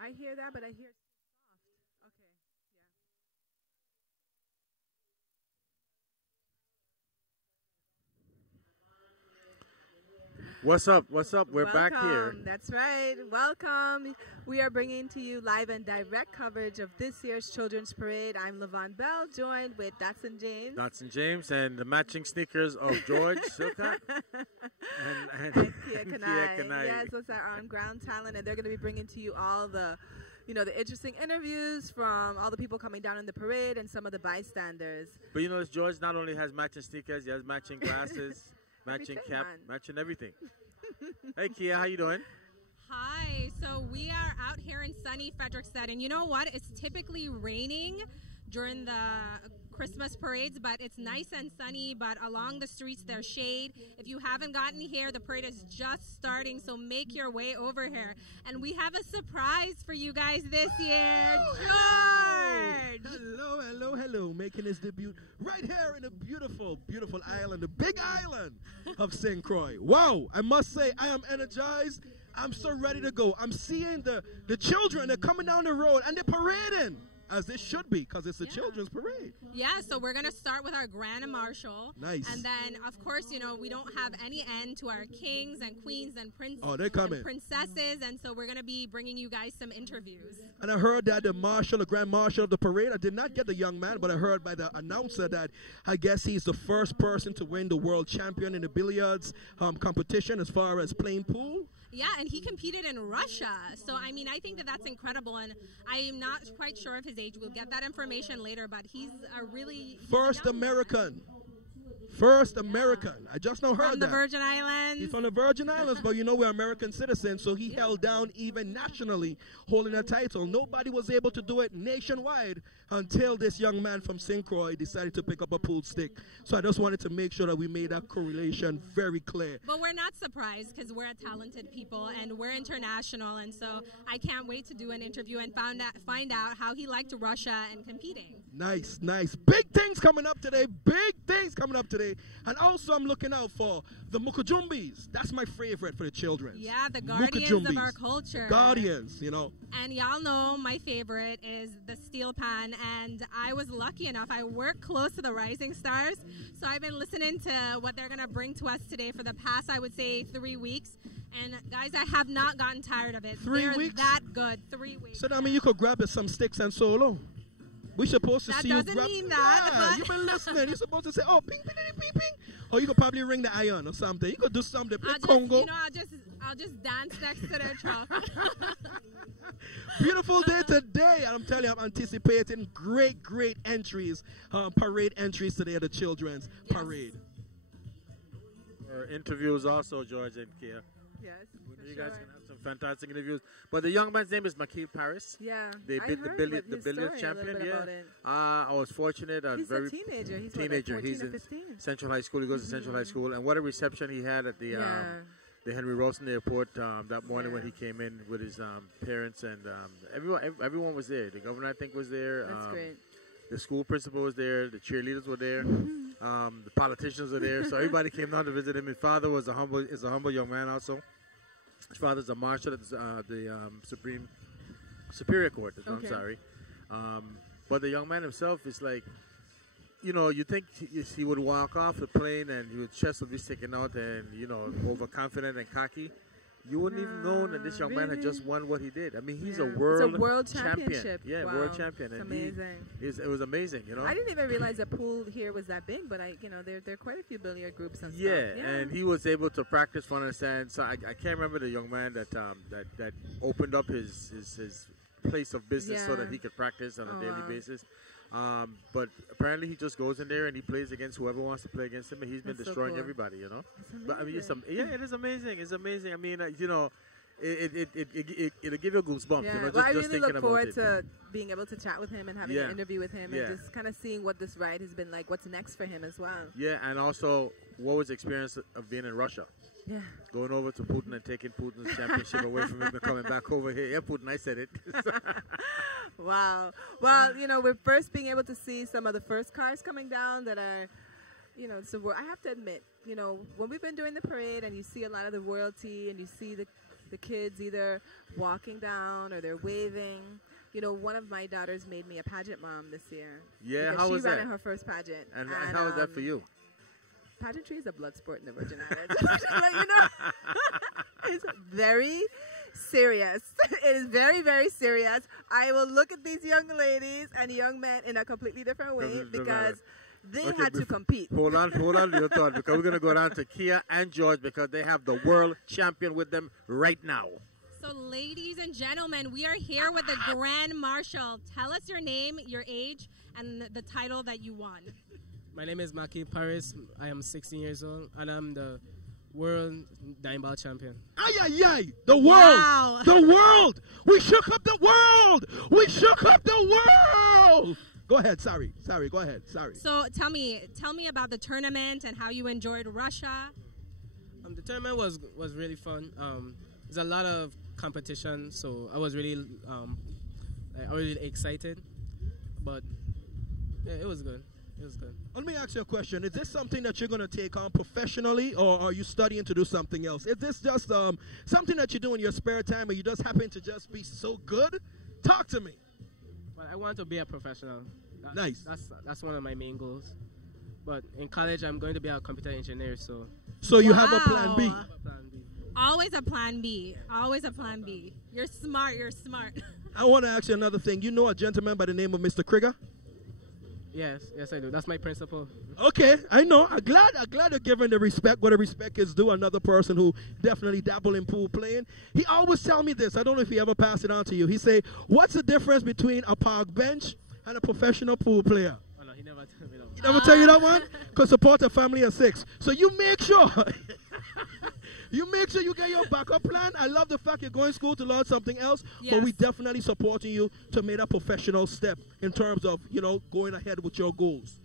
I hear that, but I hear it's soft. Okay. What's up? What's up? We're back here. Welcome. That's right. Welcome. We are bringing to you live and direct coverage of this year's Children's Parade. I'm Levon Bell, joined with Datsun James. Datsun James and the matching sneakers of George Silcott And Kia Kia Kanai. Kanai. Yes, that's our on-ground talent, and they're going to be bringing to you all the, the interesting interviews from all the people coming down in the parade and some of the bystanders. But you know, George not only has matching sneakers, he has matching glasses, matching Everything, cap, man. matching everything. Hey, Kia, how you doing? Hi, so we are out here in sunny Frederickstead, and you know what? It's typically raining during the Christmas parades, but it's nice and sunny, but along the streets there's shade. If you haven't gotten here, the parade is just starting, so make your way over here. And we have a surprise for you guys this year. George! Hello, hello, hello. Making his debut right here in the beautiful, beautiful island, the big island of St. Croix. Wow, I must say, I am energized. I'm so ready to go. I'm seeing the children, they're coming down the road and they're parading. As they should be, because it's a children's parade. Yeah, so we're going to start with our Grand Marshal. Nice. And then, of course, we don't have any end to our kings and queens and princes. Oh, they're coming. And princesses, and so we're going to be bringing you guys some interviews. And I heard that the Grand Marshal of the parade, I did not get the young man, but I heard by the announcer that I guess he's the first person to win the world champion in the billiards competition as far as playing pool. Yeah, and he competed in Russia. So, I mean, I think that that's incredible. And I'm not quite sure of his age. We'll get that information later, but he's a really... First American. First American. I just now heard From the Virgin Islands. He's from the Virgin Islands, but we're American citizens, so he held down even nationally, holding a title. Nobody was able to do it nationwide until this young man from St. Croix decided to pick up a pool stick. So I just wanted to make sure that we made that correlation very clear. But we're not surprised because we're a talented people and we're international, and so I can't wait to do an interview and find out how he liked Russia and competing. Nice, nice. Big things coming up today. Big things coming up today. And also I'm looking out for the Mukujumbis. That's my favorite for the children. Yeah, the guardians of our culture. The guardians, And y'all know my favorite is the steel pan, and I was lucky enough. I work close to the Rising Stars, so I've been listening to what they're going to bring to us today for the past, I would say, 3 weeks. And guys, I have not gotten tired of it. 3 weeks? They're that good. 3 weeks. So that means you could grab some sticks and solo. We're supposed to see you grab. That doesn't mean that. Yeah, you've been listening. You're supposed to say, oh, ping, ping, ping, ping, ping. Or you could probably ring the iron or something. You could do something. Play Congo. I'll just dance next to their truck. Beautiful day today. I'm telling you, I'm anticipating great, great entries, parade entries today at the Children's Parade. Our interviews also, George and Kia. Yes, You guys can have some fantastic interviews. But the young man's name is Makil Paris. Yeah, They beat the billiard champion. I was fortunate. He's a teenager. He's teenager. What, like 14 He's or in 15? Central High School. He goes to Central High School. And what a reception he had at the Henry Rosen Airport that morning when he came in with his parents. And everyone was there. The governor, I think, was there. That's great. The school principal was there. The cheerleaders were there. The politicians were there. So everybody came down to visit him. His father is a humble young man also. His father's a marshal at the Supreme Superior Court. I'm sorry. But the young man himself is like, you think he would walk off the plane and his chest would be sticking out and, overconfident and cocky. You wouldn't even know that this young man had just won what he did. I mean, he's a world championship. Yeah, wow. world champion. It's and amazing. It was amazing, I didn't even realize that pool here was that big, but there are quite a few billiard groups and stuff. Yeah, and he was able to practice front of the stand. So I can't remember the young man that opened up his place of business so that he could practice on a daily basis. But apparently he just goes in there and he plays against whoever wants to play against him, and he's been destroying everybody, But I mean, it is amazing. It's amazing. I mean, it'll give you goosebumps. Yeah. Just, well, I just really thinking look forward about to being able to chat with him and having an interview with him and just kind of seeing what this ride has been like, what's next for him as well. Yeah, and also what was the experience of being in Russia? Yeah. Going over to Putin and taking Putin's championship away from him and coming back over here. Yeah, Putin, I said it. Wow. Well, we're first being able to see some of the first cars coming down that are, so I have to admit, when we've been doing the parade and you see a lot of the royalty and you see the the kids either walking down or they're waving. You know, one of my daughters made me a pageant mom this year. Yeah, because how was she ran that? in her first pageant. And how was that for you? Pageantry is a blood sport in the Virgin Islands. You know, it's very serious. It is very, very serious. I will look at these young ladies and young men in a completely different way because they had to compete. Hold on to your thought, because we're going to go down to Kia and George because they have the world champion with them right now. So, ladies and gentlemen, we are here with the Grand Marshal. Tell us your name, your age, and the title that you won. My name is Maki Paris. I am 16 years old, and I'm the world nine-ball champion. Ay, ay, ay! The world! Wow. The world! We shook up the world! We shook up the world! Go ahead. Sorry. Go ahead. Sorry. So tell me about the tournament and how you enjoyed Russia. The tournament was really fun. There's a lot of competition, so I was really excited. But yeah, it was good. It was good. Let me ask you a question. Is this something that you're going to take on professionally, or are you studying to do something else? Is this just something that you do in your spare time, or you just happen to just be so good? Talk to me. But I want to be a professional. Nice. That's one of my main goals. But in college, I'm going to be a computer engineer, so. So you have a plan B. Always a plan B. Always a plan B. You're smart. You're smart. I want to ask you another thing. You know a gentleman by the name of Mr. Krieger? Yes, I do. That's my principal. Okay, I know. I'm glad you're giving the respect where the respect is due. Another person who definitely dabble in pool playing. He always tell me this. I don't know if he ever passed it on to you. He say, what's the difference between a park bench and a professional pool player? Oh, no, he never told me that. He never tell you that one? Because support a family of 6. So you make sure. You get your backup plan. I love the fact you're going to school to learn something else, but we definitely supporting you to make a professional step in terms of, going ahead with your goals.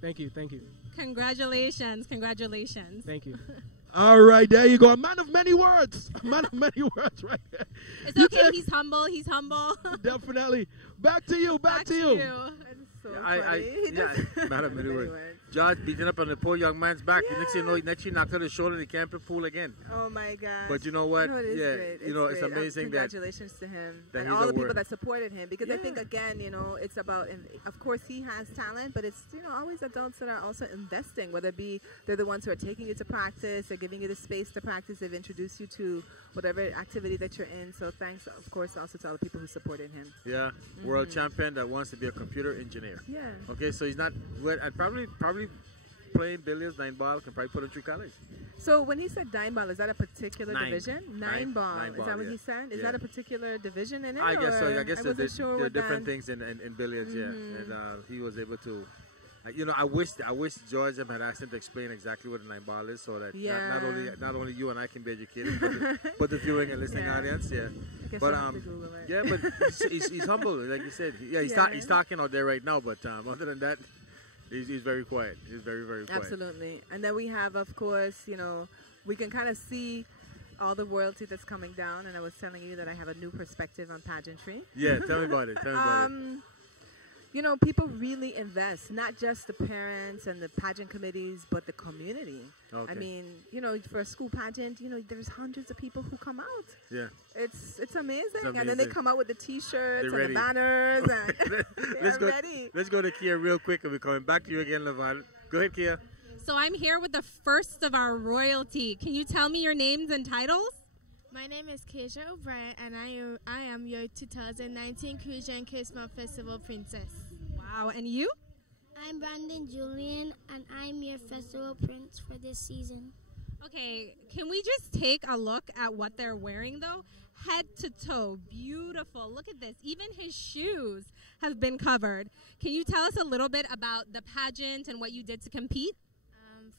Thank you. Congratulations. Thank you. All right, there you go. A man of many words. A man of many words, right? It's okay. He's humble. Definitely. Back to you. It's so funny. Man of many words. George beating up on the poor young man's back. Yeah. Next you knock on his shoulder and he can't play pool again. Oh my God! But you know what? It is great. It's amazing that. Congratulations to him that and all the people that supported him. Because I think again, it's about. Of course, he has talent, but it's always adults that are also investing. Whether it be they're the ones who are taking you to practice, they're giving you the space to practice, they've introduced you to whatever activity that you're in. So thanks, of course, also to all the people who supported him. Yeah, world champion that wants to be a computer engineer. Yeah. Okay, so he's not. I'd probably playing billiards, 9-ball, can probably put him through college. So when he said 9-ball, is that a particular division? 9-ball. Is that what yeah. he said? Is that a particular division in it? I guess so. I guess there are different things in billiards, and he was able to. I wish George had asked him to explain exactly what a 9-ball is, so that not only you and I can be educated, but the viewing and listening audience. Yeah. But but he's humble, like you said. He's talking out there right now, but other than that. He's very quiet. He's very, very quiet. Absolutely. And then we have, of course, we can kind of see all the royalty that's coming down. And I was telling you that I have a new perspective on pageantry. Yeah, tell me about it. People really invest, not just the parents and the pageant committees, but the community. Okay. I mean, for a school pageant, there's hundreds of people who come out. Yeah. It's amazing. And then they come out with the T-shirts and the banners. And let's go to Kia real quick, and we're coming back to you again, Levon. Go ahead, Kia. So I'm here with the first of our royalty. Can you tell me your names and titles? My name is Keisha O'Brien, and I am your 2019 Crucian Christmas Festival Princess. Wow, and you? I'm Brandon Julian, and I'm your festival prince for this season. Okay, can we just take a look at what they're wearing, though? Head to toe, beautiful. Look at this. Even his shoes have been covered. Can you tell us a little bit about the pageant and what you did to compete?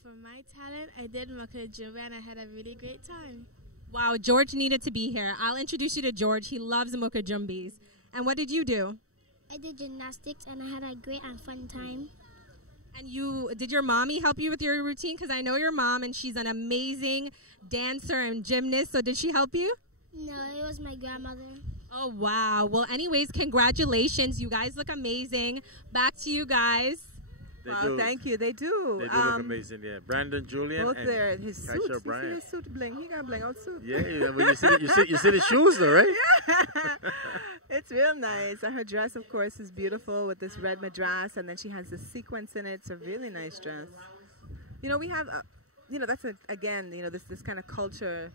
For my talent, I did Mocha Jumba, and I had a really great time. Wow, George needed to be here. I'll introduce you to George. He loves Mocha Jumbis. And what did you do? I did gymnastics, and I had a great and fun time. And did your mommy help you with your routine? Because I know your mom, and she's an amazing dancer and gymnast. So did she help you? No, it was my grandmother. Oh, wow. Well, anyways, congratulations. You guys look amazing. Back to you guys. They Wow, do. thank you. They do. They do look amazing. Yeah, Brandon, Julian, Both and there. His Kaisha suit. You see O'Brien. his suit bling. He got bling out suit. Yeah, yeah. Well, you see the shoes though, right? It's real nice. And her dress, of course, is beautiful with this red madras, and then she has the sequins in it. It's a really nice dress. You know, we have, that's again, this kind of culture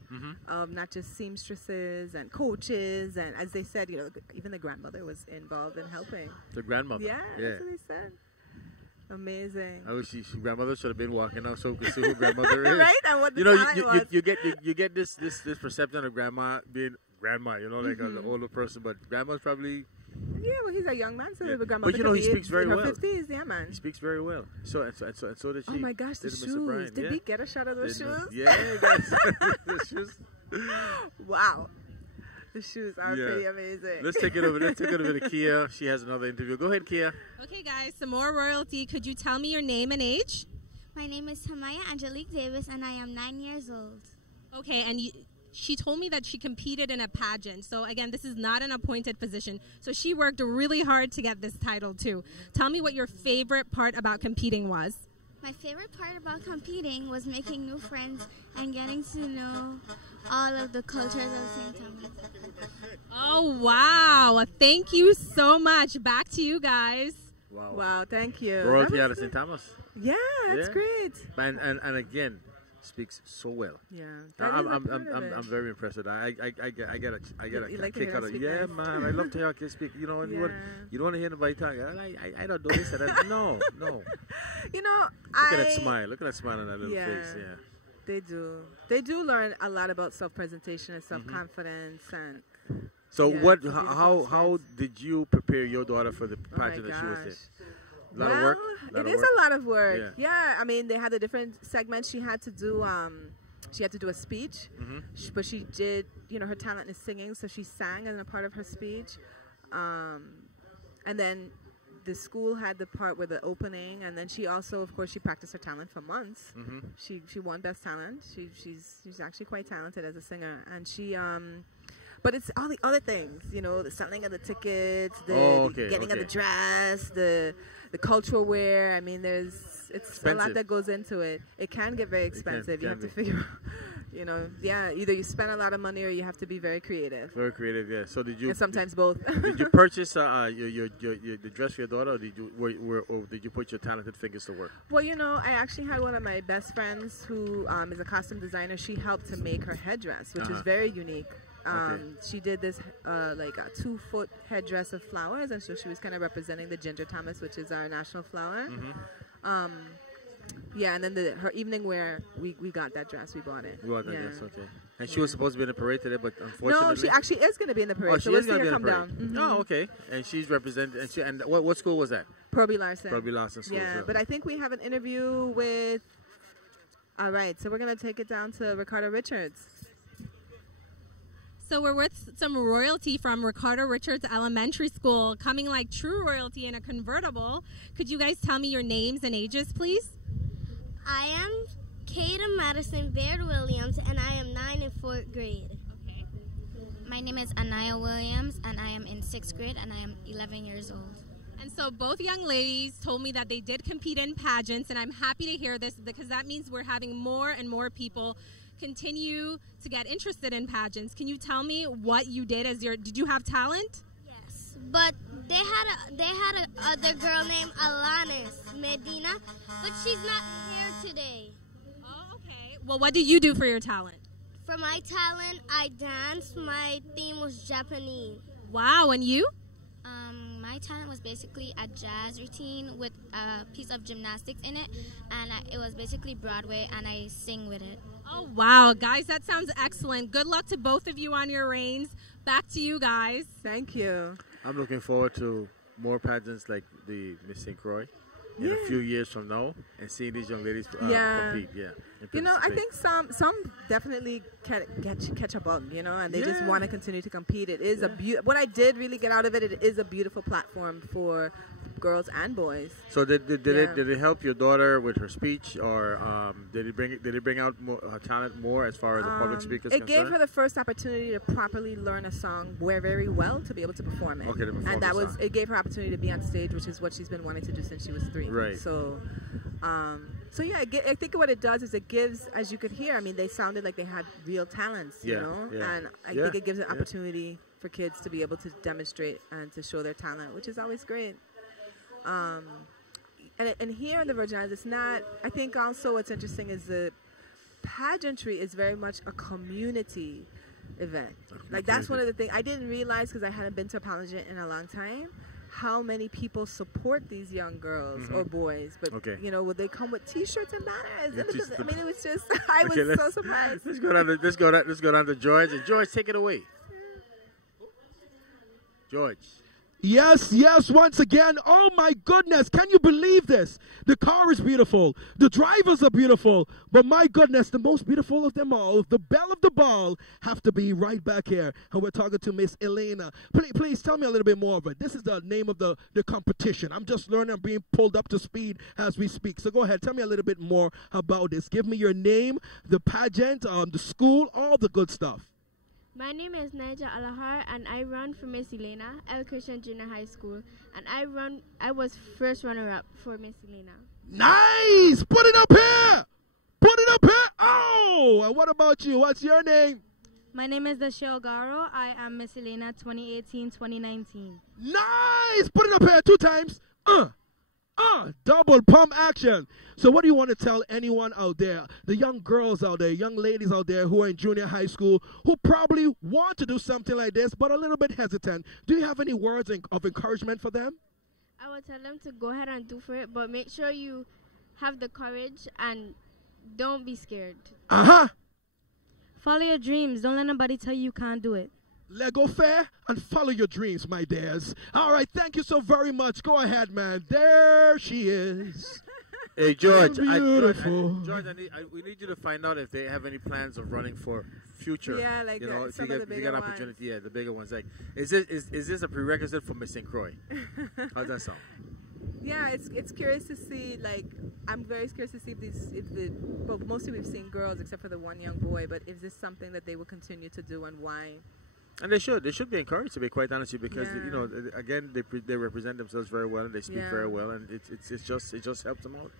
of not just seamstresses and coaches, and as they said, even the grandmother was involved in helping. The grandmother. Yeah, that's what they said. Amazing. I wish grandmother should have been walking out so we could see who grandmother is. Right? And what the talent was. You get this perception of grandma being grandma, like an older person, but grandma's probably. Yeah, well, he's a young man, so the grandmother. But he speaks very well. In her 50s, yeah, man. He speaks very well. So did she. Oh my gosh, the shoes! Did we get a shot of those shoes? Yeah, guys, the shoes. Wow, the shoes are pretty amazing. Let's take it over to Kia. She has another interview. Go ahead, Kia. Okay, guys, some more royalty. Could you tell me your name and age? My name is Tamaya Angelique Davis, and I am 9 years old. Okay, and she told me that she competed in a pageant. So, again, this is not an appointed position. So she worked really hard to get this title, too. Tell me what your favorite part about competing was. My favorite part about competing was making new friends and getting to know all of the cultures of St. Thomas. Oh, wow. Thank you so much. Back to you guys. Wow, thank you. Royalty out of St. Thomas. Yeah, that's great. And again, speaks so well. Yeah, I'm very impressed with that. I get a kick out of it. Yeah, man, I love to hear kids speak. You don't want to hear anybody talk. I don't do this and that. No. Look at that smile. Look at that smile on that little face. Yeah. They do learn a lot about self-presentation and self-confidence and. So how did you prepare your daughter for the pageant that she was in? A lot of work? It is a lot of work. Yeah, I mean, they had the different segments she had to do. She had to do a speech, but she did, her talent is singing, so she sang as a part of her speech. And then the school had the part with the opening, and then she also, of course, she practiced her talent for months. She won Best Talent. She's actually quite talented as a singer, and she but it's all the other things, the selling of the tickets, the getting of the dress, the cultural wear. I mean, it's expensive. A lot that goes into it. It can get very expensive. You have to figure out, either you spend a lot of money or you have to be very creative. Very creative, yeah. So did you? And sometimes both. Did you purchase the dress for your daughter, or did you put your talented fingers to work? Well, I actually had one of my best friends who is a costume designer. She helped to make her headdress, which is very unique. She did this like a 2-foot headdress of flowers, and so she was kind of representing the Ginger Thomas, which is our national flower. And then her evening wear, we got that dress, we bought it. You bought that dress, okay. And she was supposed to be in the parade today, but unfortunately, no, she actually is going to be in the parade. So we'll see her come down. Oh, okay. And she's represented. And what school was that? Proby Larson. Proby Larson School. Yeah, but I think we have an interview with. All right, so we're going to take it down to Ricardo Richards. So we're with some royalty from Ricardo Richards Elementary School, coming like true royalty in a convertible. Could you guys tell me your names and ages, please? I am Kaden Madison Baird Williams, and I am 9 in 4th grade. Okay. My name is Anaya Williams, and I am in 6th grade, and I am 11 years old. And so both young ladies told me that they did compete in pageants, and I'm happy to hear this because that means we're having more and more people continue to get interested in pageants. Can you tell me what you did did you have talent? Yes, but they had a other girl named Alanis Medina, but she's not here today. Oh, okay. Well, what did you do for your talent? For my talent, I danced. My theme was Japanese. Wow, and you? My talent was basically a jazz routine with a piece of gymnastics in it, and it was basically Broadway, and I sing with it. Oh, wow. Guys, that sounds excellent. Good luck to both of you on your reigns. Back to you guys. Thank you. I'm looking forward to more pageants like the Miss St. Croix in a few years from now, and seeing these young ladies compete. I think some definitely catch a bug, and they just want to continue to compete. It is what I did really get out of it. It is a beautiful platform for girls and boys. So did it help your daughter with her speech, or did it bring out her talent more as far as the public speaker is concerned? It gave her the first opportunity to properly learn a song very well to be able to perform it. Okay, to perform and that the was song. it gave her opportunity to be on stage, which is what she's been wanting to do since she was 3. Right. So, yeah, I think what it does is it gives, as you could hear, I mean, they sounded like they had real talents, you know, and I think it gives an opportunity for kids to be able to demonstrate and to show their talent, which is always great. And here in the Virgin Islands, it's not, I think also what's interesting is the pageantry is very much a community event. Like that's one of the things I didn't realize, because I hadn't been to a pageant in a long time, how many people support these young girls or boys. But you know, would they come with T-shirts and banners? I mean, it was just I was so surprised. Let's go down to George. And George, take it away. George. Yes, once again. Oh my goodness, can you believe this? The car is beautiful, the drivers are beautiful, but my goodness, the most beautiful of them all, the belle of the ball, have to be right back here. And we're talking to Miss Elena. Please tell me a little bit more of it. This is the name of the competition. I'm just learning, I'm being pulled up to speed as we speak. So go ahead, tell me a little bit more about this. Give me your name, the pageant, the school, all the good stuff. My name is Naija Alahar, and I run for Miss Elena, El Crucian Junior High School, and I was first runner-up for Miss Elena. Nice! Put it up here! Put it up here! Oh! And what about you? What's your name? My name is Dashil Garo. I am Miss Elena 2018-2019. Nice! Put it up here 2 times. Double pump action. So what do you want to tell anyone out there, the young girls out there, young ladies out there who are in junior high school, who probably want to do something like this but a little bit hesitant? Do you have any words of encouragement for them? I would tell them to go ahead and do for it, but make sure you have the courage and don't be scared. Follow your dreams. Don't let nobody tell you can't do it. Lego fair and follow your dreams, my dears. All right, thank you so very much. Go ahead, man. There she is. Hey, George. Beautiful. George, we need you to find out if they have any plans of running for future. Yeah, like you know, some of the bigger ones. Opportunity, yeah, the bigger ones. Like, is this a prerequisite for Miss St. Croix? How's that sound? Yeah, it's curious to see. Like, I'm very curious to see well, mostly we've seen girls except for the one young boy. But is this something that they will continue to do, and why? And they should be encouraged, to be quite honest with you, because you know, again, they represent themselves very well and they speak very well, and it just helps them out.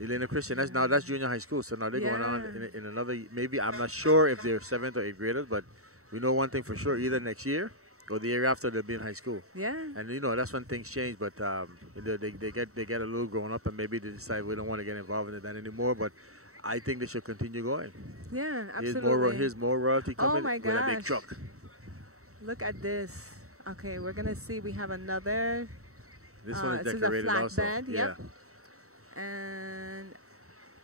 Elena Christian, that's junior high school, so now they're going on in another. Maybe I'm not sure if they're 7th or 8th graders, but we know one thing for sure: either next year or the year after, they'll be in high school. Yeah. And you know, that's when things change. But they get a little grown up, and maybe they decide we don't want to get involved in that anymore. But I think they should continue going. Yeah, absolutely. Here's more royalty coming with a big truck. Look at this. Okay, we're gonna see. We have another. This one is decorated a also. Bed, yep. And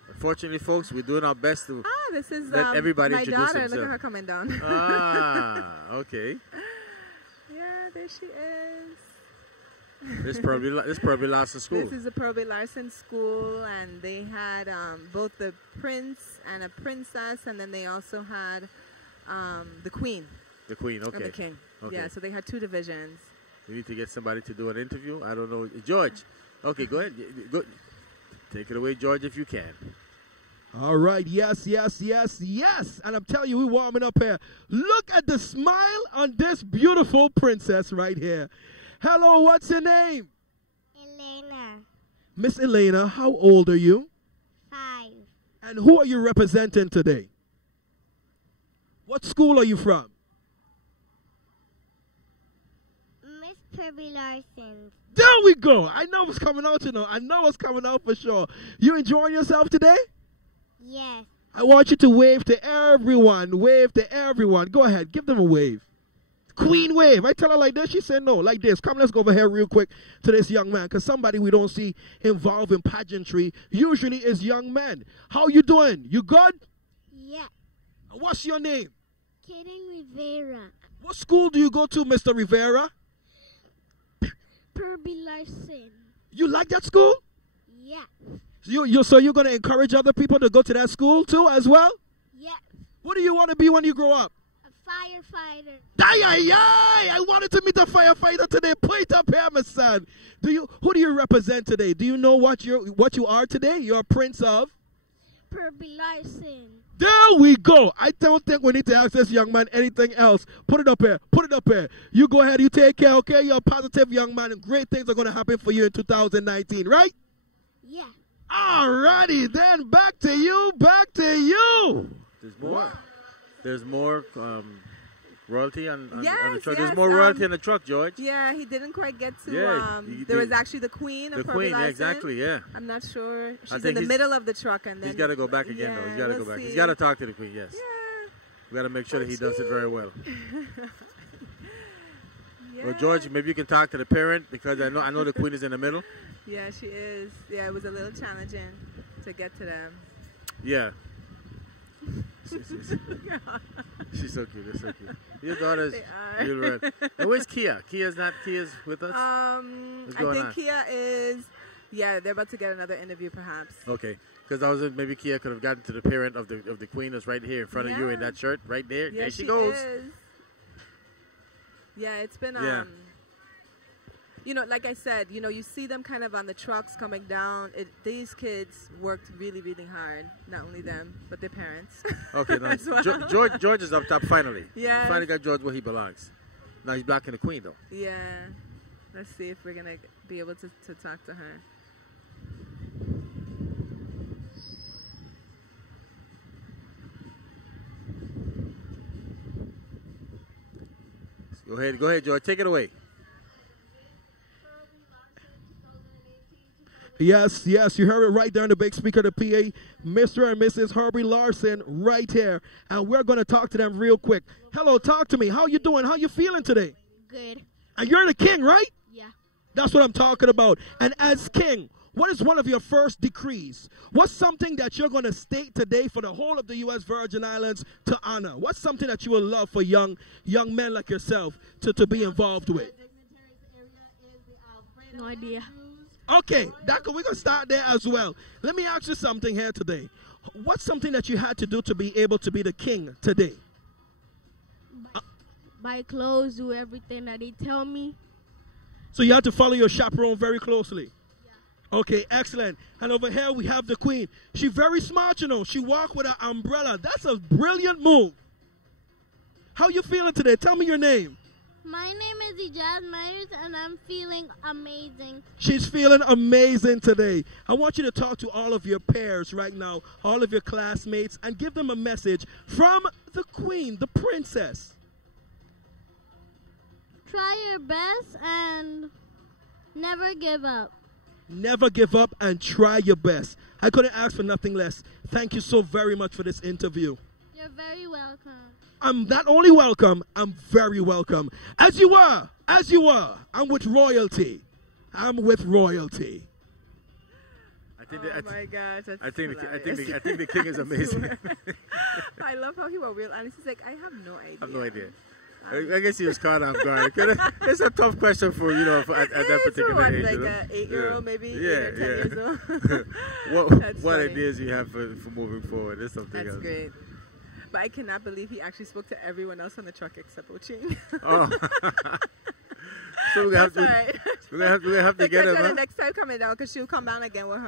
unfortunately, folks, we're doing our best to this is let everybody my introduce daughter. themselves. Look at her coming down. Okay. Yeah, there she is. This probably Larson School. This is the Probate Larson School, and they had both the prince and a princess, and then they also had the queen. The queen, okay. And the king. Okay. Yeah, so they had 2 divisions. We need to get somebody to do an interview. I don't know. George. Okay, go ahead. Go. Take it away, George, if you can. All right. Yes. And I'm telling you, we're warming up here. Look at the smile on this beautiful princess right here. Hello, what's your name? Elena. Miss Elena, how old are you? 5. And who are you representing today? What school are you from? Kirby Larson. There we go. I know what's coming out, you know. I know what's coming out for sure. You enjoying yourself today? Yes. I want you to wave to everyone. Wave to everyone. Go ahead. Give them a wave. Queen wave. I tell her like this. She said no. Like this. Come, let's go over here real quick to this young man. Because somebody we don't see involved in pageantry usually is young men. How you doing? You good? Yeah. What's your name? Kaden Rivera. What school do you go to, Mr. Rivera? Kirby Larson. You like that school? Yeah. So you're going to encourage other people to go to that school too as well? Yeah. What do you want to be when you grow up? A firefighter. Ay, ay, ay! I wanted to meet a firefighter today. Put it up here, my son. Who do you represent today? Do you know what you are today? You're a prince of? Purple Larson. There we go. I don't think we need to ask this young man anything else. Put it up here. Put it up here. You go ahead. You take care, okay? You're a positive young man, and great things are going to happen for you in 2019, right? Yeah. All righty, then back to you. Back to you. There's more. Wow. There's more royalty on the truck. Yes, There's more royalty on the truck, George. Yeah, he didn't quite get to. Yeah, there was actually the queen of the queen. Yeah, exactly. Yeah. I'm not sure. She's in the middle of the truck, and then he's got to go back again, though. He's got to go back. He's got to talk to the queen. Yes. Yeah. We got to make sure that he does it very well. Yeah. Well, George, maybe you can talk to the parent, because I know the queen is in the middle. Yeah, she is. Yeah, it was a little challenging to get to them. Yeah. She's so cute. They're so cute. Your daughters, you're right. And where's Kia? Kia's with us? I think Kia is, they're about to get another interview perhaps. Okay. Because I was maybe Kia could have gotten to the parent of the queen that's right here in front of you in that shirt, right there. Yeah, there she goes. Is. Yeah, it's been, like I said, you see them kind of on the trucks coming down. These kids worked really, really hard. Not only them, but their parents. Okay, nice. Well. George is up top finally. Yeah. Finally got George where he belongs. Now he's blocking the queen, though. Yeah. Let's see if we're going to be able to talk to her. Go ahead, George. Take it away. Yes, you heard it right there on the big speaker, the PA, Mr. and Mrs. Herbie Larson right here. And we're going to talk to them real quick. Hello, talk to me. How you doing? How you feeling today? Good. And you're the king, right? Yeah. That's what I'm talking about. And as king, what is one of your first decrees? What's something that you're going to state today for the whole of the U.S. Virgin Islands to honor? What's something that you would love for young men like yourself to be involved with? No idea. Okay, we're going to start there as well. Let me ask you something here today. What's something that you had to do to be able to be the king today? Buy clothes, do everything that they tell me. So you have to follow your chaperone very closely? Yeah. Okay, excellent. And over here we have the queen. She's very smart, She walked with an umbrella. That's a brilliant move. How you feeling today? Tell me your name. My name is Ijaz Myers, and I'm feeling amazing. She's feeling amazing today. I want you to talk to all of your peers right now, all of your classmates, and give them a message from the queen, the princess. Try your best and never give up. Never give up and try your best. I couldn't ask for nothing less. Thank you so very much for this interview. You're very welcome. I'm not only welcome, I'm very welcome. As you are. I'm with royalty. I think my gosh, that's I think the king is amazing. I love how he was real honest. He's like, I have no idea. I have no idea. I guess he was caught off guard. It's a tough question for at that particular age. Like an 8-year-old, maybe 8 or 10 years old. what ideas you have for moving forward? It's something else. That's great. But I cannot believe he actually spoke to everyone else on the truck except Oching. Oh. So we're gonna have to get him. The next time coming down, because she'll come down again with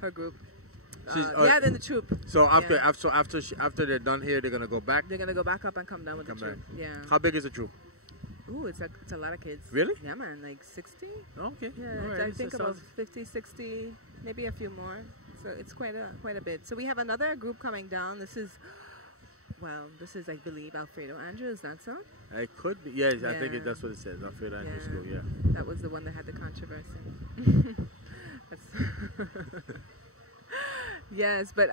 her group. Then the troop. So after they're done here, they're gonna go back. They're gonna go back up and come down with the troop. Yeah. How big is the troop? Ooh, it's a lot of kids. Really? Yeah, man, like 60. Okay. Yeah, right. I think about 50, 60, maybe a few more. So it's quite a bit. So we have another group coming down. This is I believe Alfredo Andrews. That's so. It could be. Yes, I think that's what it says. Alfredo Andrews School. Yeah. That was the one that had the controversy. Yes, but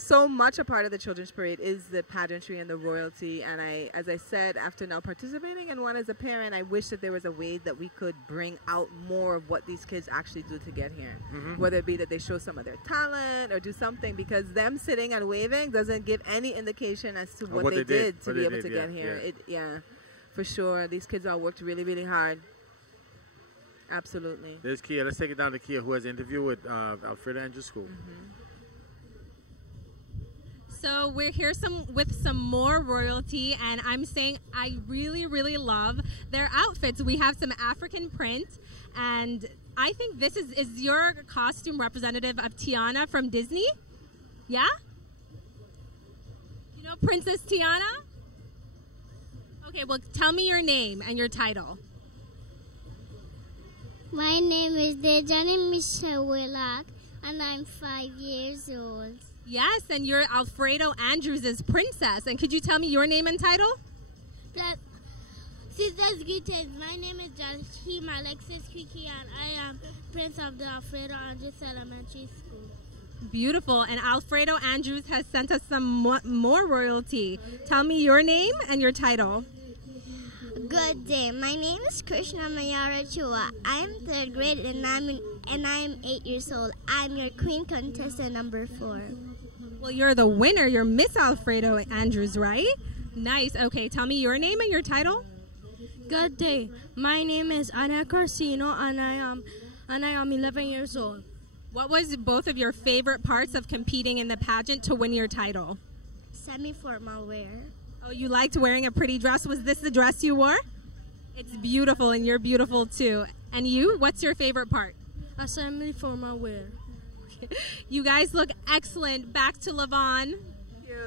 so much a part of the Children's Parade is the pageantry and the royalty. And as I said, after now participating in one as a parent, I wish that there was a way that we could bring out more of what these kids actually do to get here. Mm-hmm. Whether it be that they show some of their talent or do something, because them sitting and waving doesn't give any indication as to what they did to be able to get here. Yeah, for sure. These kids all worked really, really hard. Absolutely. There's Kia. Let's take it down to Kia, who has an interview with Alfredo Andrews School. Mm-hmm. So we're here with some more royalty, and I'm saying I really, really love their outfits. We have some African print, and I think this is your costume representative of Tiana from Disney? Yeah? You know Princess Tiana? Okay, well, tell me your name and your title. My name is Dejani Michelle Willock, and I'm 5 years old. Yes, and you're Alfredo Andrews' princess. And could you tell me your name and title? Sisters, greetings. My name is Jashima Alexis Kiki, and I am Prince of the Alfredo Andrews Elementary School. Beautiful. And Alfredo Andrews has sent us some more royalty. Tell me your name and your title. Good day. My name is Krishna Mayara Chua. I am 3rd grade and I'm 8 years old. I'm your queen contestant number 4. Well, you're the winner. You're Miss Alfredo Andrews, right? Nice. Okay, tell me your name and your title. Good day. My name is Ana Corsino, and I am 11 years old. What was both of your favorite parts of competing in the pageant to win your title? Semi-formal wear. Oh, you liked wearing a pretty dress. Was this the dress you wore? It's beautiful, and you're beautiful too. And you, what's your favorite part? A semi-formal wear. You guys look excellent. Back to Lavon.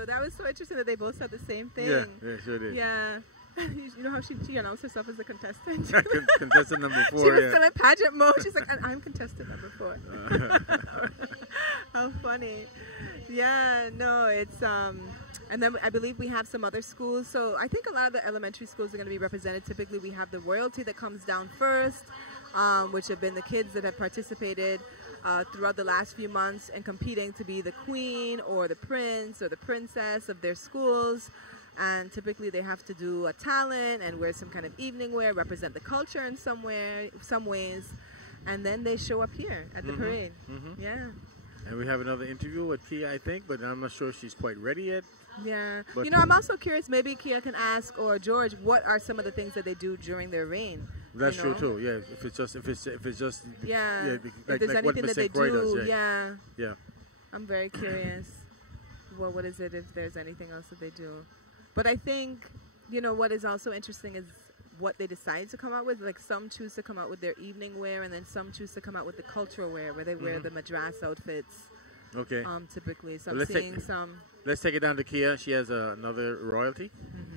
That was so interesting that they both said the same thing. Yeah, sure did. Yeah. You know how she announced herself as a contestant? Contestant number 4, She was still in pageant mode. She's like, and I'm contestant number 4. How funny. Yeah, no, it's, and then I believe we have some other schools. So I think a lot of the elementary schools are going to be represented. Typically, we have the royalty that comes down first, which have been the kids that have participated throughout the last few months and competing to be the queen or the prince or the princess of their schools. And typically they have to do a talent and wear some kind of evening wear, represent the culture in some ways, and then they show up here at the parade. Yeah. And we have another interview with Kia, I think, but I'm not sure if she's quite ready yet. Yeah. But you know, I'm also curious, maybe Kia can ask, or George, what are some of the things that they do during their reign? That's true too. Yeah, if it's just yeah, like if there's what anything Miss that they St. Croix do, does, yeah. I'm very curious. Well, what is it if there's anything else that they do? But I think, you know, what is also interesting is what they decide to come out with. Like some choose to come out with their evening wear, and then some choose to come out with the cultural wear, where they wear the madras outfits. Okay. Typically, so I'm seeing some. Let's take it down to Kia. She has another royalty.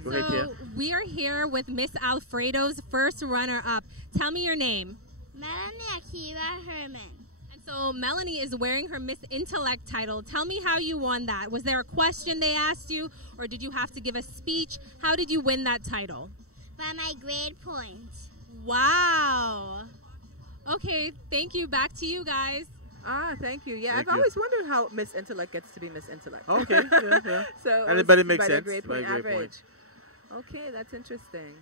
Go ahead, Kia. We are here with Miss Alfredo's first runner-up. Tell me your name. Melanie Akiva Herman. And so Melanie is wearing her Miss Intellect title. Tell me how you won that. Was there a question they asked you, or did you have to give a speech? How did you win that title? By my grade points. Wow. Okay, thank you. Back to you guys. Thank you. Yeah, Thank I've you. always wondered how Miss Intellect gets to be Miss Intellect. Okay, yeah. So but it makes by their sense. grade By point grade average. point. Okay, that's interesting.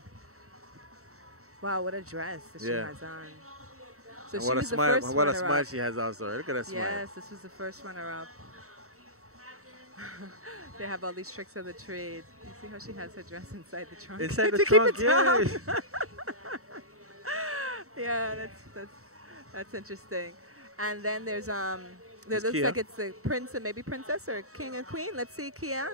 Wow, what a dress that she has on. So And she what a was the smile! first What a runner-up. smile she has also. Look at that smile. Yes, this was the first runner-up. They have all these tricks of the trade. You see how she has her dress inside the trunk? Inside the to trunk, keep it down. yes. Yeah, that's interesting. And then there's there It's looks Kia. like it's the prince and maybe princess or king and queen. Let's see, Kia.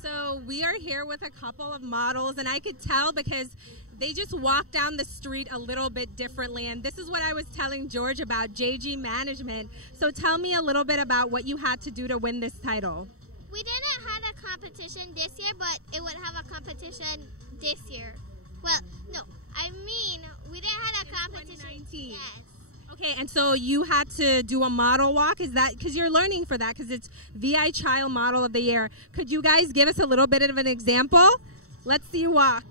So we are here with a couple of models, and I could tell because they just walk down the street a little bit differently. And this is what I was telling George about JG Management. So tell me a little bit about what you had to do to win this title. We didn't have a competition this year, but it would have a competition this year. Well, no, I mean, we didn't have a competition. 2019. Yes. Okay, and so you had to do a model walk. Is that because you're learning for that? Because it's VI Child Model of the Year. Could you guys give us a little bit of an example? Let's see you walk.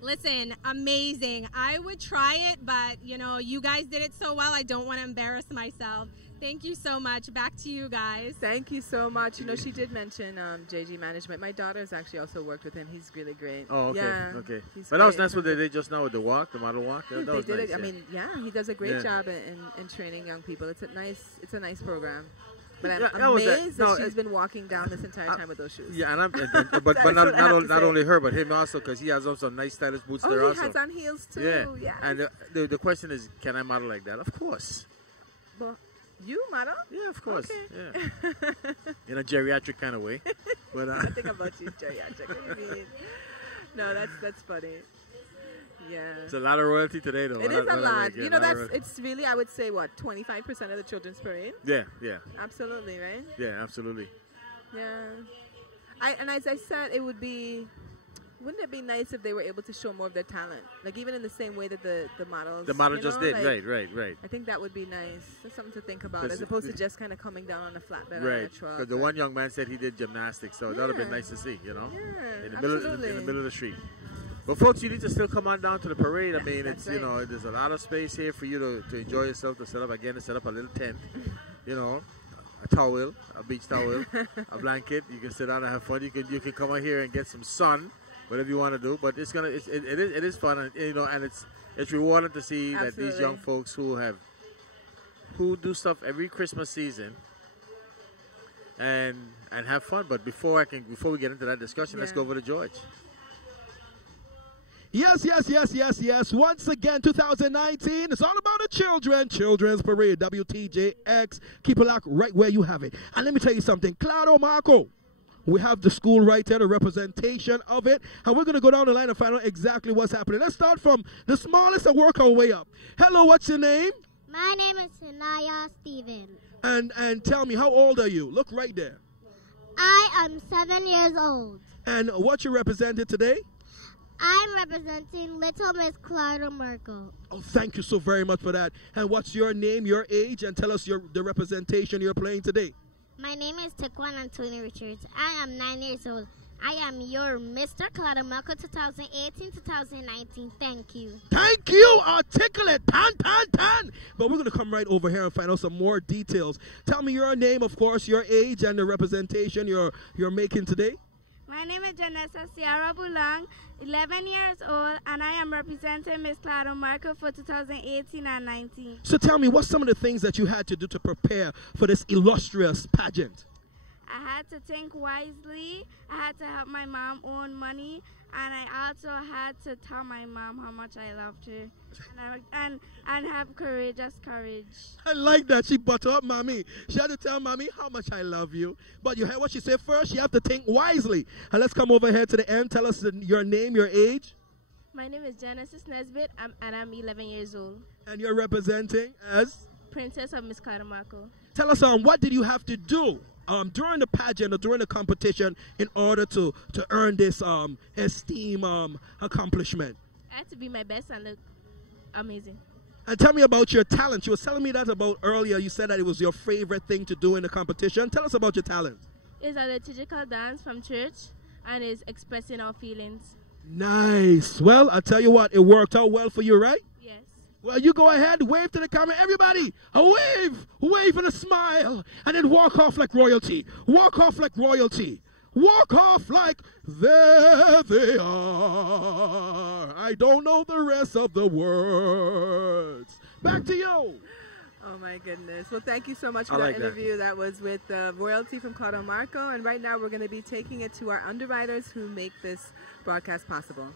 Listen, amazing. I would try it, but you know, you guys did it so well, I don't want to embarrass myself. Thank you so much. Back to you guys. Thank you so much. You know, she did mention JG Management. My daughter's actually also worked with him. He's really great. Oh, okay, Yeah, okay. he's But that was great. nice what they did just now with the walk, the model walk. That They was did nice. it. I yeah. mean, yeah, he does a great Yeah. job in training young people. It's a nice program. But I'm Yeah, that was that. amazed No, that she's been walking down this entire time with those shoes. Yeah, but That's what I have to not say. only her, but him also, because he has on some nice stylish boots there Oh, also. he has on heels too. Yeah, Yes. and the question is, can I model like that? Of course. Well, you model? Yeah, of course. Okay. Yeah. In a geriatric kind of way. But Nothing about you, geriatric. What do you mean? No, that's funny. Yeah. It's a lot of royalty today, though. It is a lot. Like, yeah, You know, lot of it's really, I would say, what, 25% of the children's parade? Yeah, yeah. Absolutely, right? Yeah, absolutely. Yeah. And as I said, wouldn't it be nice if they were able to show more of their talent? Like, even in the same way that the models. The model you just know, did. like, right. I think that would be nice. That's something to think about, as opposed to just kind of coming down on a flatbed or Right. a truck. Because the one young man said he did gymnastics, so that would have been nice to see, you know? Yeah, in the absolutely. middle of the street. But folks, you need to still come on down to the parade. I mean, That's it's right. you know, there's a lot of space here for you to enjoy yourself, to set up a little tent, you know, a towel, a beach towel, a blanket. You can sit down and have fun. You can come out here and get some sun, whatever you want to do. But it is fun, and you know, and it's rewarding to see that these young folks who do stuff every Christmas season and have fun. But before we get into that discussion, let's go over to George. Yes. Once again, 2019. It's all about the children. Children's Parade, WTJX. Keep it locked right where you have it. And let me tell you something. Claudio Marco. We have the school right there, the representation of it. And we're going to go down the line and find out exactly what's happening. Let's start from the smallest and work our way up. Hello, what's your name? My name is Sanaya Steven. And tell me, how old are you? Look right there. I am 7 years old. And what you represented today? I'm representing Little Miss Clara Merkel. Oh, thank you so very much for that. And what's your name, your age, and tell us the representation you're playing today. My name is Taquan Anthony Richards. I am 9 years old. I am your Mr. Clara Merkel 2018-2019. Thank you. Thank you, articulate, pan. But we're going to come right over here and find out some more details. Tell me your name, of course, your age, and the representation you're making today. My name is Janessa Sierra Boulang, 11 years old, and I am representing Miss Claudio Marco for 2018 and 19. So tell me, what's some of the things that you had to do to prepare for this illustrious pageant? I had to think wisely. I had to help my mom earn money, and I also had to tell my mom how much I loved her, and have courage. I like that. She butter up mommy. She had to tell mommy how much I love you. But you heard what she said first. You have to think wisely. And let's come over here to the end. Tell us your name, your age. My name is Genesis Nesbitt, and I'm 11 years old. And you're representing as? Princess of Miss Claudio Marco. Tell us what did you have to do during the pageant or during the competition in order to earn this esteem accomplishment? I had to be my best and look amazing. And tell me about your talent. You were telling me that about earlier. You said that it was your favorite thing to do in the competition. Tell us about your talent. It's a liturgical dance from church, and it's expressing our feelings. Nice. Well, I'll tell you what, it worked out well for you, right? Yes. Well, you go ahead, wave to the camera. Everybody, a wave and a smile, and then walk off like royalty. Walk off like royalty. Walk off like there they are. I don't know the rest of the words. Back to you. Oh, my goodness. Well, thank you so much for that interview. That was with royalty from Claudio Marco. And right now we're going to be taking it to our underwriters who make this broadcast possible.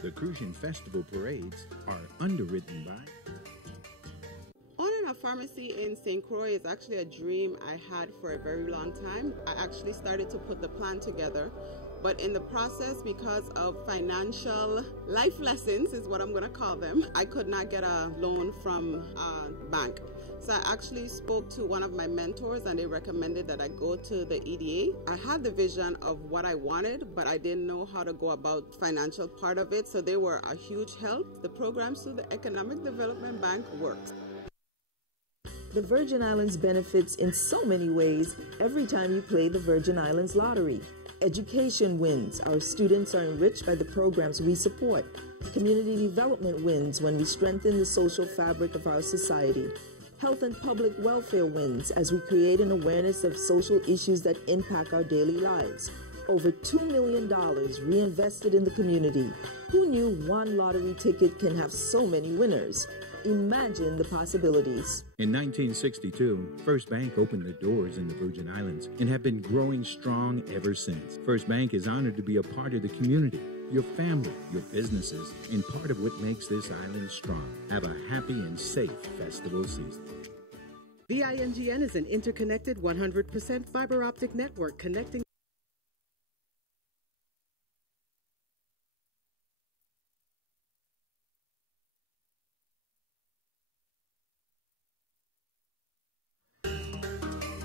The Crucian Festival parades are underwritten by... Owning a pharmacy in St. Croix is actually a dream I had for a very long time. I actually started to put the plan together, but in the process, because of financial life lessons is what I'm going to call them, I could not get a loan from a bank. So I actually spoke to one of my mentors and they recommended that I go to the EDA. I had the vision of what I wanted, but I didn't know how to go about the financial part of it. So they were a huge help. The programs through the Economic Development Bank works. The Virgin Islands benefits in so many ways every time you play the Virgin Islands Lottery. Education wins. Our students are enriched by the programs we support. Community development wins when we strengthen the social fabric of our society. Health and public welfare wins as we create an awareness of social issues that impact our daily lives. Over $2 million reinvested in the community. Who knew one lottery ticket can have so many winners? Imagine the possibilities. In 1962, First Bank opened the doors in the Virgin Islands and have been growing strong ever since. First Bank is honored to be a part of the community, your family, your businesses, and part of what makes this island strong. Have a happy and safe festival season. VINGN is an interconnected 100% fiber optic network connecting.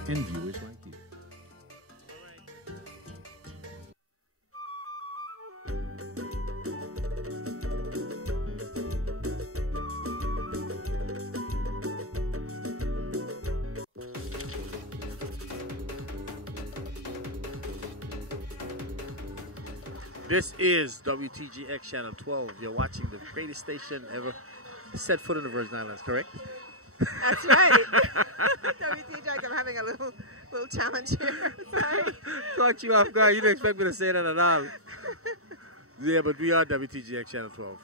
And viewers like you. This is WTGX Channel 12. You're watching the greatest station ever set foot in the Virgin Islands, correct? That's right. WTGX, I'm having a little challenge here. Sorry. Caught you off guard. You didn't expect me to say that at all. Yeah, but we are WTGX Channel 12.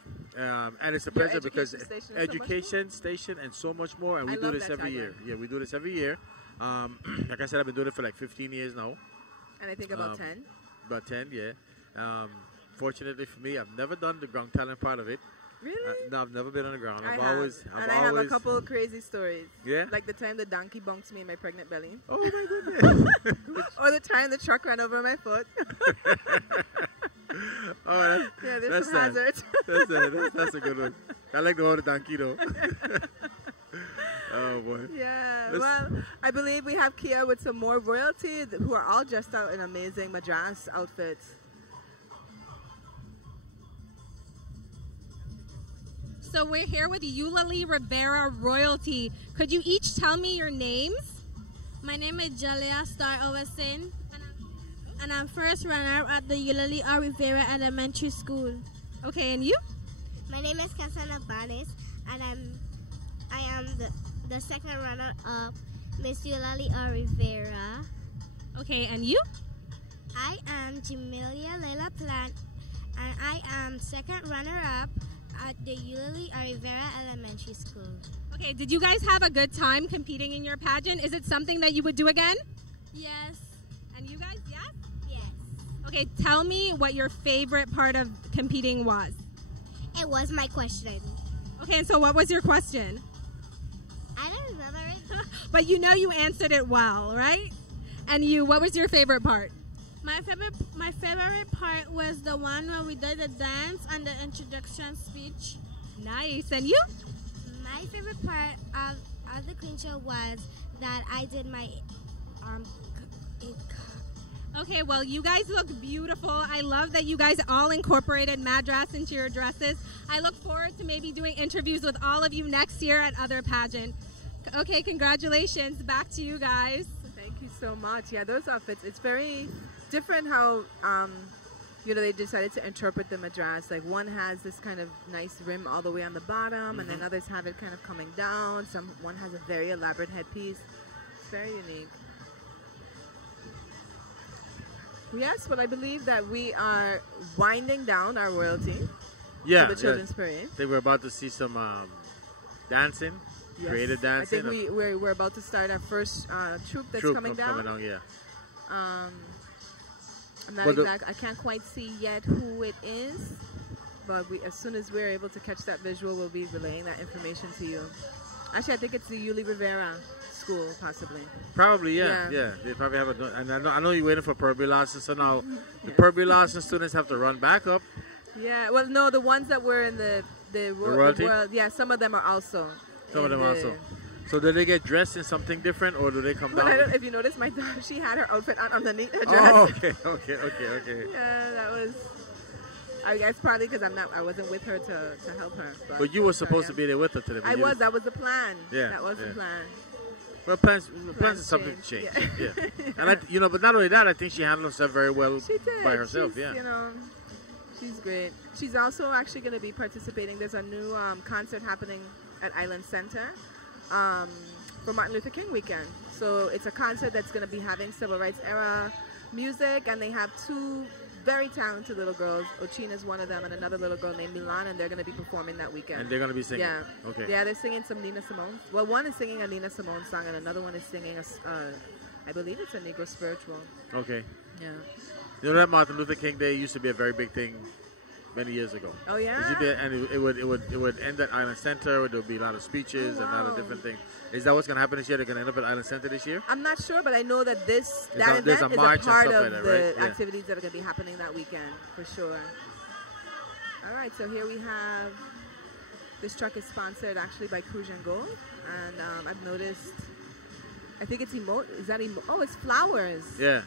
And it's a pleasure because education station and so much more. And we do this every year. Yeah, we do this every year. Like I said, I've been doing it for like 15 years now. And I think about 10. About 10, yeah. Fortunately for me, I've never done the ground talent part of it. Really? No, I've never been on the ground. I have a couple of crazy stories. Yeah? Like the time the donkey bunked me in my pregnant belly. Oh, my goodness. Or the time the truck ran over my foot. Oh, yeah, there's some hazards. That's a good one. I like the whole donkey, though. Oh, boy. Yeah, well, I believe we have Kia with some more royalty who are all dressed out in amazing Madras outfits. So we're here with Eulalie Rivera royalty. Could you each tell me your names? My name is Jalea Star Overson, and I'm first runner at the Eulalie R. Rivera Elementary School. Okay, and you? My name is Cassandra Banes, and I am the second runner up Miss Eulalie R. Rivera. Okay, and you? I am Jamelia Leila Plant, and I am second runner up at the Eulalie R. Rivera Elementary School. Okay, did you guys have a good time competing in your pageant? Is it something that you would do again? Yes. And you guys, yes? Yes. Okay, tell me what your favorite part of competing was. It was my question. Okay, and so what was your question? I don't remember it. But you know you answered it well, right? And you, what was your favorite part? My favorite part was the one where we did the dance and the introduction speech. Nice. And you? My favorite part of the Queen Show was that I did my Okay, well, you guys look beautiful. I love that you guys all incorporated Madras into your dresses. I look forward to maybe doing interviews with all of you next year at other pageant. Okay, congratulations. Back to you guys. Thank you so much. Yeah, those outfits, it's very different how, you know, they decided to interpret the Madras. Like one has this kind of nice rim all the way on the bottom, and then others have it kind of coming down. One has a very elaborate headpiece. It's very unique. Yes, but I believe that we are winding down our royalty for the Children's Parade. I think we're about to see some dancing, creative dancing. I think we're about to start our first troupe that's coming down. I'm not I can't quite see yet who it is, but as soon as we're able to catch that visual, we'll be relaying that information to you. Actually, I think it's the Eulalie Rivera School, possibly. Probably, yeah. They probably have a. And I know you're waiting for Purby Lawson, so now the Purby Lawson students have to run back up. Yeah, well, no, the ones that were in the royalty? yeah, some of them are also. Some of them also. So do they get dressed in something different, or do they come down? If you notice, my daughter, she had her outfit on underneath her dress. Oh, okay. Yeah, that was. I guess probably because I wasn't with her to help her. But you were supposed to be there with her today. I was. That was the plan. Yeah, that was the plan. Well, plans is something to change. Yeah. And but not only that, I think she handled herself very well by herself. She's, you know, she's great. She's also actually going to be participating. There's a new concert happening at Island Center for Martin Luther King weekend. So it's a concert that's going to be having civil rights era music, and they have two very talented little girls. Ochina is one of them, and another little girl named Milan, and they're going to be performing that weekend. And they're going to be singing? Yeah. Okay. Yeah, they're singing some Nina Simone. Well, one is singing a Nina Simone song, and another one is singing I believe it's a Negro spiritual. Okay. Yeah. You know that Martin Luther King Day used to be a very big thing many years ago. Oh yeah. And it would end at Island Center. There would be a lot of speeches and a lot of different things. Is that what's going to happen this year? They're going to end up at Island Center this year? I'm not sure, but I know that that event there's a is march a part and stuff of like that, the right? activities that are going to be happening that weekend for sure. All right, so here we have this truck is sponsored actually by Crucian Gold, and I've noticed. I think it's oh, it's flowers. Yeah.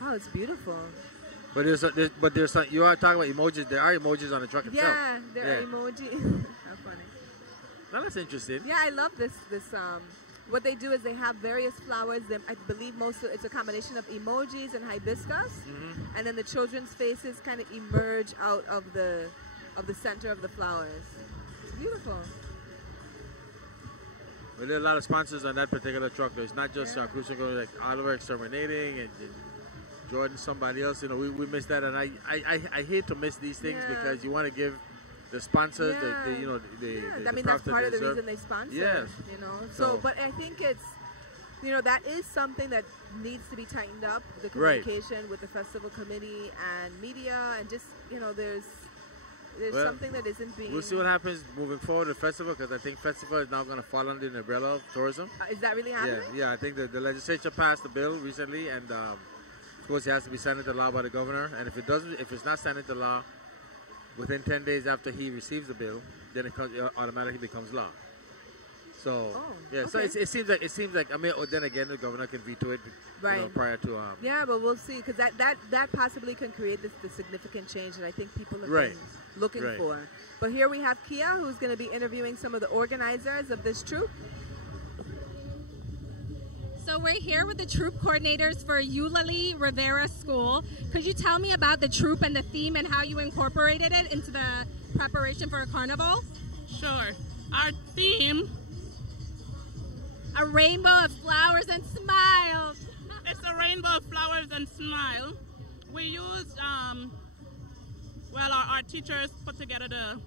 Oh, it's beautiful. But there's some, you are talking about emojis. There are emojis on the truck itself. Yeah, there are emojis. How funny. Well, that's interesting. Yeah, I love this. What they do is they have various flowers. I believe it's a combination of emojis and hibiscus, and then the children's faces kind of emerge out of the center of the flowers. It's beautiful. Well, there are a lot of sponsors on that particular truck. It's not just Crucian Gold, like Oliver Exterminating and Jordan, somebody else. You know, we missed that, and I hate to miss these things because you want to give the sponsors I mean, that's part of the reason they sponsor. Yes. You know. So, but I think it's, that is something that needs to be tightened up. The communication with the festival committee and media, and just there's something that isn't being. We'll see what happens moving forward with the festival, because I think festival is now going to fall under the umbrella of tourism. Is that really happening? Yeah. I think the legislature passed a bill recently, and of course it has to be signed into law by the governor. And if it's not signed into law within 10 days after he receives the bill, then it automatically becomes law. So so it seems like I mean, then again the governor can veto it prior to yeah, but we'll see, because that possibly can create the significant change that I think people have been looking for. But here we have Kia, who's going to be interviewing some of the organizers of this troop. So we're here with the troop coordinators for Eulalie Rivera School. Could you tell me about the troop and the theme and how you incorporated it into the preparation for a carnival? Sure. Our theme, a rainbow of flowers and smiles. It's a rainbow of flowers and smile. We used, our teachers put together the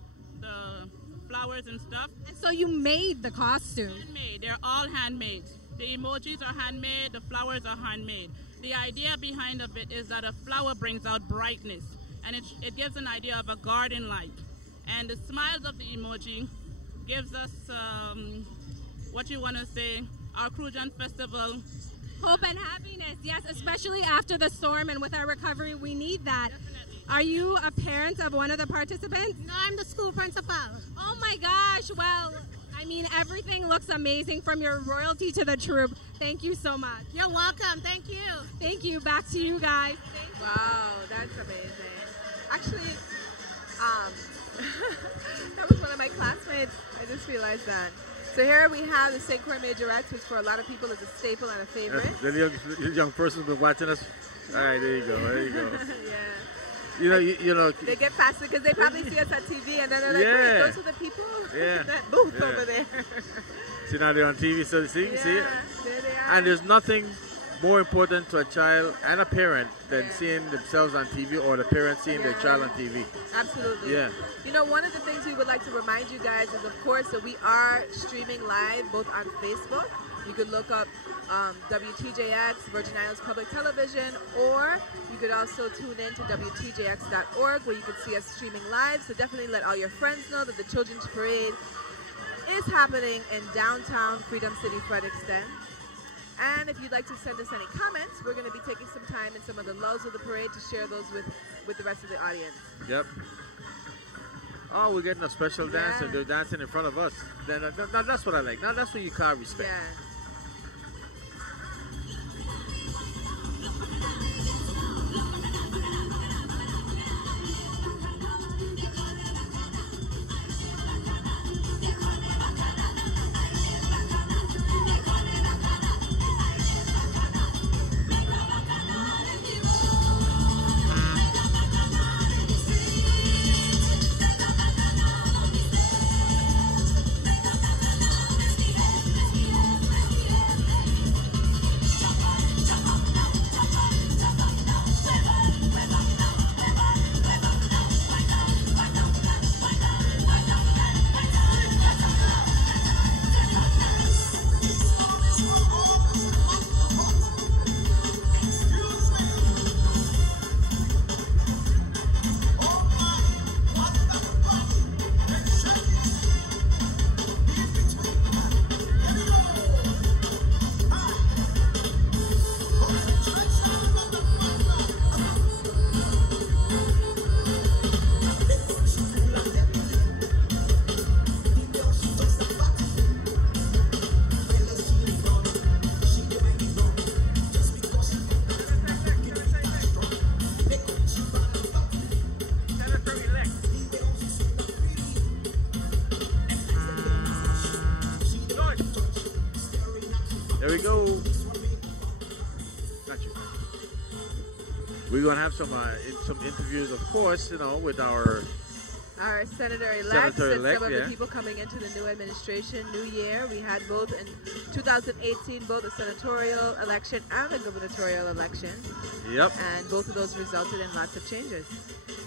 flowers and stuff. And so you made the costume. Handmade. They're all handmade. The emojis are handmade. The flowers are handmade. The idea behind of it is that a flower brings out brightness, and it gives an idea of a garden-like. And the smiles of the emoji gives us what you want to say, our Crucian Festival. Hope and happiness, yes, especially after the storm and with our recovery, we need that. Definitely. Are you a parent of one of the participants? No, I'm the school principal. Oh my gosh, well, I mean, everything looks amazing from your royalty to the troop. Thank you so much. You're welcome, thank you. Thank you, back to you guys. Wow, that's amazing. Actually, that was one of my classmates. I just realized that. So here we have the St. Croix Majorettes, which for a lot of people is a staple and a favorite. The young person's been watching us. All right, there you go. Yeah. You know. They get faster because they probably see us at TV, and then they're like, wait, those are the people? That booth over there. See, now they're on TV, so see it? There they are. And there's nothing more important to a child and a parent than seeing themselves on TV, or the parent seeing their child on TV. Absolutely. Yeah. You know, one of the things we would like to remind you guys is, of course, that we are streaming live both on Facebook. You could look up WTJX, Virgin Islands Public Television, or you could also tune in to WTJX.org, where you could see us streaming live. So definitely let all your friends know that the Children's Parade is happening in downtown Freedom City, Frederickston. And if you'd like to send us any comments, we're going to be taking some time in some of the lulls of the parade to share those with the rest of the audience. Yep. Oh, we're getting a special dance, and they're dancing in front of us. Now that's what I like. Now that's what you call respect. Yeah. There we go. Got you. We're gonna have some interviews, of course, with our senator-elect. Some of the people coming into the new administration, new year. We had both in 2018, both the senatorial election and the gubernatorial election. Yep. And both of those resulted in lots of changes.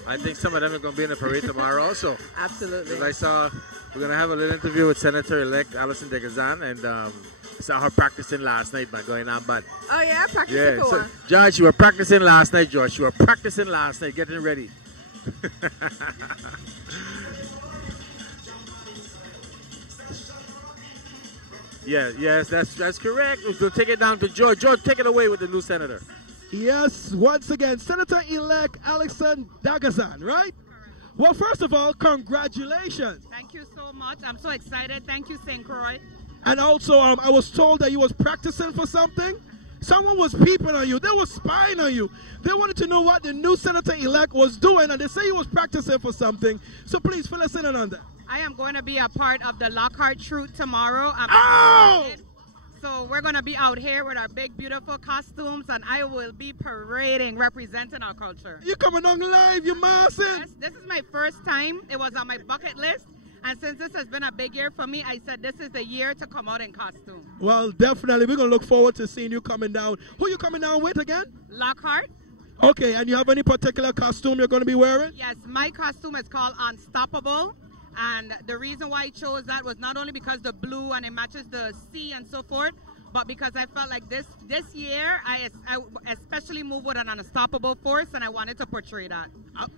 I think some of them are going to be in the parade tomorrow also. Absolutely. Because I saw, we're going to have a little interview with Senator-elect Alison Degazan, and I saw her practicing last night, man, going on bad. Oh, yeah? Practicing for what? George, you were practicing last night, George. You were practicing last night, getting ready. Yes, that's correct. We'll take it down to George. George, take it away with the new senator. Yes, once again, Senator-elect Alison Dagazan, right? Well, first of all, congratulations. Thank you so much. I'm so excited. Thank you, St. Croix. And also, I was told that you was practicing for something. Someone was peeping on you. They were spying on you. They wanted to know what the new senator-elect was doing, and they say you was practicing for something. So please fill us in on that. I am going to be a part of the Lockhart Troop tomorrow. So we're going to be out here with our big, beautiful costumes, and I will be parading, representing our culture. You coming on live, you massive. Yes, this is my first time. It was on my bucket list. And since this has been a big year for me, I said this is the year to come out in costume. Well, definitely. We're going to look forward to seeing you coming down. Who you coming down with again? Lockhart. Okay, and you have any particular costume you're going to be wearing? Yes, my costume is called Unstoppable. And the reason why I chose that was not only because the blue and it matches the sea and so forth, but because I felt like this year, I especially moved with an unstoppable force, and I wanted to portray that.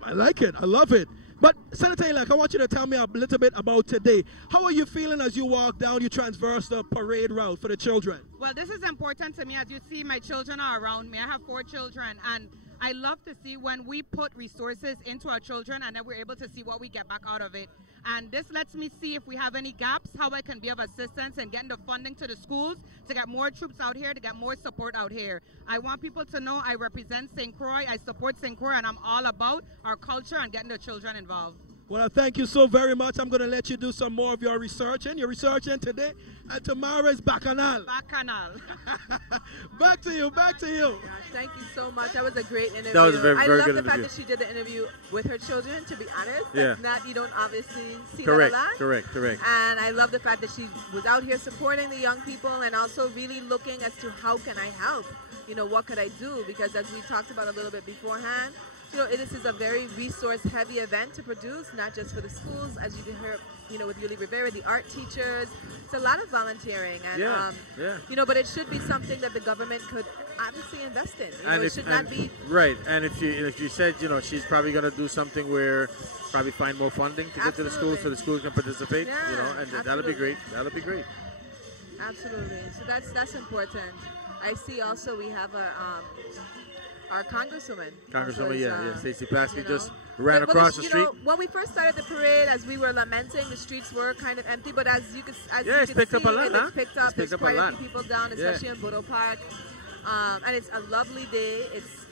I like it. I love it. But Senator-elect, I want you to tell me a little bit about today. How are you feeling as you walk down, you transverse the parade route for the children? Well, this is important to me. As you see, my children are around me. I have 4 children, and I love to see when we put resources into our children and then we're able to see what we get back out of it. And this lets me see if we have any gaps, how I can be of assistance in getting the funding to the schools to get more troops out here, to get more support out here. I want people to know I represent St. Croix, I support St. Croix, and I'm all about our culture and getting the children involved. Well, thank you so very much. I'm going to let you do some more of your researching. You're researching today, and tomorrow is Bacchanal. Bacchanal. Back to you, back to you. Thank you so much. That was a great interview. That was a very, very good interview. I love the fact that she did the interview with her children, to be honest. Yeah. You don't obviously see correct, that a lot. Correct. And I love the fact that she was out here supporting the young people and also really looking as to how can I help? What could I do? Because as we talked about a little bit beforehand, this is a very resource-heavy event to produce, not just for the schools, as you can hear, with Yuli Rivera, the art teachers. It's a lot of volunteering, and but it should be something that the government could obviously invest in. It should not be right. And if you said she's probably going to do something where probably find more funding to get to the schools so the schools can participate. And that'll be great. That'll be great. Absolutely. So that's important. I see also we have our Congresswoman. Stacey Plaskett just ran across the street. When we first started the parade, as we were lamenting, the streets were kind of empty, but as you can see, it's picked up a lot. It's picked up. There's quite a few people down, especially in Bodo Park. And it's a lovely day. It's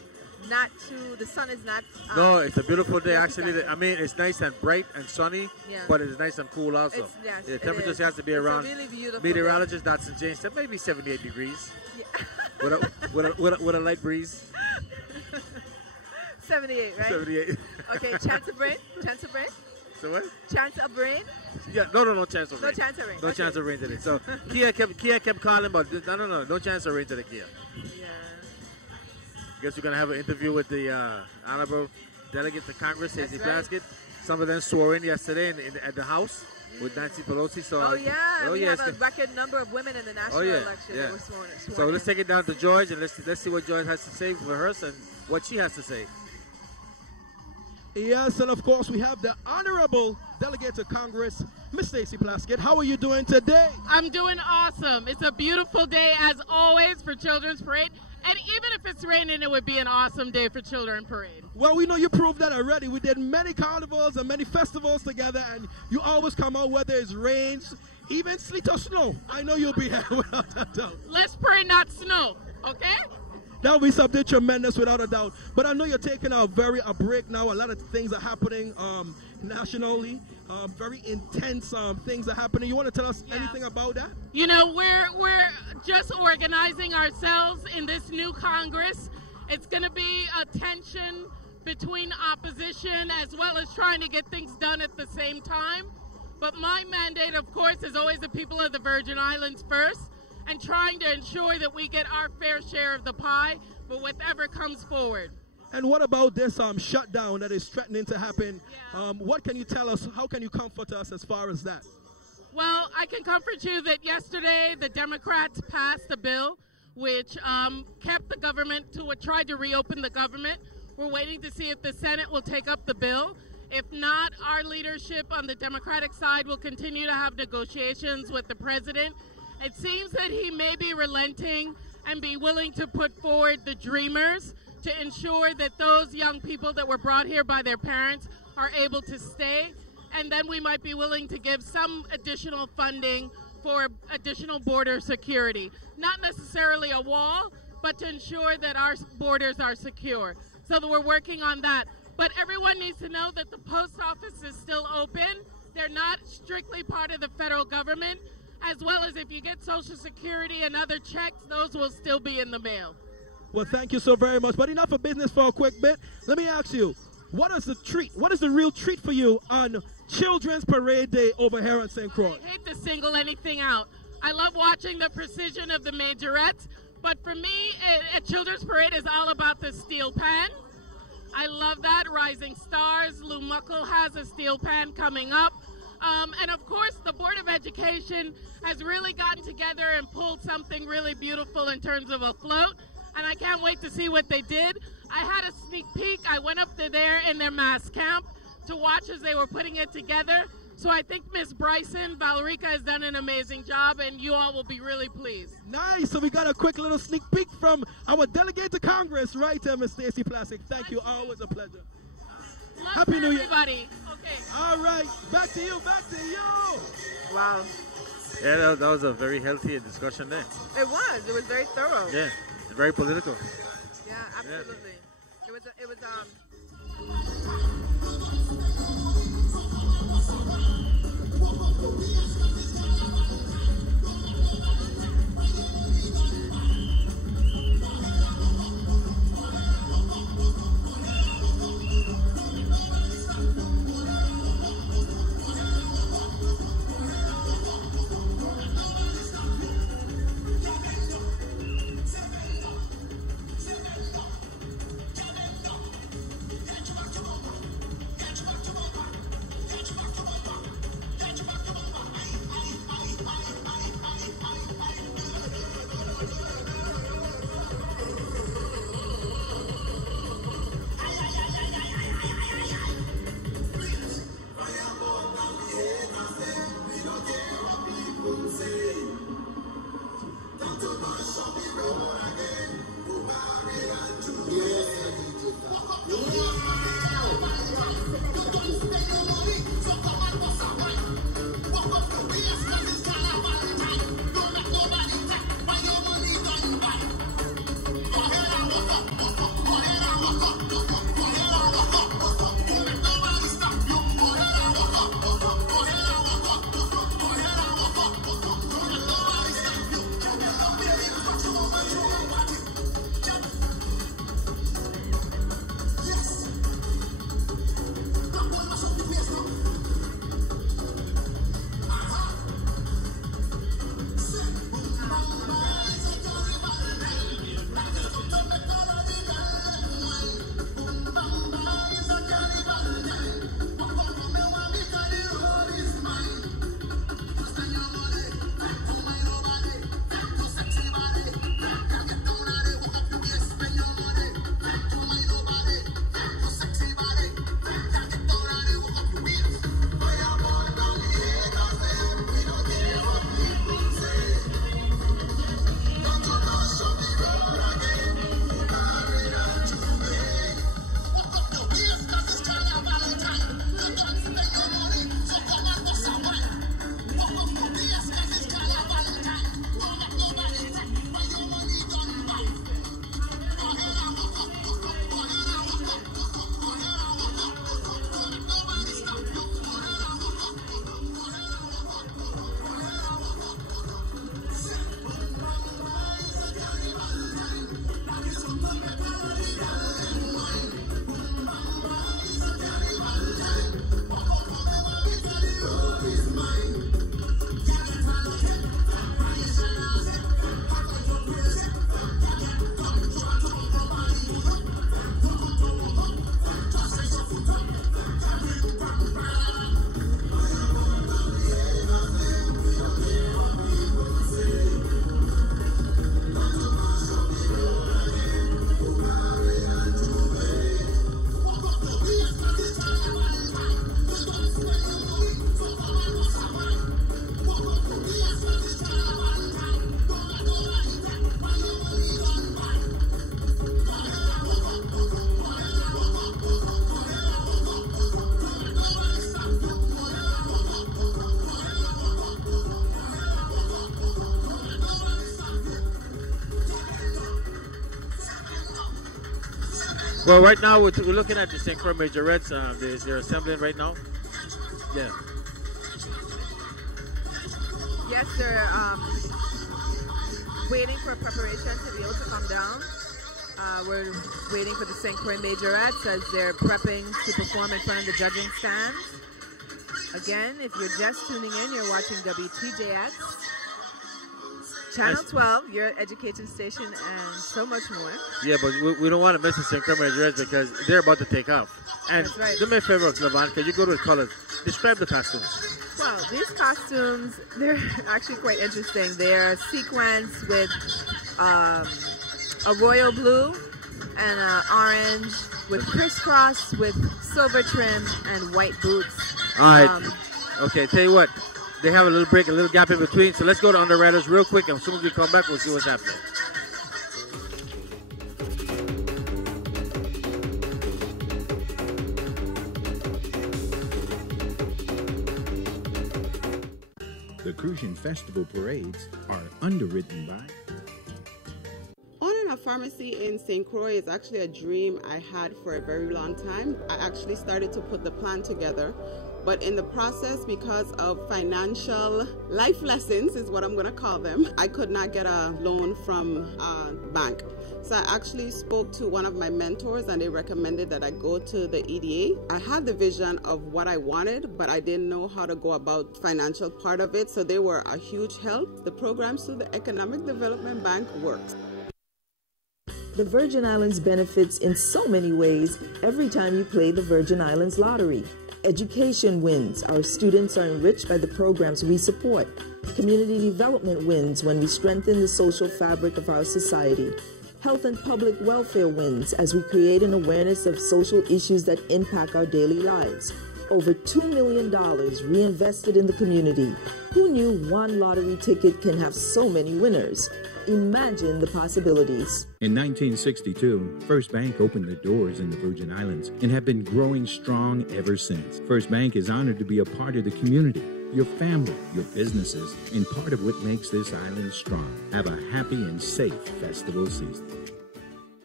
not the sun is not. No, it's a beautiful day. Actually, it's nice and bright and sunny, but it's nice and cool also. The temperature has to be around. It's a really beautiful meteorologist Dotson James said maybe 78 degrees. Yeah. with a light breeze. 78, right? 78. Okay, chance of rain? So what? Chance of rain? Yeah, no chance of rain. No chance of rain. No chance of rain today. So Kia kept calling, but no chance of rain today, Kia. Yeah. Guess we're gonna have an interview with the honorable delegate to Congress, Stacey Plaskett. Some of them swore in yesterday at the House with Nancy Pelosi. So we have a record number of women in the national election that were sworn in. So let's take it down to George and let's see what George has to say for her and what she has to say. Yes, and of course we have the honorable delegate to Congress, Miss Stacey Plaskett. How are you doing today? I'm doing awesome. It's a beautiful day as always for Children's Parade. And even if it's raining, it would be an awesome day for Children's Parade. Well, we know you proved that already. We did many carnivals and many festivals together, and you always come out whether it's rains, even sleet or snow. I know you'll be here without a doubt. Let's pray not snow, okay? That'll be something tremendous without a doubt. But I know you're taking a break now. A lot of things are happening nationally. Very intense things are happening. You want to tell us anything about that? You know, we're just organizing ourselves in this new Congress. It's going to be a tension between opposition as well as trying to get things done at the same time. But my mandate, of course, is always the people of the Virgin Islands first, and trying to ensure that we get our fair share of the pie, but whatever comes forward. And what about this shutdown that is threatening to happen? What can you tell us? How can you comfort us as far as that? Well, I can comfort you that yesterday the Democrats passed a bill which kept the government tried to reopen the government. We're waiting to see if the Senate will take up the bill. If not, our leadership on the Democratic side will continue to have negotiations with the president. It seems that he may be relenting and be willing to put forward the Dreamers to ensure that those young people that were brought here by their parents are able to stay. And then we might be willing to give some additional funding for additional border security. Not necessarily a wall, but to ensure that our borders are secure. So that we're working on that. But everyone needs to know that the post office is still open. They're not strictly part of the federal government, as well as if you get Social Security and other checks, those will still be in the mail. Well, thank you so very much. But enough of business for a quick bit. Let me ask you, what is the treat? What is the real treat for you on Children's Parade Day over here in St. Croix? I hate to single anything out. I love watching the precision of the majorettes, but for me, a Children's Parade is all about the steel pan. I love that. Rising Stars, Lou Muckle has a steel pan coming up. And of course, the Board of Education has really gotten together and pulled something really beautiful in terms of a float. And I can't wait to see what they did. I had a sneak peek. I went up to there in their mass camp to watch as they were putting it together. So I think Miss Bryson, Valerica has done an amazing job, and you all will be really pleased. Nice. So we got a quick little sneak peek from our delegate to Congress, right there, Miss Stacy Plastic. Thank you. Always a pleasure. Happy New Year. Everybody. Okay. All right. Back to you. Back to you. Wow. Yeah, that was a very healthy discussion there. It was. It was very thorough. Yeah. Very political. Yeah, absolutely. Yeah. It was Well, right now we're looking at the St. Croix Majorettes. They're assembling right now. Yeah. Yes, they're waiting for preparation to be able to come down. We're waiting for the St. Croix Majorettes as they're prepping to perform in front of the judging stands. Again, if you're just tuning in, you're watching WTJX, Channel 12, your education station, and so much more. Yeah, but we don't want to miss the St. Croix Majorettes because they're about to take off. And That's right. do me a favor, Lavon, because you go to the colors. Describe the costumes. Well, these costumes, they're actually quite interesting. They're sequenced with a royal blue and an orange with crisscross with silver trim and white boots. All right. Okay, tell you what. They have a little break, a little gap in between. So let's go to underwriters real quick. And as soon as we come back, we'll see what's happening. The Crucian Festival parades are underwritten by... Owning a pharmacy in St. Croix is actually a dream I had for a very long time. I actually started to put the plan together, but in the process, because of financial life lessons is what I'm going to call them, I could not get a loan from a bank. So I actually spoke to one of my mentors and they recommended that I go to the EDA. I had the vision of what I wanted, but I didn't know how to go about financial part of it. So they were a huge help. The programs through the Economic Development Bank worked. The Virgin Islands benefits in so many ways every time you play the Virgin Islands Lottery. Education wins. Our students are enriched by the programs we support. Community development wins when we strengthen the social fabric of our society. Health and public welfare wins as we create an awareness of social issues that impact our daily lives. Over $2 million reinvested in the community. Who knew one lottery ticket can have so many winners? Imagine the possibilities. In 1962, First Bank opened the doors in the Virgin Islands and have been growing strong ever since. First Bank is honored to be a part of the community, your family, your businesses, and part of what makes this island strong. Have a happy and safe festival season.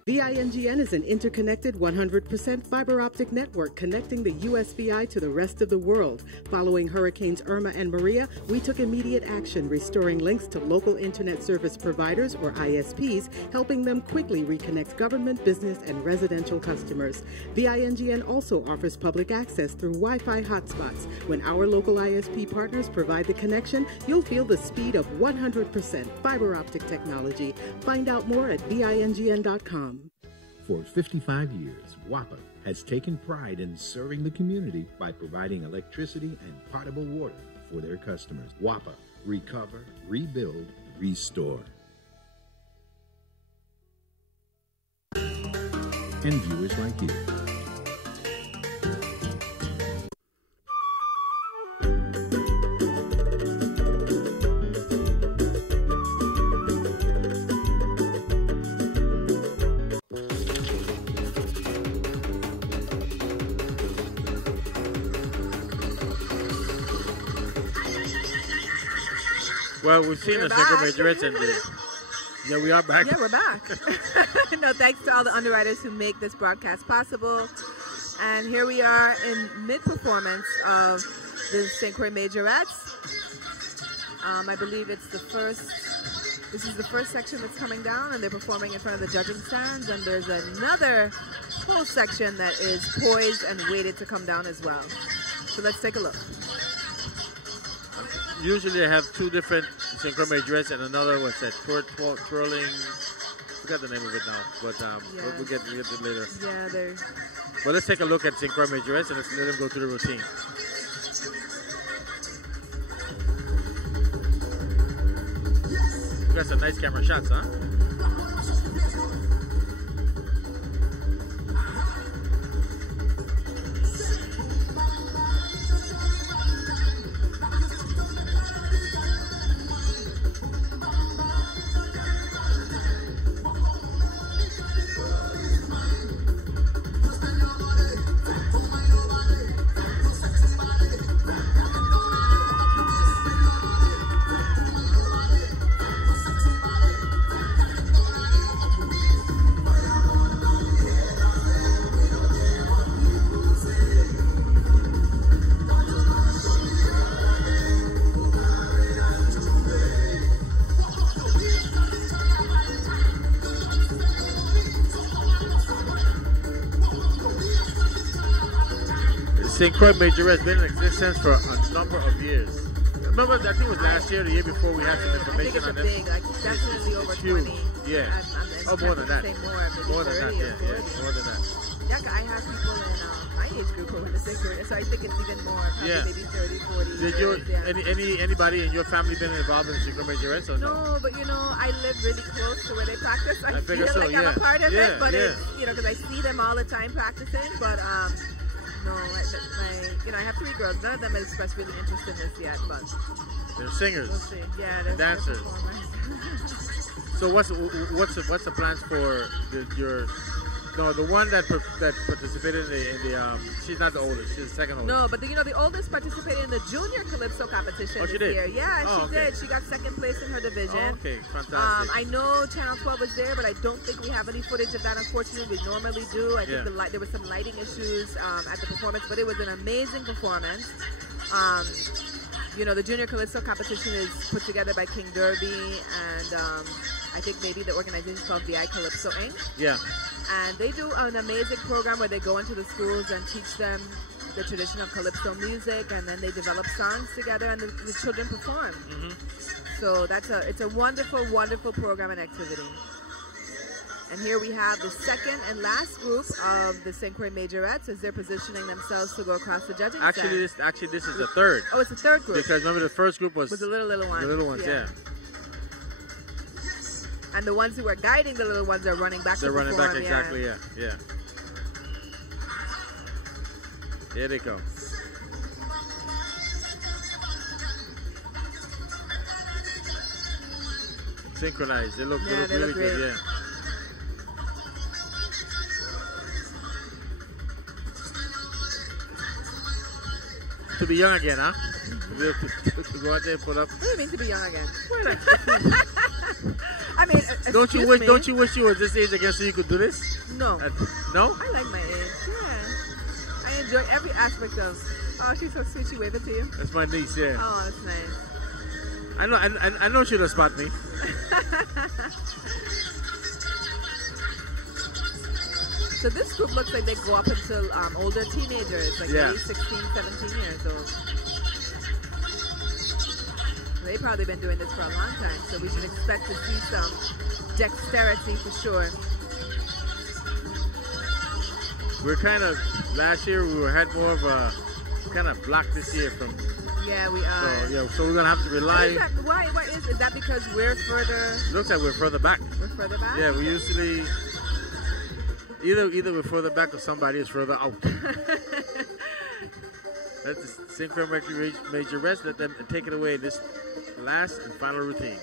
VINGN is an interconnected 100% fiber optic network connecting the USVI to the rest of the world. Following Hurricanes Irma and Maria, we took immediate action, restoring links to local internet service providers, or ISPs, helping them quickly reconnect government, business, and residential customers. VINGN also offers public access through Wi-Fi hotspots. When our local ISP partners provide the connection, you'll feel the speed of 100% fiber optic technology. Find out more at VINGN.com. For 55 years, WAPA has taken pride in serving the community by providing electricity and potable water for their customers. WAPA, recover, rebuild, restore. And viewers like you. Well, we've seen the St. Croix Majorettes and yeah, we are back. Yeah, we're back. No, thanks to all the underwriters who make this broadcast possible. And here we are in mid-performance of the St. Croix Majorettes. I believe it's this is the first section that's coming down, and they're performing in front of the judging stands. And there's another full section that is poised and waited to come down as well. So let's take a look. Usually I have two different St. Croix Majorettes and another, what's that, twirling, I forgot the name of it now, but yeah. we'll get to it later. Yeah, they're... Well, let's take a look at St. Croix Majorettes and let's let them go through the routine. You got some nice camera shots, huh? St. Croix Majorette has been in existence for a number of years. Remember, I think it was last year, the year before, we had some information on it. Big, like definitely over 20. Yeah. I'm more than that. More than that, yeah, more than that. Yeah, I have people in my age group who are in the St. Croix, so I think it's even more, maybe 30, 40 Did years. Anybody in your family been involved in St. Croix Majorette? No, but I live really close to where they practice. I feel so, like I'm a part of it, but it's, because I see them all the time practicing, but no, I have 3 girls. None of them have expressed really interest in this yet, but they're singers. We'll see. Yeah, they're dancers. So what's the plans for the one that participated in the she's not the oldest, she's the second oldest. No, but the oldest participated in the junior calypso competition this year. Yeah, she okay. did. She got 2nd place in her division. Okay, fantastic. I know Channel 12 was there, but I don't think we have any footage of that. Unfortunately, we normally do. I think there were some lighting issues at the performance, but it was an amazing performance. The junior calypso competition is put together by King Derby and I think maybe the organization is called VI Calypso Inc. Yeah. And they do an amazing program where they go into the schools and teach them the tradition of calypso music, and then they develop songs together, and the children perform. So it's a wonderful, wonderful program and activity. And here we have the second and last group of the St. Croix Majorettes as they're positioning themselves to go across the judging stand. This is the third. Oh, it's the third group. Because remember the first group was the little ones. The little ones, yeah. And the ones who are guiding the little ones are running back. They're running back, exactly, yeah. Here they come. Synchronized. They look really good, yeah. To be young again, huh? To go out there and put up. What do you mean to be young again? I mean, don't you wish you were this age again so you could do this? No. No? I like my age. Yeah. I enjoy every aspect of. Oh, she's so sweet. She waved it to you. That's my niece. Yeah. Oh, that's nice. I know she'll spot me. So this group looks like they go up until older teenagers, like maybe 16, 17 years old. They've probably been doing this for a long time, so we should expect to see some dexterity for sure. Last year we had more of a kind of block this year from. Yeah, we are. So we're gonna have to rely. Why is that? Because we're further. Looks like we're further back. We're further back. Yeah, we usually either we're further back or somebody is further out. That's the St. Croix Majorette. Let them take it away. This last and final routine.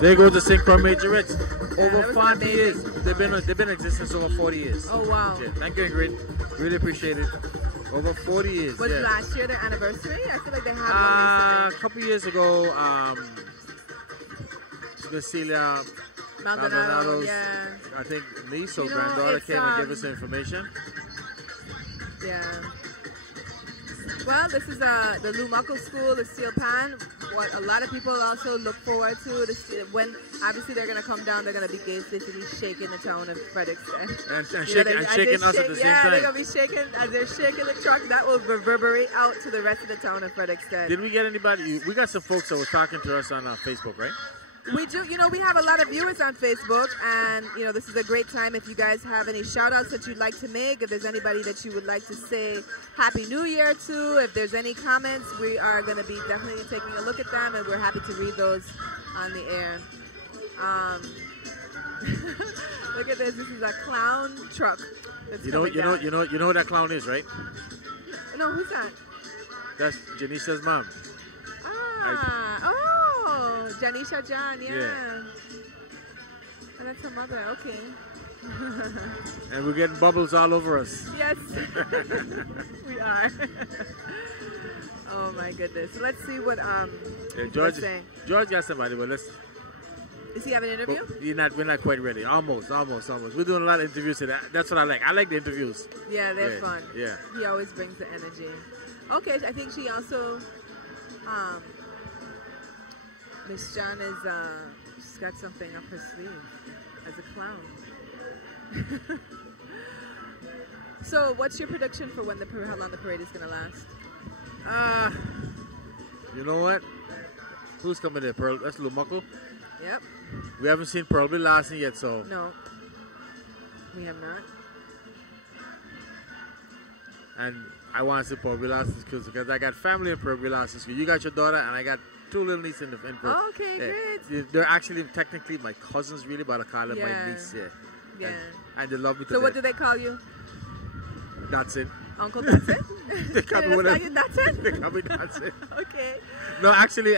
There goes the St. Croix Majorettes. that Over was 40 amazing. years. They've been in existence over 40 years. Oh, wow. Yeah, thank you, Ingrid. Really appreciate it. Over 40 years. Was yeah. last year their anniversary? I feel like they had one A recently. couple years ago, Cecilia Maldonado's, Maldonado's, yeah. I think niece or You know, granddaughter it's, came and gave us information. Yeah. Well, this is the Lumako School, the steel pan. What a lot of people also look forward to when obviously they're going to come down, they're going to be basically shaking the town of Frederickson. And You know, shaking us at the same yeah, time. they're going to be shaking as they're shaking the truck. That will reverberate out to the rest of the town of Frederickson. Did we get anybody? We got some folks that were talking to us on Facebook, right? We do, you know, we have a lot of viewers on Facebook, and, you know, this is a great time if you guys have any shout-outs that you'd like to make, if there's anybody that you would like to say Happy New Year to, if there's any comments, we are going to be definitely taking a look at them, and we're happy to read those on the air. Look at this. This is a clown truck. That's You know who that clown is, right? No, who's that? That's Janisha's mom. Oh, Janisha John, yeah. And that's her mother, okay. And we're getting bubbles all over us. Yes, we are. Oh my goodness. So let's see what George, they're saying. George got somebody, but let's. Does he have an interview? We're not quite ready. Almost. We're doing a lot of interviews today. That's what I like. I like the interviews. Yeah, they're fun. Yeah. He always brings the energy. Okay, I think she also, Miss John is, she's got something up her sleeve as a clown. So, what's your prediction for when how long the parade is going to last? You know what? Who's coming there? Pearl? That's Lumako. Yep. We haven't seen Pearl Blasting yet, so. No. We have not. And I want to see Pearl Blasting because I got family in Pearl Blasting school. You got your daughter, and I got two little nieces in Pearl. Oh, okay, great. They're actually technically my cousins, really, but I call them my niece. Yeah. And they love me to So, what death. do they call you? That's it. Uncle, that's it? They call me They whatever. call you that's it? They call me that's it. Okay. No, actually,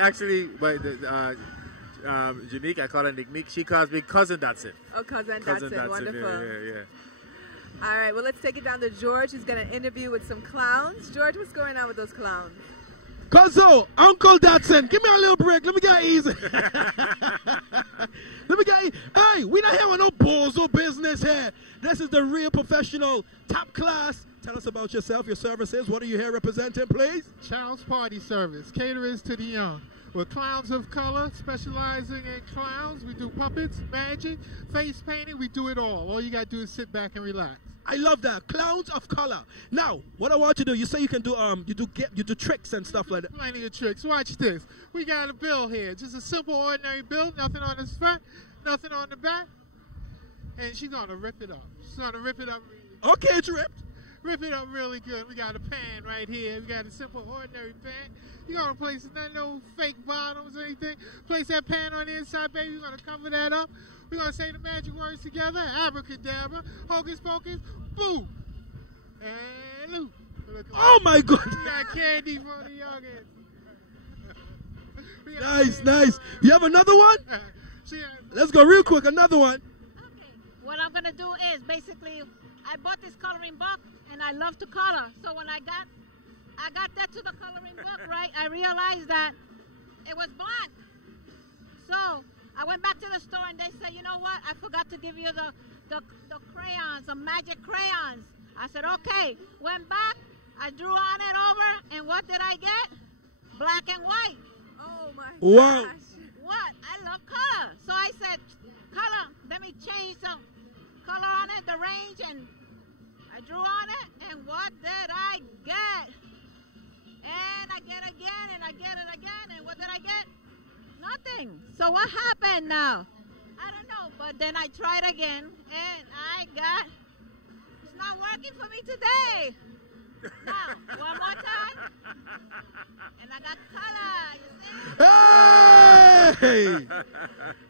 Janique, I call her Nick. She calls me cousin. That's it. Oh, cousin Cousin Datsun. Wonderful. Yeah. All right, well, let's take it down to George. He's going to interview with some clowns. George, what's going on with those clowns? Cuzzo, Uncle Datsun, give me a little break. Let me get easy. Let me get easy. Hey, we not having no bozo business here. This is the real professional, top class. Tell us about yourself, your services. What are you here representing, please? Child's Party Service, caterers to the young. We're clowns of color, specializing in clowns. We do puppets, magic, face painting. We do it all. All you got to do is sit back and relax. I love that. Clowns of color. Now, what I want you to do, you say you can do you do tricks and stuff like that. Plenty of tricks. Watch this. We got a bill here. Just a simple, ordinary bill. Nothing on the front, nothing on the back. And she's going to rip it up. She's going to rip it up. Okay, it's ripped. Rip it up really good. We got a pan right here. We got a simple, ordinary pan. You're going to place no fake bottoms or anything. Place that pan on the inside, baby. We're going to cover that up. We're going to say the magic words together. Abracadabra, hocus pocus, boom. And loop. Oh, my God. We got candy for the youngins. Nice. You have another one? Let's go real quick. Another one. What I'm going to do is basically, I bought this coloring book, and I love to color. So when I got that to the coloring book, right, I realized that it was blank. So I went back to the store, and they said, you know what? I forgot to give you the crayons, the magic crayons. I said, okay. Went back. I drew on it over, and what did I get? Black and white. Oh, my Wow. gosh. What? I love color. So I said, color, let me change some color on it, the range, and I drew on it, and what did I get? And I get again, and I get it again, and what did I get? Nothing. So what happened now? I don't know, but then I tried again, and it's not working for me today. Now, one more time, and I got color, you see?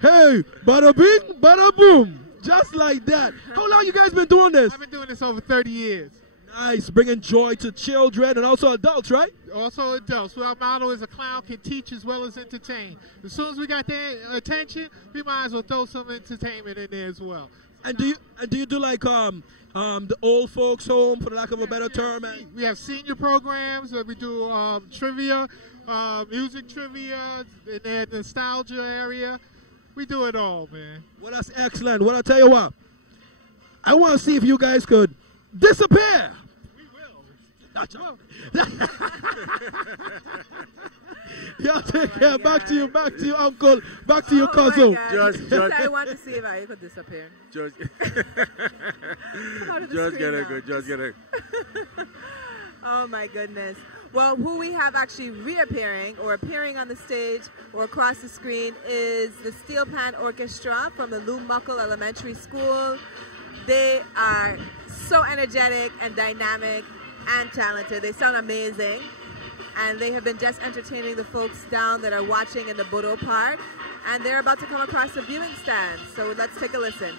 Hey, bada bing, bada boom. Just like that. How long you guys been doing this? I've been doing this over 30 years. Nice, bringing joy to children and also adults, right? Also adults. Well, our motto is a clown can teach as well as entertain. As soon as we got their attention, we might as well throw some entertainment in there as well. And do you do like the old folks home, for the lack of a better term? We have senior programs. We do trivia, music trivia, in the nostalgia area. We do it all, man. Well, that's excellent. Well, I'll tell you what. I want to see if you guys could disappear. Y'all take care. Back to you, uncle. Back to your cousin. Judge, I want to see if I could disappear. Judge get it good. Judge get it. Oh my goodness. Well, who we have actually reappearing or appearing on the stage or across the screen is the Steel Pan Orchestra from the Lou Muckle Elementary School. They are so energetic and dynamic and talented. They sound amazing. And they have been just entertaining the folks down that are watching in the Bodo part. And they're about to come across the viewing stand. So let's take a listen.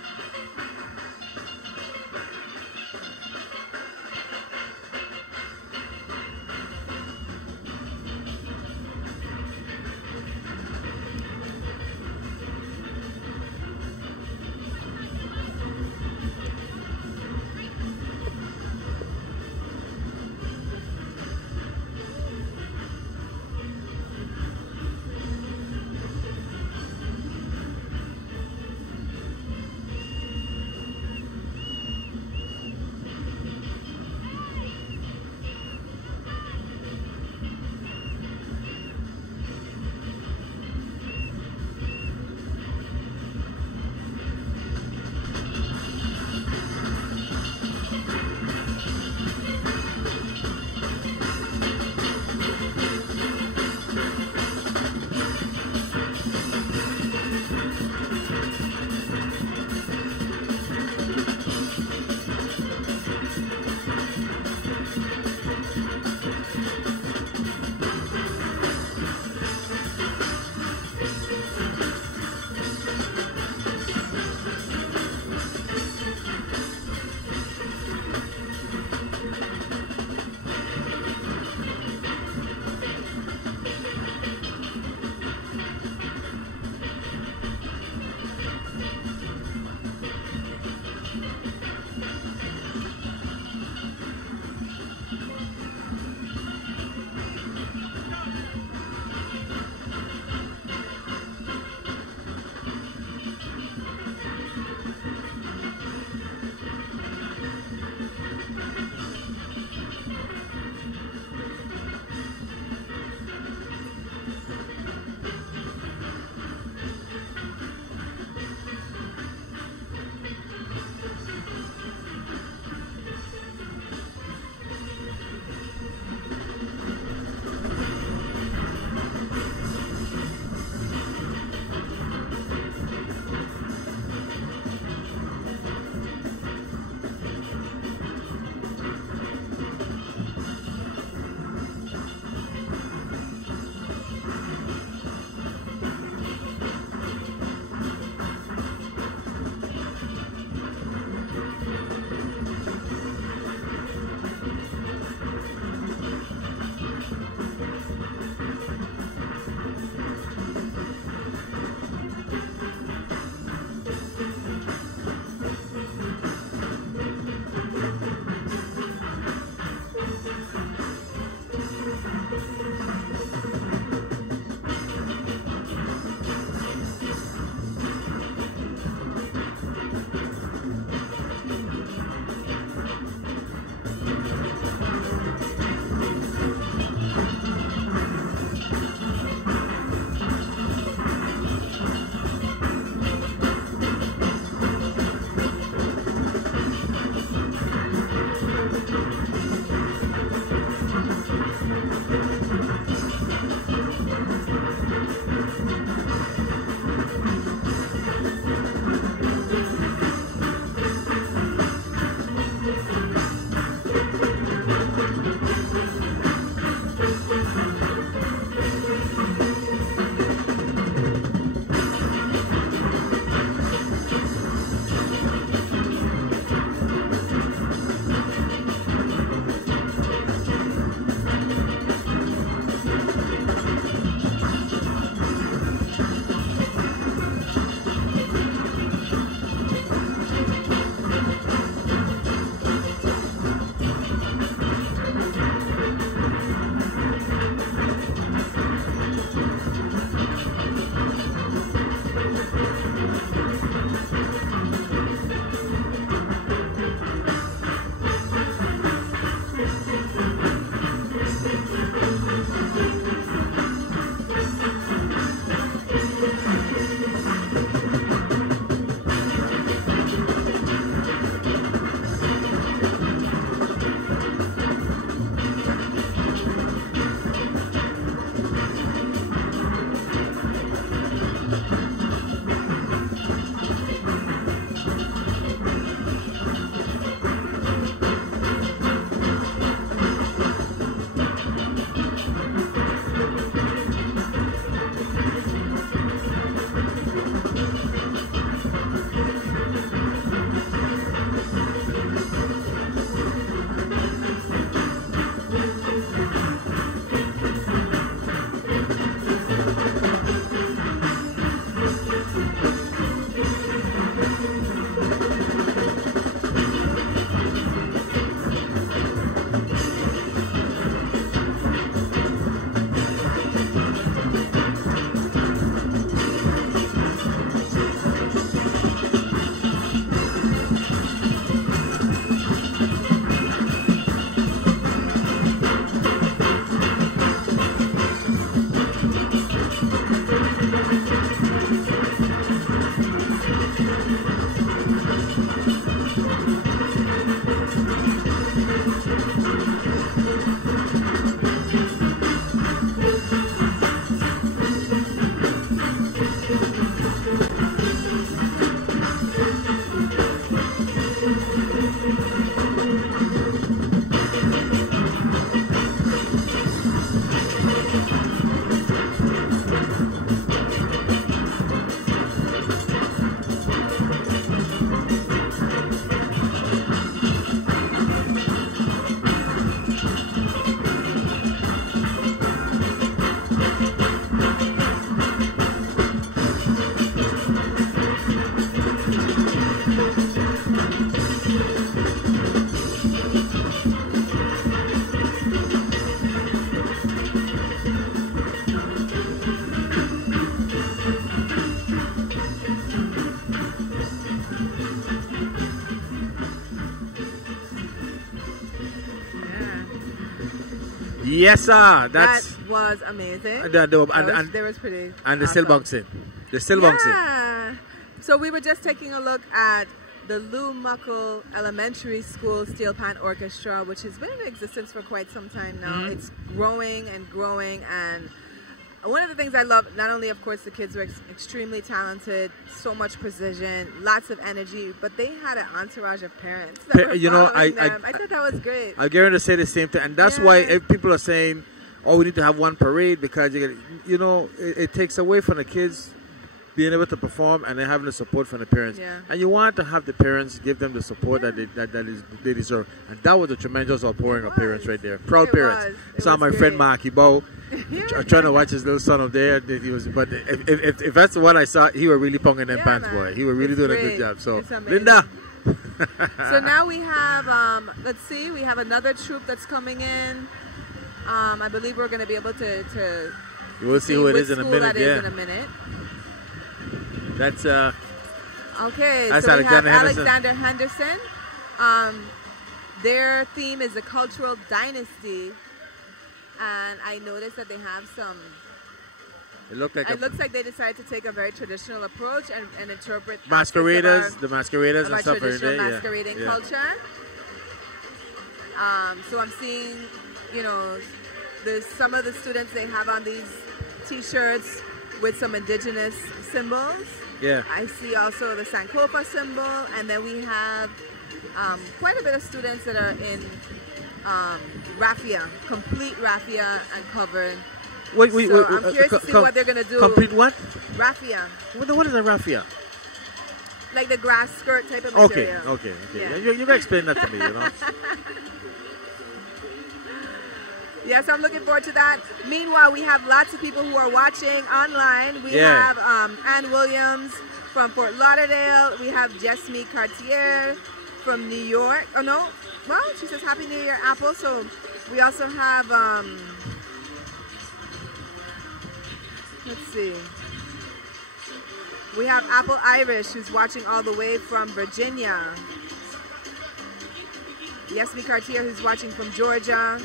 Yes, sir. That was amazing. That was pretty. And they're still bouncing. They're still bouncing. So we were just taking a look at the Lou Muckle Elementary School Steel Pan Orchestra, which has been in existence for quite some time now. It's growing and growing, and one of the things I love, not only, of course, the kids were extremely talented, so much precision, lots of energy, but they had an entourage of parents. I thought that was great. I'm going to say the same thing, and that's why people are saying, "Oh, we need to have one parade," because it takes away from the kids being able to perform and then having the support from the parents. And you want to have the parents give them the support that they deserve. And that was a tremendous outpouring of parents right there. Proud parents. Saw my friend Marky Bow trying to watch his little son up there. But if that's what I saw, he was really punking them pants, boy. He was really doing a good job. So, Linda. So now we have, let's see, we have another troupe that's coming in. I believe we're going to be able to we'll see who it is in a minute. That's okay. That's so Alexander we have Henderson. Alexander Henderson. Their theme is the cultural dynasty, and I noticed that they have some. It looks like they decided to take a very traditional approach and interpret masqueraders, the masqueraders and stuff. Traditional masquerading culture. So I'm seeing, there's some of the students, they have on these T-shirts with some indigenous symbols. Yeah. I see also the Sankofa symbol, and then we have quite a bit of students that are in raffia, complete raffia and covered. Wait, I'm curious to see what they're going to do. Complete what? Raffia. What is a raffia? Like the grass skirt type of material. Okay. Yeah. You can explain that to me, Yes, I'm looking forward to that. Meanwhile, we have lots of people who are watching online. We have Ann Williams from Fort Lauderdale. We have Jesme Cartier from New York. Oh, no. Well, she says Happy New Year, Apple. So we also have, let's see. We have Apple Irish, who's watching all the way from Virginia. Jesme Cartier, who's watching from Georgia.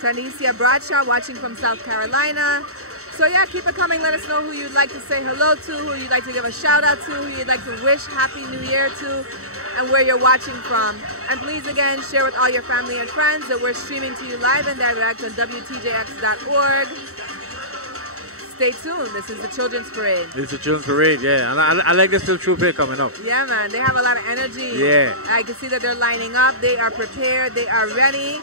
Tanisha Bradshaw watching from South Carolina. So yeah, keep it coming. Let us know who you'd like to say hello to, who you'd like to give a shout out to, who you'd like to wish Happy New Year to, and where you're watching from. And please again, share with all your family and friends that we're streaming to you live and direct on WTJX.org. Stay tuned. This is the Children's Parade. It's the Children's Parade, yeah. And I like this little troop here coming up. Yeah, man. They have a lot of energy. Yeah. I can see that they're lining up. They are prepared. They are ready.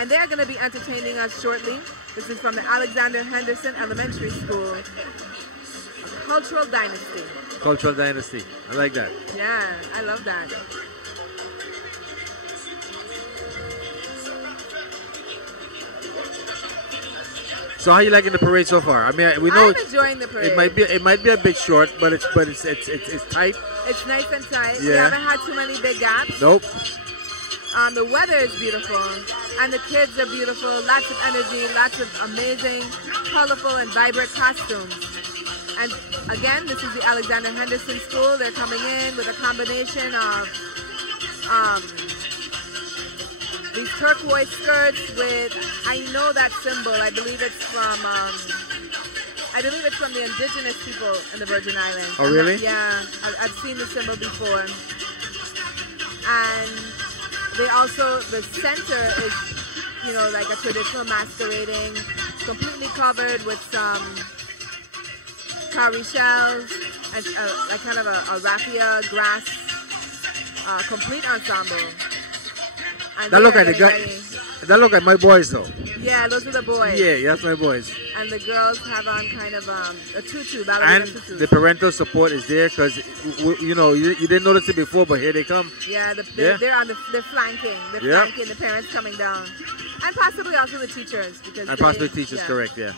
And they're going to be entertaining us shortly. This is from the Alexander Henderson Elementary School. A cultural dynasty. Cultural dynasty. I like that. Yeah, I love that. So how you liking the parade so far? I mean, we know I'm enjoying the parade. It might be a bit short, but it's tight. It's nice and tight. Yeah. We haven't had too many big gaps. Nope. The weather is beautiful, and the kids are beautiful. Lots of energy, lots of amazing, colorful, and vibrant costumes. And again, this is the Alexander Henderson School. They're coming in with a combination of these turquoise skirts with, I know that symbol. I believe it's from I believe it's from the indigenous people in the Virgin Islands. Oh, really? Yeah, I've seen the symbol before. And they also, the center is, you know, like a traditional masquerading, completely covered with some cowrie shells and like kind of a raffia grass complete ensemble. And That look like my boys though. Yeah, those are the boys. Yeah, that's my boys. And the girls have on kind of a tutu, ballerina And tutu. the parental support is there because, you know, you didn't notice it before, but here they come. Yeah, Yeah. they're flanking. They're Yeah. flanking the parents coming down. And possibly also the teachers. Because And possibly teachers, correct, yeah.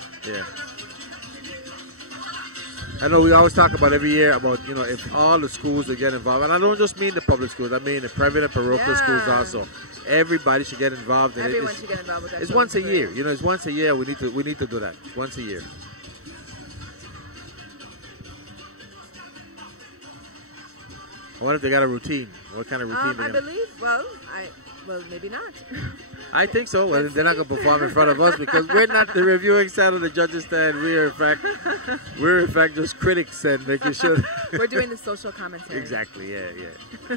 I know we always talk about every year about, you know, if all the schools would get involved. And I don't just mean the public schools, I mean the private and parochial schools also. Everybody should get involved in Everyone it. should get involved with that. It's once a year. You know, it's once a year. We need to do that. It's once a year. I wonder if they got a routine. What kind of routine they I got? believe, well, maybe not. I think so. Well, they're not going to perform in front of us because we're not the reviewing side of the judges' stand. We're in fact just critics and making sure. We're doing the social commentary. Exactly. Yeah.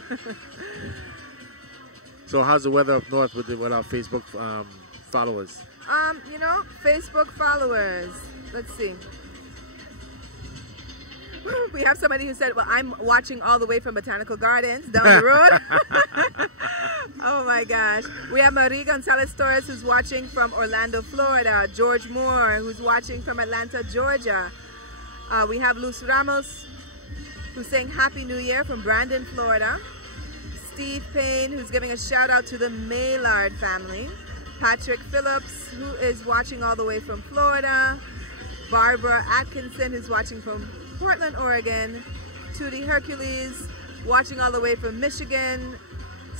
So how's the weather up north with our Facebook followers? You know, Facebook followers. Let's see. We have somebody who said, well, I'm watching all the way from Botanical Gardens down the road. Oh, my gosh. We have Marie Gonzalez-Torres, who's watching from Orlando, Florida. George Moore, who's watching from Atlanta, Georgia. We have Luz Ramos, who's saying Happy New Year from Brandon, Florida. Steve Payne, who's giving a shout-out to the Maillard family. Patrick Phillips, who is watching all the way from Florida. Barbara Atkinson, who's watching from Portland, Oregon. Tootie Hercules, watching all the way from Michigan.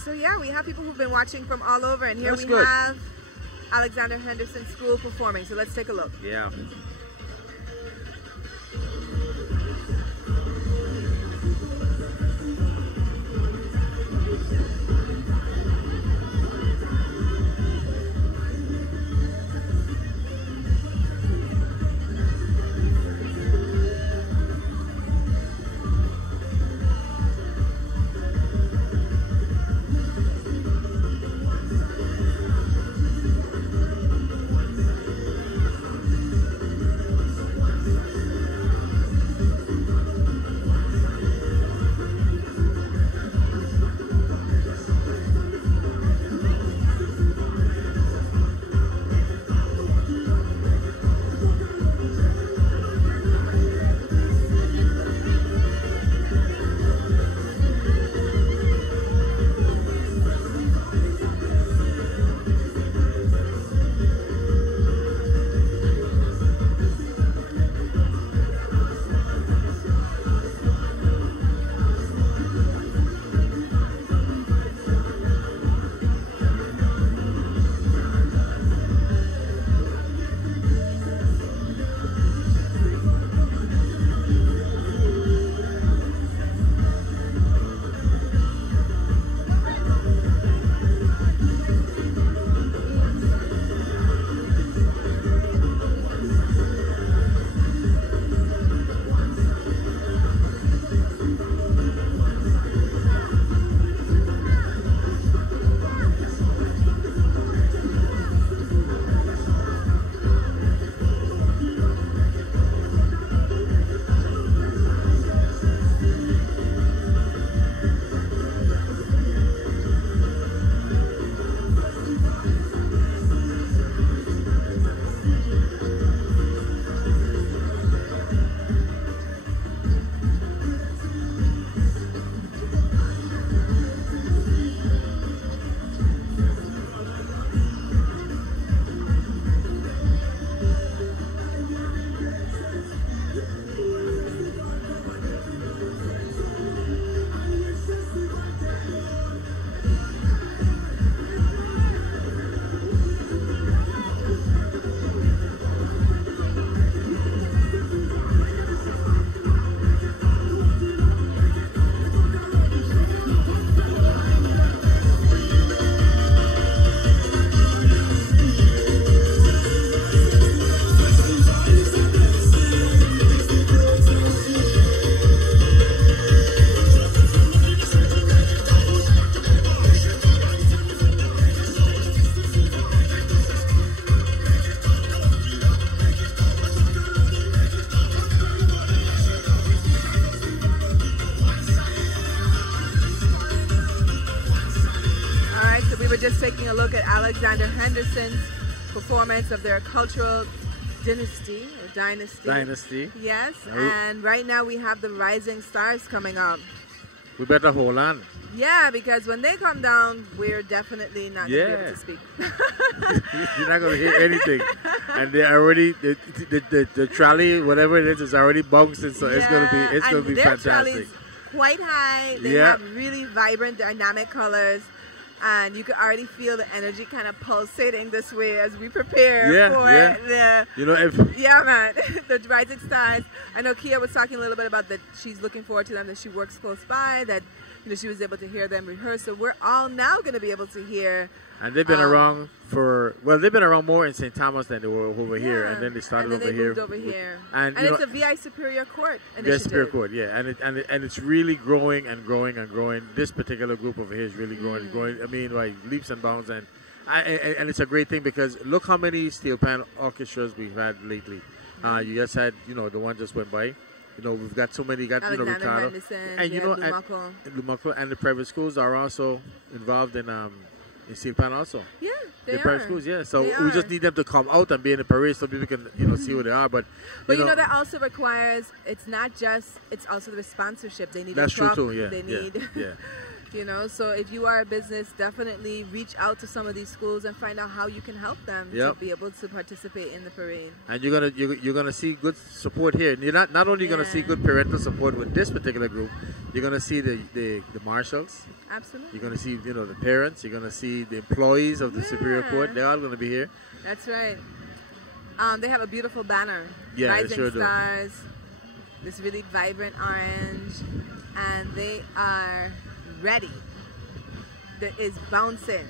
So yeah, we have people who've been watching from all over, and here That's we good. have Alexander Henderson School performing. So let's take a look. Yeah. just taking a look at Alexander Henderson's performance of their cultural dynasty. Dynasty. Yes, and right now we have the Rising Stars coming up. We better hold on. Yeah, because when they come down, we're definitely not going to be able to speak. You're not going to hear anything. And they're already, the trolley, whatever it is already bouncing, so it's going to be their fantastic. trolley's quite high. They have really vibrant, dynamic colors. And you can already feel the energy kind of pulsating this way as we prepare for the the Rising Stars. I know Kia was talking a little bit about that she's looking forward to them, that she works close by, that she was able to hear them rehearse. So we're all now going to be able to hear. And they've been around they've been around more in St. Thomas than they were over here, and then they started and then over they here. Moved over here. And it's a VI Superior Court initiative. VI Superior Court, yeah, and it's really growing and growing and growing. This particular group over here is really growing and growing. I mean, like leaps and bounds, and it's a great thing because look how many steel pan orchestras we've had lately. You just had, the one just went by. We've got so many. Got Ricardo, and Lumaco, and the private schools are also involved in steel pan also. Yeah, they the are. Private schools, yeah. So we just need them to come out and be in the parade so people can, see who they are. But that also requires it's also the sponsorship. They need. That's a truck, true too. Yeah. They need. Yeah. So if you are a business, definitely reach out to some of these schools and find out how you can help them to be able to participate in the parade. And you're gonna see good support here. You're not only gonna see good parental support with this particular group, you're gonna see the marshals. Absolutely. You're gonna see the parents. You're gonna see the employees of the Superior Court. They're all gonna be here. That's right. They have a beautiful banner. Yeah, Rising they sure Stars. This really vibrant orange, and they are ready. That is bouncing,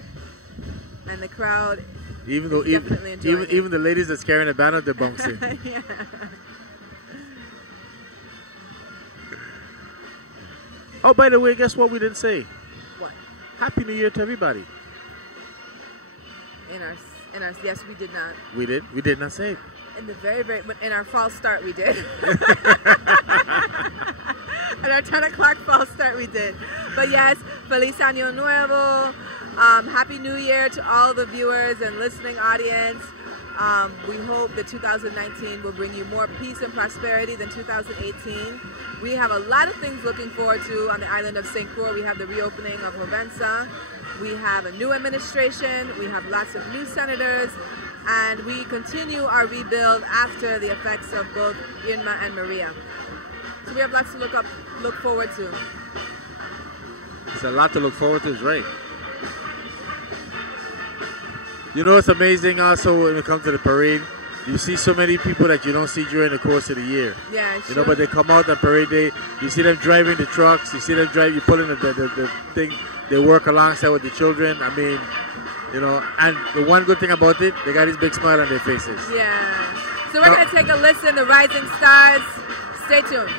and the crowd. Even the ladies that's carrying a banner, they're bouncing. Yeah. Oh, by the way, guess what we didn't say? What? Happy New Year to everybody. Yes, we did not. We did. We did not say it. In the in our false start, we did. At our 10 o'clock false start, we did. But yes, Feliz Año Nuevo. Happy New Year to all the viewers and listening audience. We hope that 2019 will bring you more peace and prosperity than 2018. We have a lot of things looking forward to on the island of St. Croix. We have the reopening of Jovensa. We have a new administration. We have lots of new senators. And we continue our rebuild after the effects of both Irma and Maria. So we have lots to look forward to. It's a lot to look forward to, is right. It's amazing also when it comes to the parade. You see so many people that you don't see during the course of the year. Yeah, sure. But they come out on parade day. You see them driving the trucks. You see them you pull in the thing. They work alongside with the children. I mean, and the one good thing about it, they got this big smile on their faces. Yeah. So we're going to take a listen to Rising Stars. Stay tuned.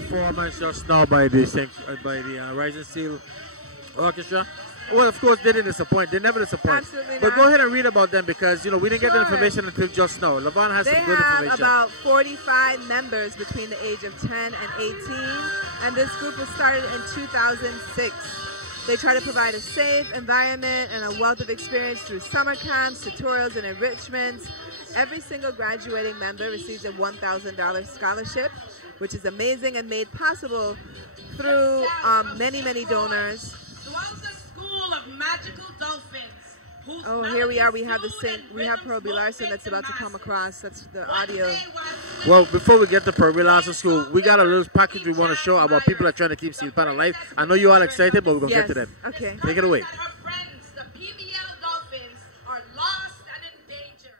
performance just now by the Rising Steel Orchestra. Well, of course, they didn't disappoint. They never disappoint. Absolutely But not. go ahead and read about them because, we didn't get the information until just now. Levon has They some good have information. about 45 members between the age of 10 and 18, and this group was started in 2006. They try to provide a safe environment and a wealth of experience through summer camps, tutorials, and enrichments. Every single graduating member receives a $1,000 scholarship, which is amazing and made possible through many, many donors. Of magical dolphins. Oh, here we are. We have Pearl Larson that's about to come across. That's the audio. Well, before we get to Pearl Larson School, we got a little package we want to show about people that are trying to keep Steel Pan alive. I know you're all excited, but we're going to get to that. Okay. Take it away. The PBL dolphins are lost and in danger.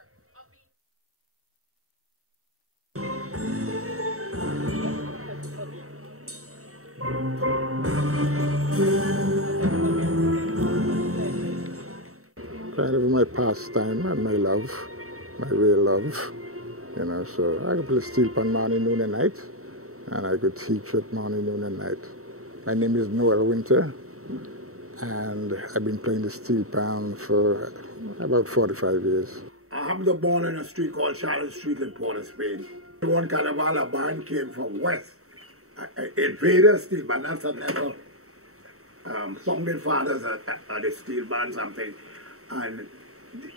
Kind of my pastime and my love, my real love, so I could play steel pan morning, noon and night, and I could teach it morning, noon and night. My name is Noel Winter, and I've been playing the steel pan for about 45 years. I was born in a street called Charlotte Street in Port of Spain. One carnival, a band came from west. Invaders steel band, that's never founding fathers at the steel band something. And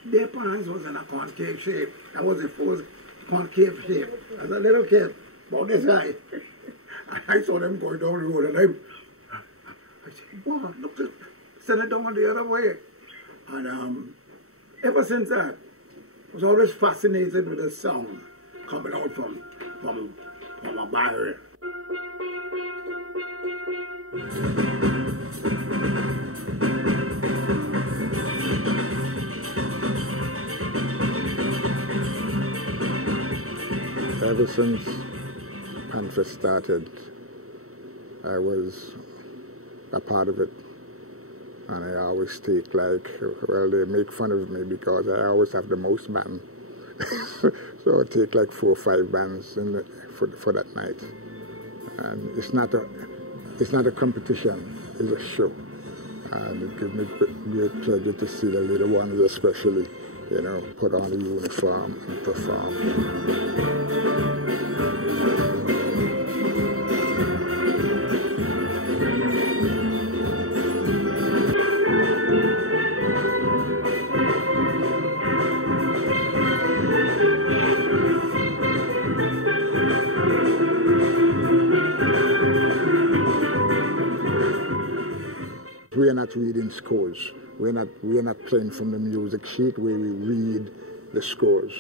their pants was in a concave shape. That was the first concave shape. As a little kid, about this high, I saw them going down the road and I said, wow, look, send it down the other way. And ever since that, I was always fascinated with the sound coming out from a barrier. Ever since Panfest started, I was a part of it. And I always take they make fun of me because I always have the most band. So I take 4 or 5 bands for that night. And it's not a competition, it's a show. And it gives me great pleasure to see the little ones especially, put on the uniform and perform. We are not reading scores. We are not playing from the music sheet where we read the scores.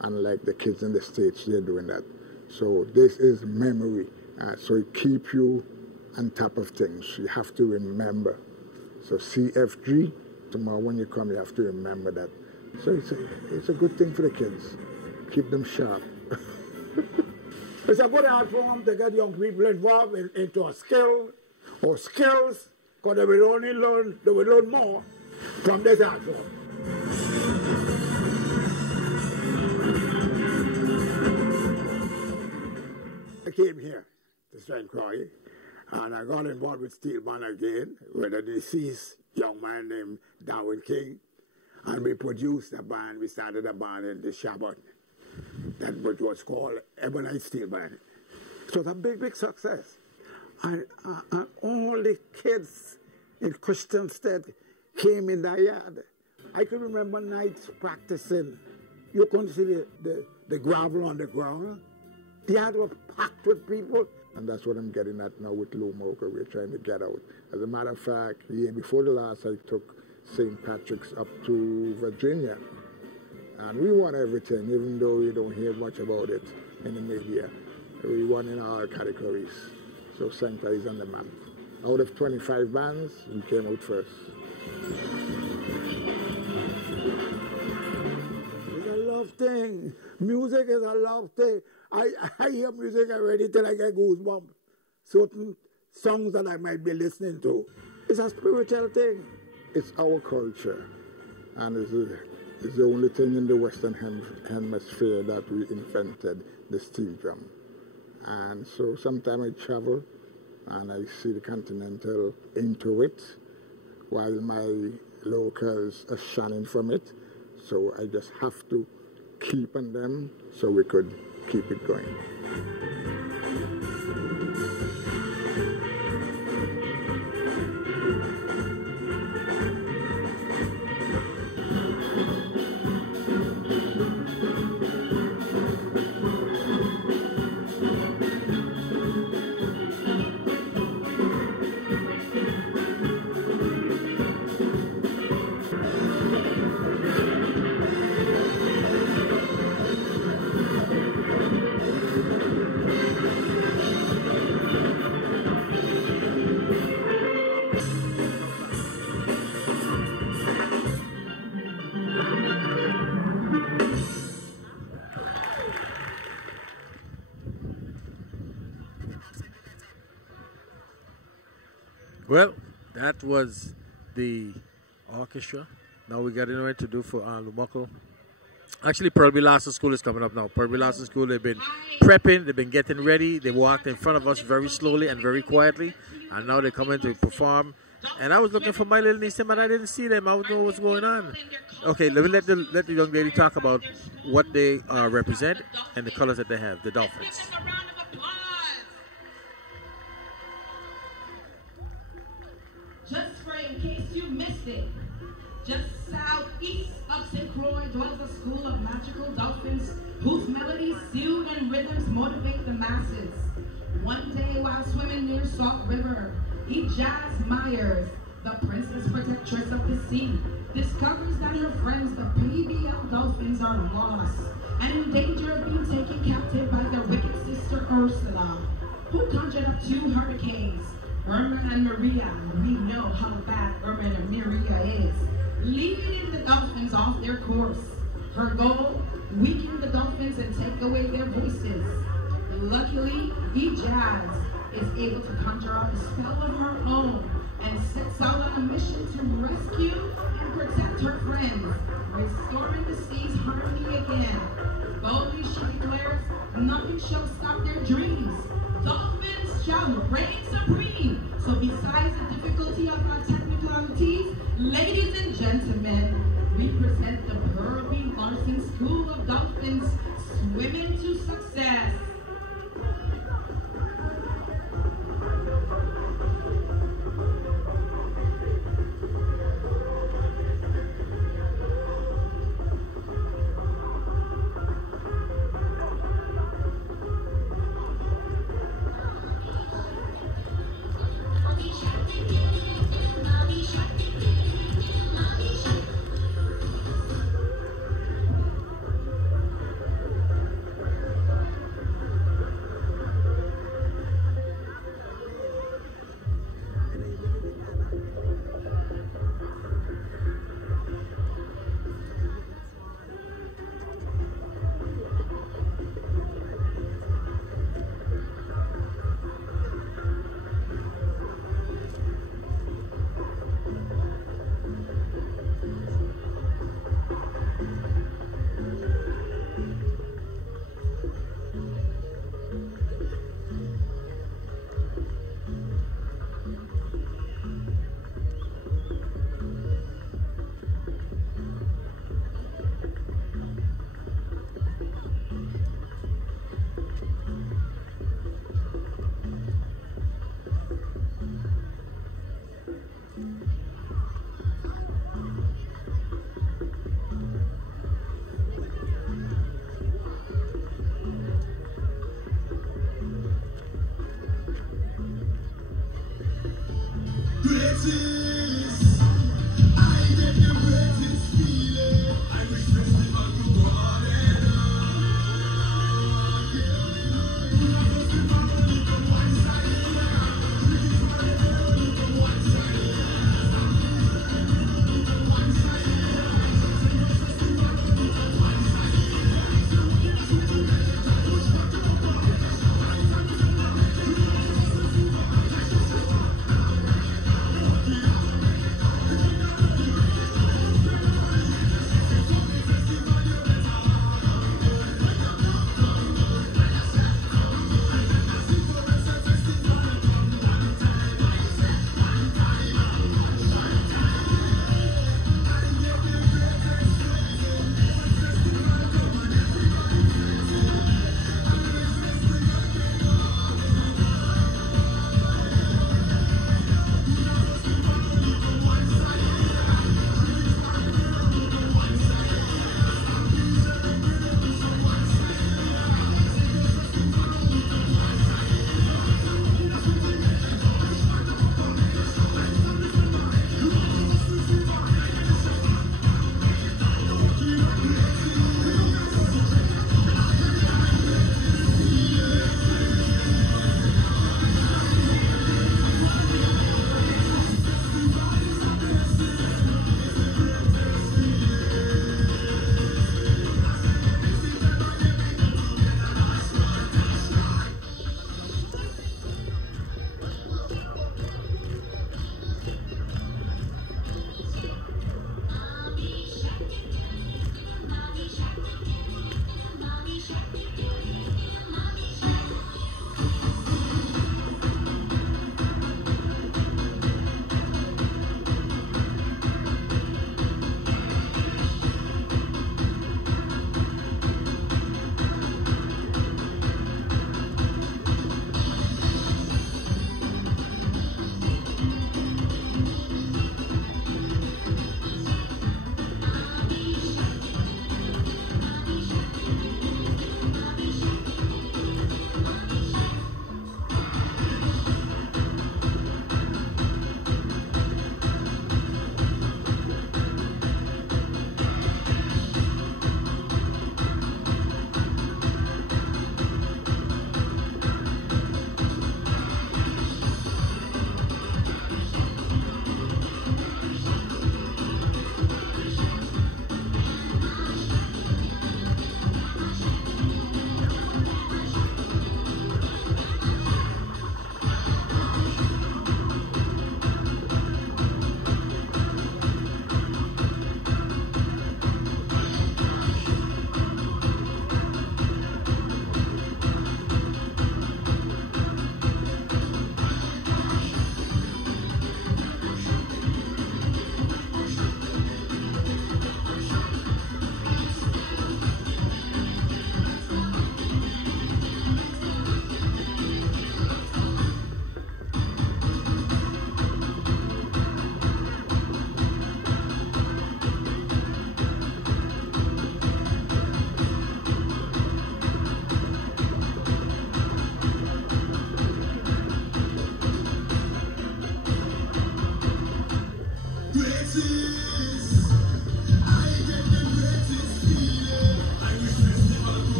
Unlike the kids in the States, they're doing that. So this is memory. So it keeps you on top of things. You have to remember. So CFG, tomorrow when you come, you have to remember that. So it's a good thing for the kids. Keep them sharp. It's a good art form to get young people involved into a skill or skills, because they will learn more from this art form. I came here to St. Croix, and I got involved with steel band again with a deceased young man named Darwin King, and we produced a band. We started a band in the Shabbat, that was called Ebonite Steel Band. It was a big, big success. And all the kids in Christian State came in the yard. I can remember nights practicing. You couldn't see the gravel on the ground. The yard was packed with people. And that's what I'm getting at now with Lou Mocha. We're trying to get out. As a matter of fact, the year before the last, I took St. Patrick's up to Virginia. And we won everything, even though you don't hear much about it in the media. We won in all categories. So St. Clair is on the map. Out of 25 bands, we came out first. It's a love thing. Music is a love thing. I hear music already till I get goosebumps. Certain songs that I might be listening to. It's a spiritual thing. It's our culture. And it's the only thing in the Western Hemisphere that we invented the steel drum. And so sometimes I travel and I see the Continental into it while my locals are shunning from it. So I just have to keep on them so we could keep it going. Well, that was the orchestra. Now we got anywhere to do for Lumoko. Actually, Pearl Blossom School is coming up now. Pearl Blossom School, they've been prepping, they've been getting ready. They walked in front of us very slowly and very quietly, and now they're coming to perform. And I was looking for my little niece, but I didn't see them. I don't know what's going on. Okay, let me let the young lady talk about what they represent and the colors that they have, the Dolphins. Just for in case you missed it, just southeast of St. Croix dwells a school of magical dolphins whose melodies soothe and rhythms motivate the masses. One day while swimming near Salt River, Ijaz Myers, the princess protectress of the sea, discovers that her friends, the PBL dolphins, are lost and in danger of being taken captive by their wicked sister Ursula, who conjured up two hurricanes, Irma and Maria. We know how bad Irma and Maria is, leading the dolphins off their course. Her goal, weaken the dolphins and take away their voices. Luckily, Ijaz is able to conjure up a spell of her own and sets out on a mission to rescue and protect her friends, restoring the sea's harmony again. Boldly she declares, nothing shall stop their dreams. Dolphins shall reign supreme. So besides the difficulty of our technicalities, ladies and gentlemen, we present the Pearl B. Larson School of Dolphins, Swimming to Success.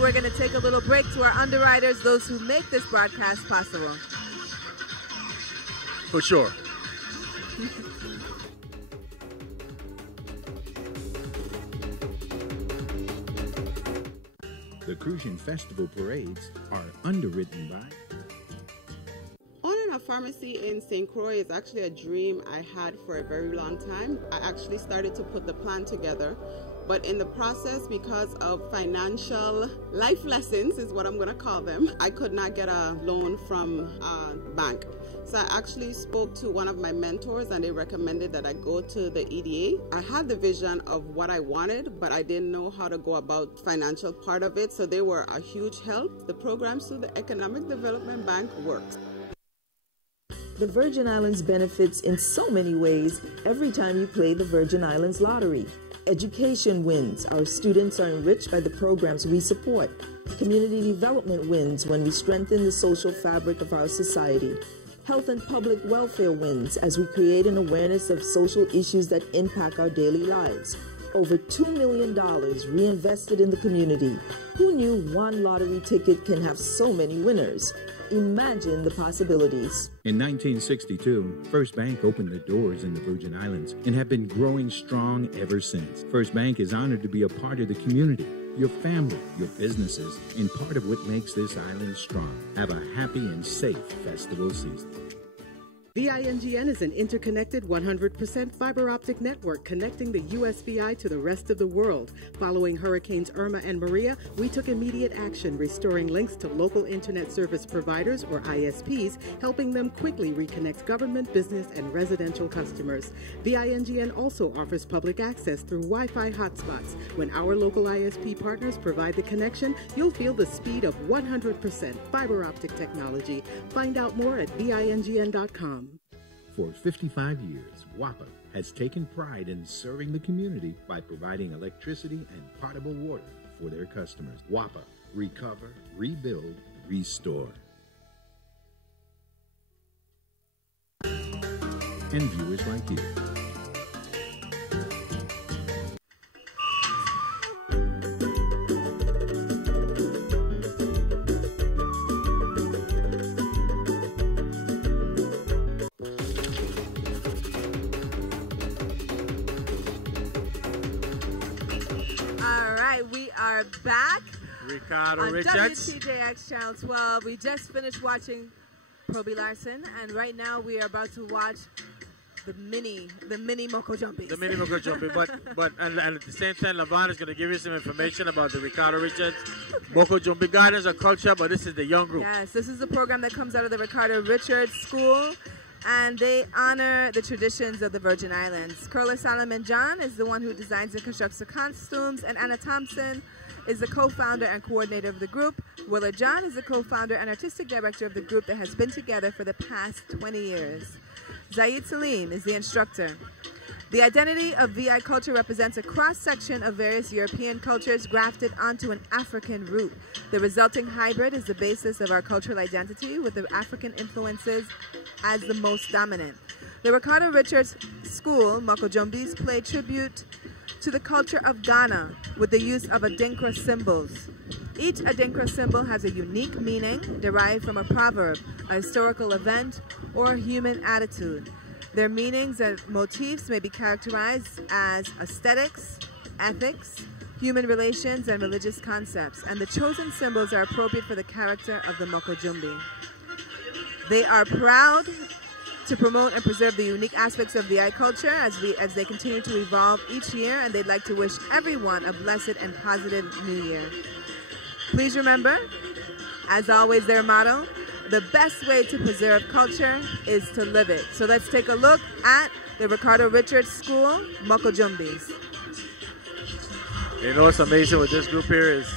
we're going to take a little break to our underwriters, those who make this broadcast possible. For sure. The Crucian Festival parades are underwritten by... Owning a pharmacy in St. Croix is actually a dream I had for a very long time. I actually started to put the plan together, but in the process, because of financial life lessons, is what I'm going to call them, I could not get a loan from a bank. So I actually spoke to one of my mentors and they recommended that I go to the EDA. I had the vision of what I wanted, but I didn't know how to go about the financial part of it. So they were a huge help. The programs through the Economic Development Bank worked. The Virgin Islands benefits in so many ways every time you play the Virgin Islands Lottery. Education wins. Our students are enriched by the programs we support. Community development wins when we strengthen the social fabric of our society. Health and public welfare wins as we create an awareness of social issues that impact our daily lives. Over $2 million reinvested in the community. Who knew one lottery ticket can have so many winners? Imagine the possibilities. In 1962, First Bank opened the doors in the Virgin Islands and have been growing strong ever since. First Bank is honored to be a part of the community, your family, your businesses, and part of what makes this island strong. Have a happy and safe festival season. VINGN is an interconnected 100% fiber optic network connecting the USVI to the rest of the world. Following Hurricanes Irma and Maria, we took immediate action, restoring links to local internet service providers, or ISPs, helping them quickly reconnect government, business, and residential customers. VINGN also offers public access through Wi-Fi hotspots. When our local ISP partners provide the connection, you'll feel the speed of 100% fiber optic technology. Find out more at VINGN.com. For 55 years, WAPA has taken pride in serving the community by providing electricity and potable water for their customers. WAPA, recover, rebuild, restore. And viewers like you. Back Ricardo on Richards. WTJX Channel 12. We just finished watching Proby Larson, and right now we are about to watch the mini Moko Jumpies. The mini Moko Jumpy, but at the same time, Lavon is going to give you some information about the Ricardo Richards Moko Jumpy Gardens of Culture, but this is the young group. Yes, this is a program that comes out of the Ricardo Richards School, and they honor the traditions of the Virgin Islands. Curler Solomon John is the one who designs and constructs the costumes, and Anna Thompson is the co-founder and coordinator of the group. Willard John is the co-founder and artistic director of the group that has been together for the past 20 years. Zaid Salim is the instructor. The identity of VI culture represents a cross-section of various European cultures grafted onto an African root. The resulting hybrid is the basis of our cultural identity, with the African influences as the most dominant. The Ricardo Richards School, Moko Jumbis, play tribute to the culture of Ghana with the use of Adinkra symbols. Each Adinkra symbol has a unique meaning derived from a proverb, a historical event, or a human attitude. Their meanings and motifs may be characterized as aesthetics, ethics, human relations, and religious concepts, and the chosen symbols are appropriate for the character of the Moko Jumbi. They are proud to promote and preserve the unique aspects of VI culture as they continue to evolve each year, and they'd like to wish everyone a blessed and positive new year. Please remember, as always, their motto, the best way to preserve culture is to live it. So let's take a look at the Ricardo Richards School, Moko Jumbis. You know what's amazing with this group here is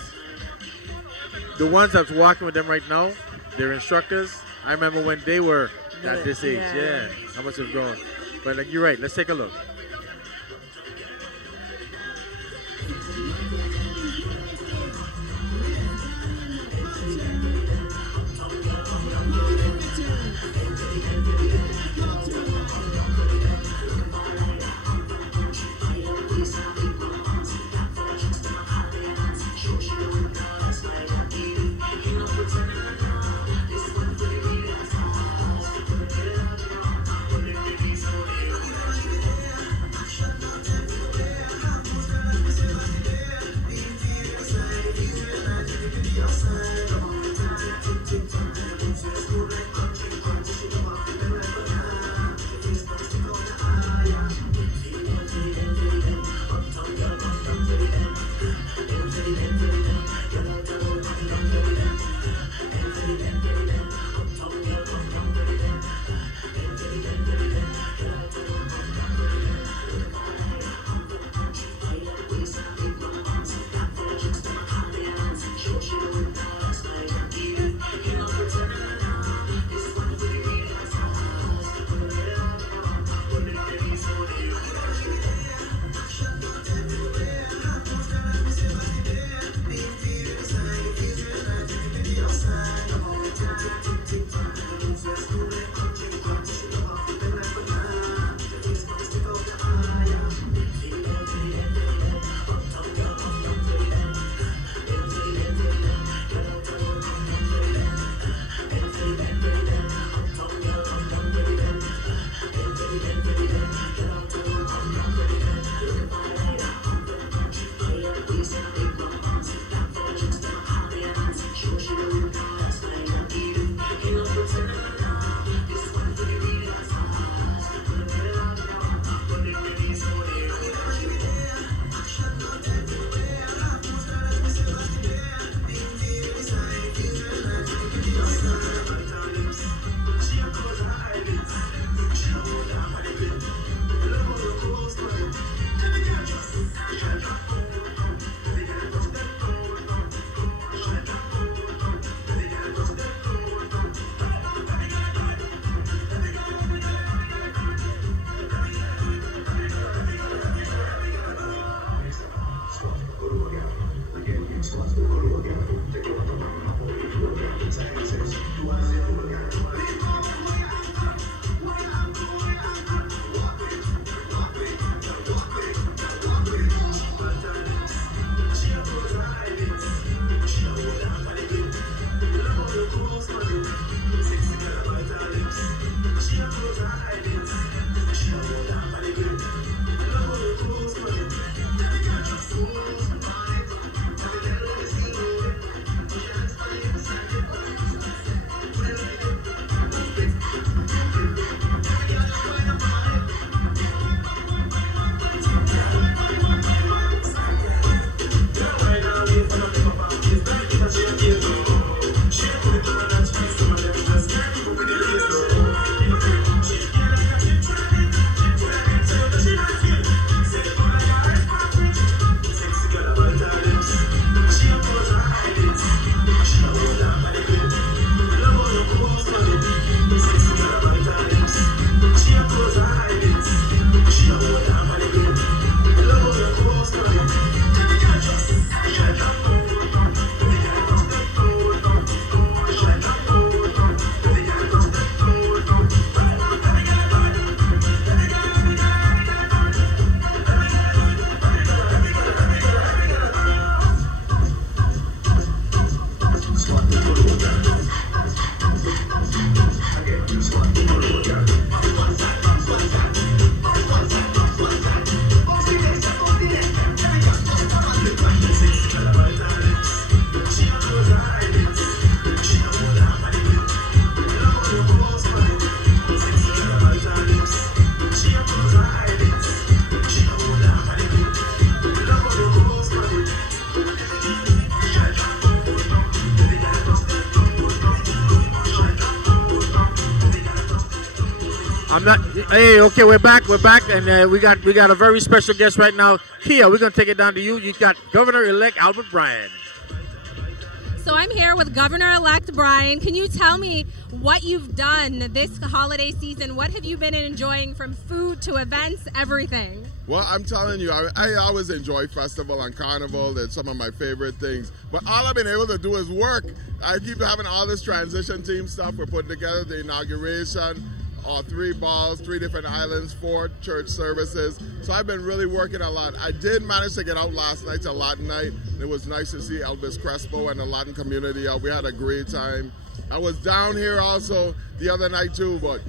the ones that's walking with them right now, they're instructors. I remember when they were at this age, yeah, how much have grown. But like, you're right, let's take a look. I'm not. Hey, okay, we're back, and we got a very special guest right now. Kia, we're gonna take it down to you. You got Governor-elect Albert Bryan. So I'm here with Governor-elect Bryan. Can you tell me what you've done this holiday season? What have you been enjoying, from food to events, everything? Well, I'm telling you, I always enjoy festival and carnival. They're some of my favorite things. But all I've been able to do is work. I keep having all this transition team stuff. We're putting together the inauguration, 3 balls, 3 different islands, 4 church services. So I've been really working a lot. I did manage to get out last night to Latin night. It was nice to see Elvis Crespo and the Latin community out. We had a great time. I was down here also the other night too, but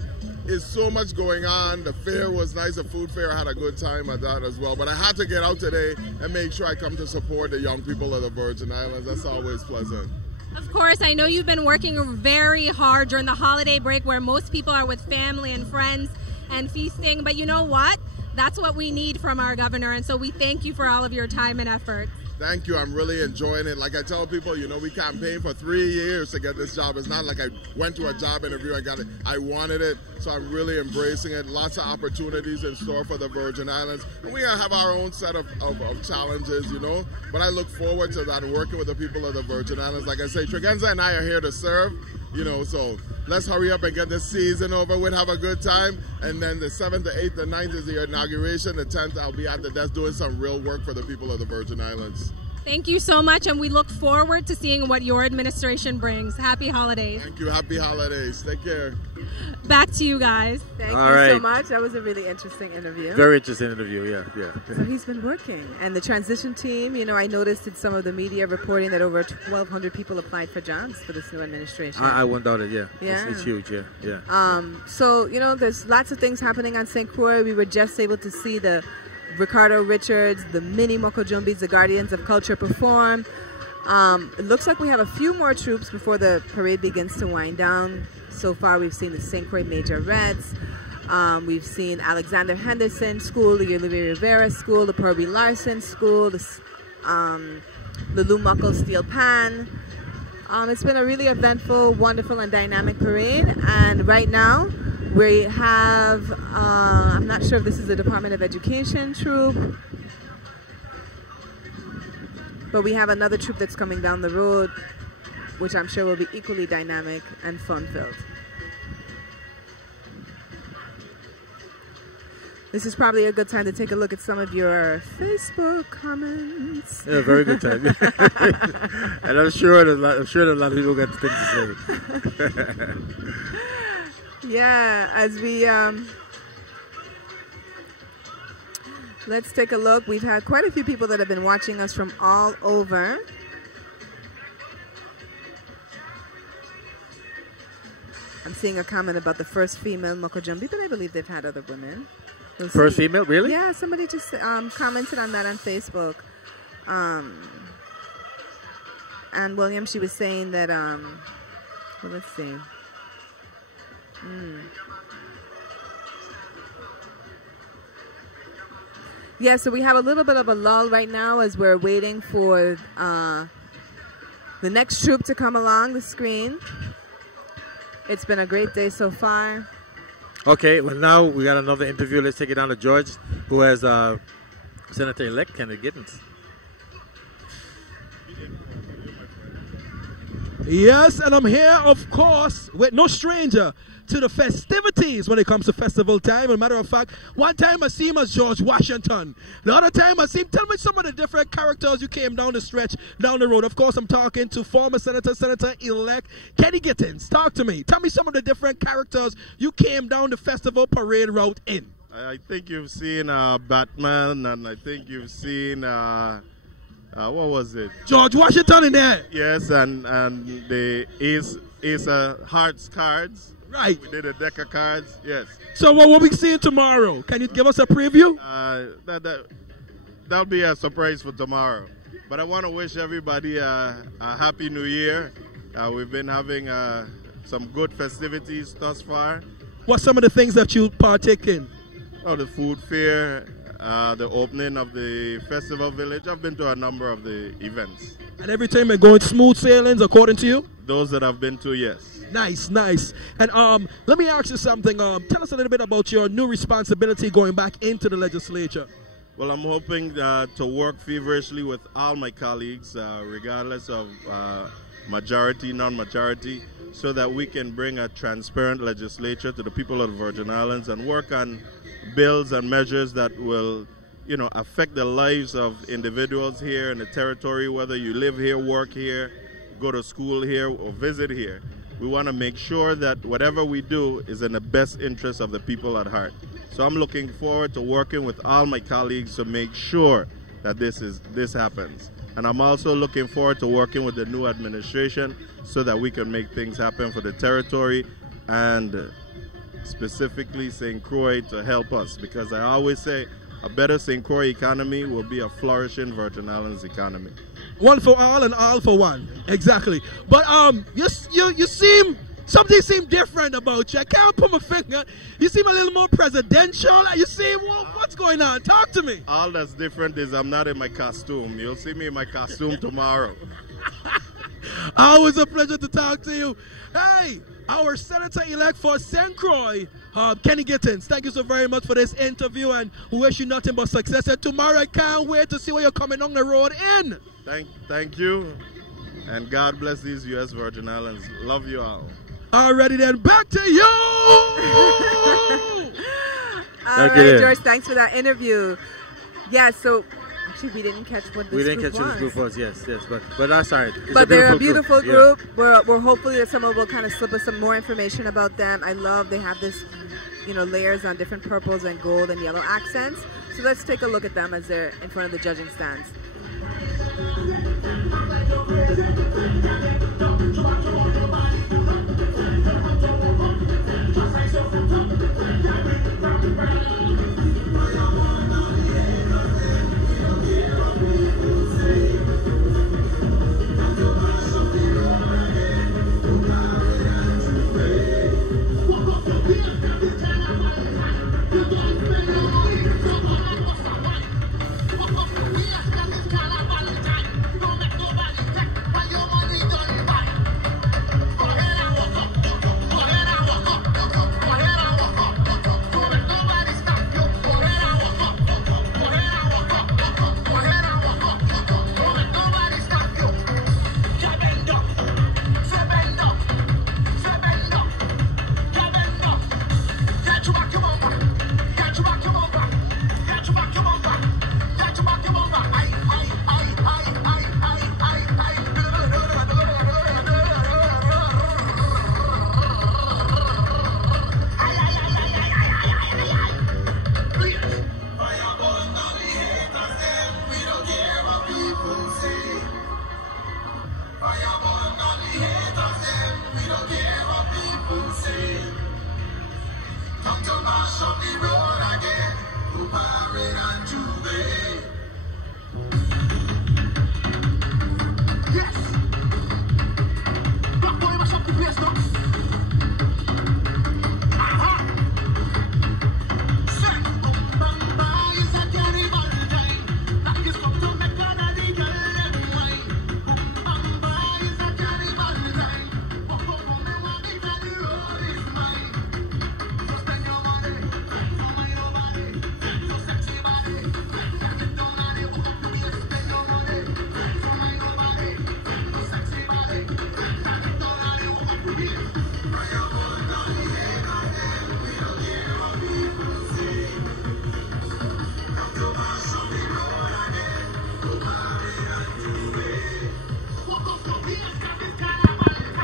it's so much going on. The fair was nice, the food fair. I had a good time at that as well. But I had to get out today and make sure I come to support the young people of the Virgin Islands. That's always pleasant. Of course, I know you've been working very hard during the holiday break, where most people are with family and friends and feasting. But you know what? That's what we need from our governor. And so we thank you for all of your time and effort. Thank you. I'm really enjoying it. Like I tell people, you know, we campaigned for 3 years to get this job. It's not like I went to a job interview, I got it. I wanted it, so I'm really embracing it. Lots of opportunities in store for the Virgin Islands. And we have our own set of challenges, you know. But I look forward to that and working with the people of the Virgin Islands. Like I say, Tregenza and I are here to serve, you know, so let's hurry up and get this season over with, have a good time. And then the 7th, the 8th, the 9th is the inauguration. The 10th, I'll be at the desk doing some real work for the people of the Virgin Islands. Thank you so much, and we look forward to seeing what your administration brings. Happy holidays. Thank you. Happy holidays. Take care. Back to you guys. Thank you so much. That was a really interesting interview. Very interesting interview, yeah. So he's been working. And the transition team, you know, I noticed in some of the media reporting that over 1,200 people applied for jobs for this new administration. I wouldn't doubt it, yeah. Yeah. It's huge, yeah. So, you know, there's lots of things happening on St. Croix. We were just able to see the Ricardo Richards, the mini Mokojumbis, the Guardians of Culture perform. It looks like we have a few more troops before the parade begins to wind down. So far, we've seen the St. Croix Major Reds. We've seen Alexander Henderson School, the Olivia Rivera School, the Purby Larson School, the Lulu Muckle Steel Pan. It's been a really eventful, wonderful, and dynamic parade. And right now, we have, I'm not sure if this is the Department of Education troop, but we have another troop that's coming down the road, which I'm sure will be equally dynamic and fun-filled. This is probably a good time to take a look at some of your Facebook comments. Yeah, very good time. And I'm sure a lot of people got things to say. Yeah, as we let's take a look. We've had quite a few people that have been watching us from all over. I'm seeing a comment about the first female Mokojumbi, but I believe they've had other women. We'll first see. female, really? Yeah, somebody just commented on that on Facebook. And William, she was saying that, well, let's see. Yeah, so we have a little bit of a lull right now as we're waiting for the next troop to come along the screen. It's been a great day so far. Okay, well now we got another interview. Let's take it down to George, who has Senator-elect Kenneth Giddens. Yes, and I'm here, of course, with no stranger to the festivities when it comes to festival time. As a matter of fact, one time I see him as George Washington. The other time I see him, tell me some of the different characters you came down the stretch, down the road. Of course, I'm talking to former Senator-elect Kenny Giddens. Talk to me. Tell me some of the different characters you came down the festival parade route in. I think you've seen Batman, and I think you've seen... what was it? George Washington in there. Yes, and the Ace Hearts cards. Right. We did a deck of cards. Yes. So what will we see tomorrow? Can you give us a preview? That'll be a surprise for tomorrow. But I want to wish everybody a happy New Year. We've been having some good festivities thus far. What's some of the things that you partake in? Oh, the food fair. The opening of the festival village. I've been to a number of the events. And every time you're going smooth sailings, according to you? Those that I've been to, yes. Nice, nice. And let me ask you something. Tell us a little bit about your new responsibility going back into the legislature. Well, I'm hoping to work feverishly with all my colleagues, regardless of majority, non-majority, so that we can bring a transparent legislature to the people of the Virgin Islands and work on bills and measures that will, you know, affect the lives of individuals here in the territory, whether you live here, work here, go to school here, or visit here. We want to make sure that whatever we do is in the best interest of the people at heart. So I'm looking forward to working with all my colleagues to make sure that this happens. And I'm also looking forward to working with the new administration so that we can make things happen for the territory and specifically St. Croix to help us. Because I always say a better St. Croix economy will be a flourishing Virgin Islands economy. One for all and all for one. Exactly. But you seem, something seemed different about you. I can't put my finger. You seem a little more presidential. You seem, what's going on? Talk to me. All that's different is I'm not in my costume. You'll see me in my costume tomorrow. Always a pleasure to talk to you. Hey, our Senator-elect for St. Croix, Kenny Gittins, thank you so very much for this interview, and we wish you nothing but success. And tomorrow I can't wait to see where you're coming on the road in. Thank you, and God bless these U.S. Virgin Islands. Love you all. Alrighty then, back to you! All right, George, thanks for that interview. Yeah, so actually we didn't catch what this We didn't group catch who this group was, yes, but that's all right. But they're a beautiful group. Yeah. We're hopefully that someone will kind of slip us some more information about them. I love they have this, you know, layers on different purples and gold and yellow accents. So let's take a look at them as they're in front of the judging stands.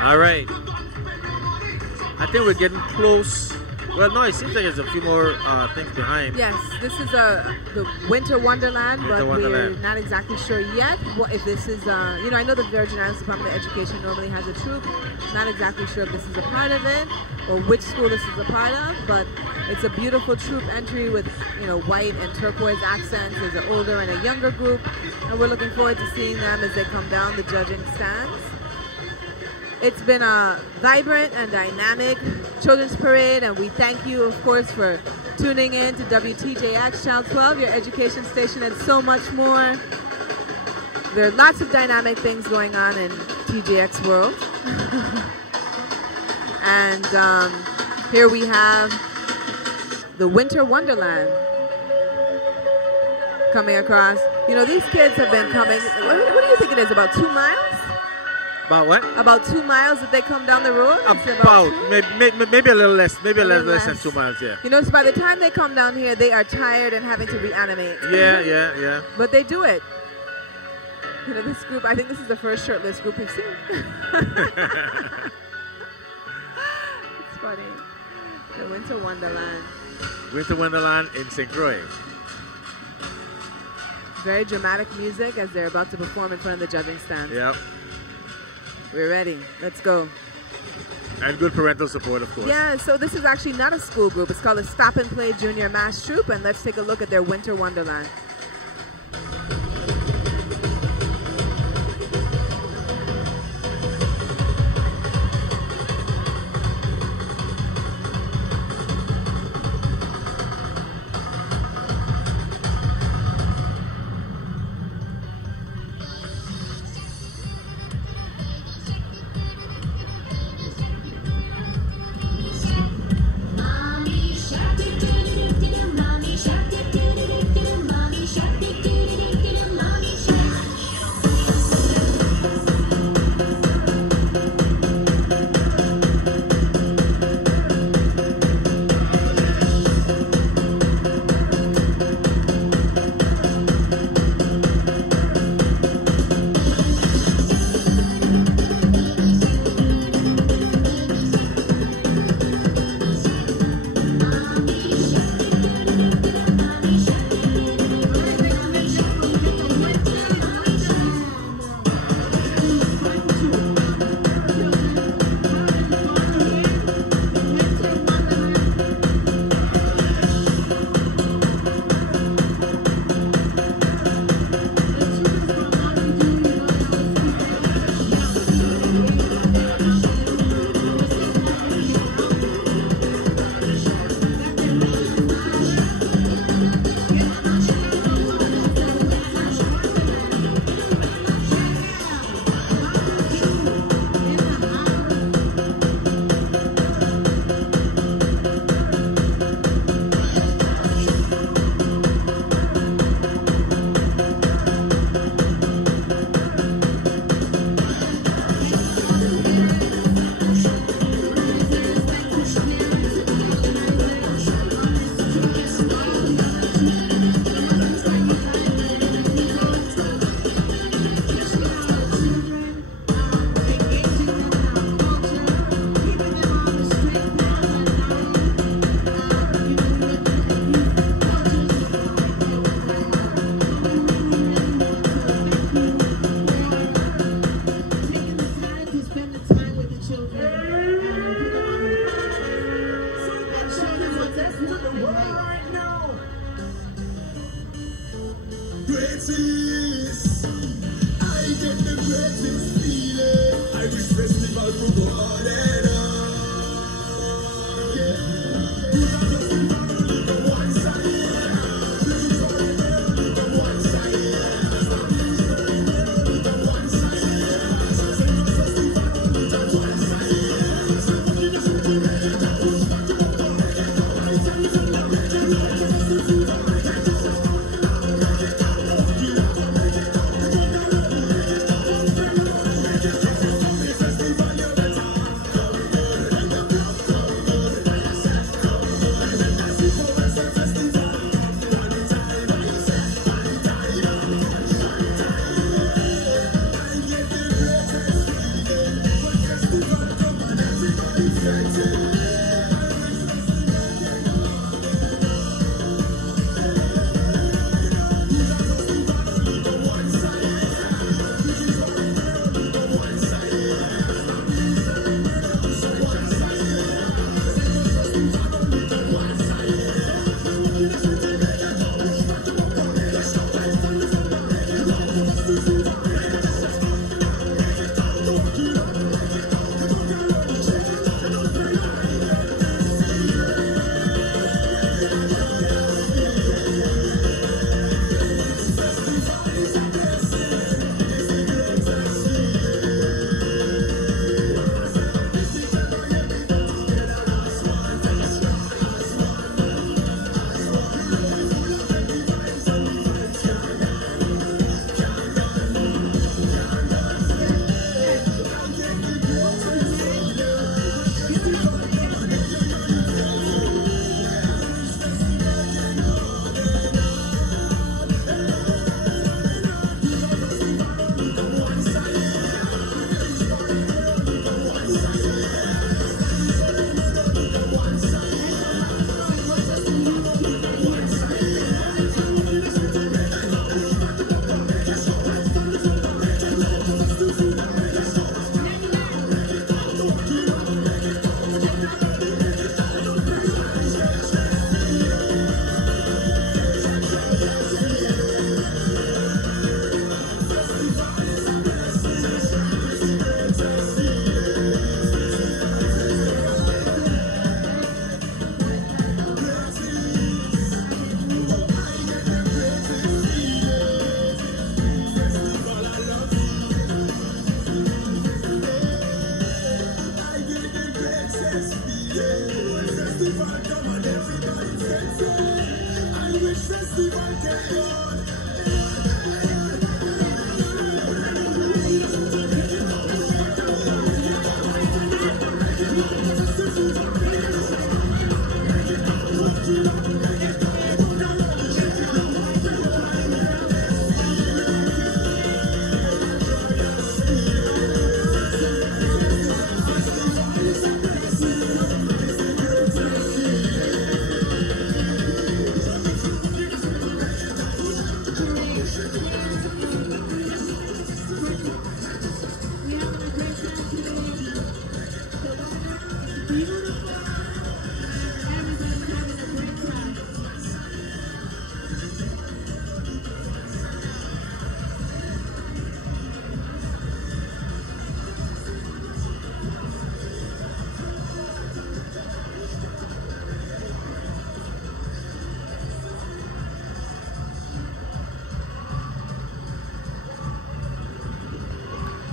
All right. I think we're getting close. Well, no, it seems like there's a few more things behind. Yes, this is the Winter Wonderland, but we're not exactly sure yet if this is, you know, I know the Virgin Islands Department of Education normally has a troop. Not exactly sure if this is a part of it or which school this is a part of, but it's a beautiful troop entry with, you know, white and turquoise accents. There's an older and a younger group, and we're looking forward to seeing them as they come down the judging stands. It's been a vibrant and dynamic children's parade, and we thank you, of course, for tuning in to WTJX Channel 12, your education station, and so much more. There are lots of dynamic things going on in TJX world. And here we have the Winter Wonderland coming across. You know, these kids have been coming. What do you think it is? About 2 miles? About what? About 2 miles that they come down the road? Maybe a little less. Maybe a little less than 2 miles, yeah. You know, so by the time they come down here, they are tired and having to reanimate. Yeah. But they do it. You know, this group, I think this is the first shirtless group we've seen. It's funny. The Winter Wonderland. Winter Wonderland in St. Croix. Very dramatic music as they're about to perform in front of the judging stand. Yep. We're ready. Let's go. And good parental support, of course. Yeah, so this is actually not a school group. It's called the Stop and Play Junior Mass Troupe, and let's take a look at their Winter Wonderland.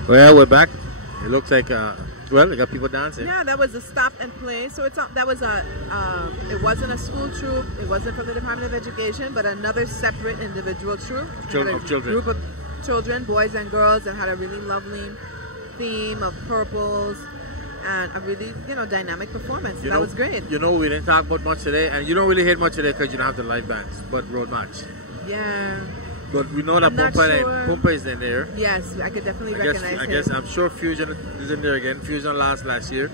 Well, we're back. It looks like, well, they got people dancing. Yeah, that was a stop and play. So that was it wasn't a school troop. It wasn't from the Department of Education, but another separate individual troop. Children. Group of children, boys and girls, that had a really lovely theme of purples and a really, dynamic performance. That was great. We didn't talk about much today, and you don't really hear much today because you don't have the live bands, but road march. Yeah. But we know that Pumpa is in there. Yes, I could definitely recognize him. I guess I'm sure Fusion is in there again. Fusion last year.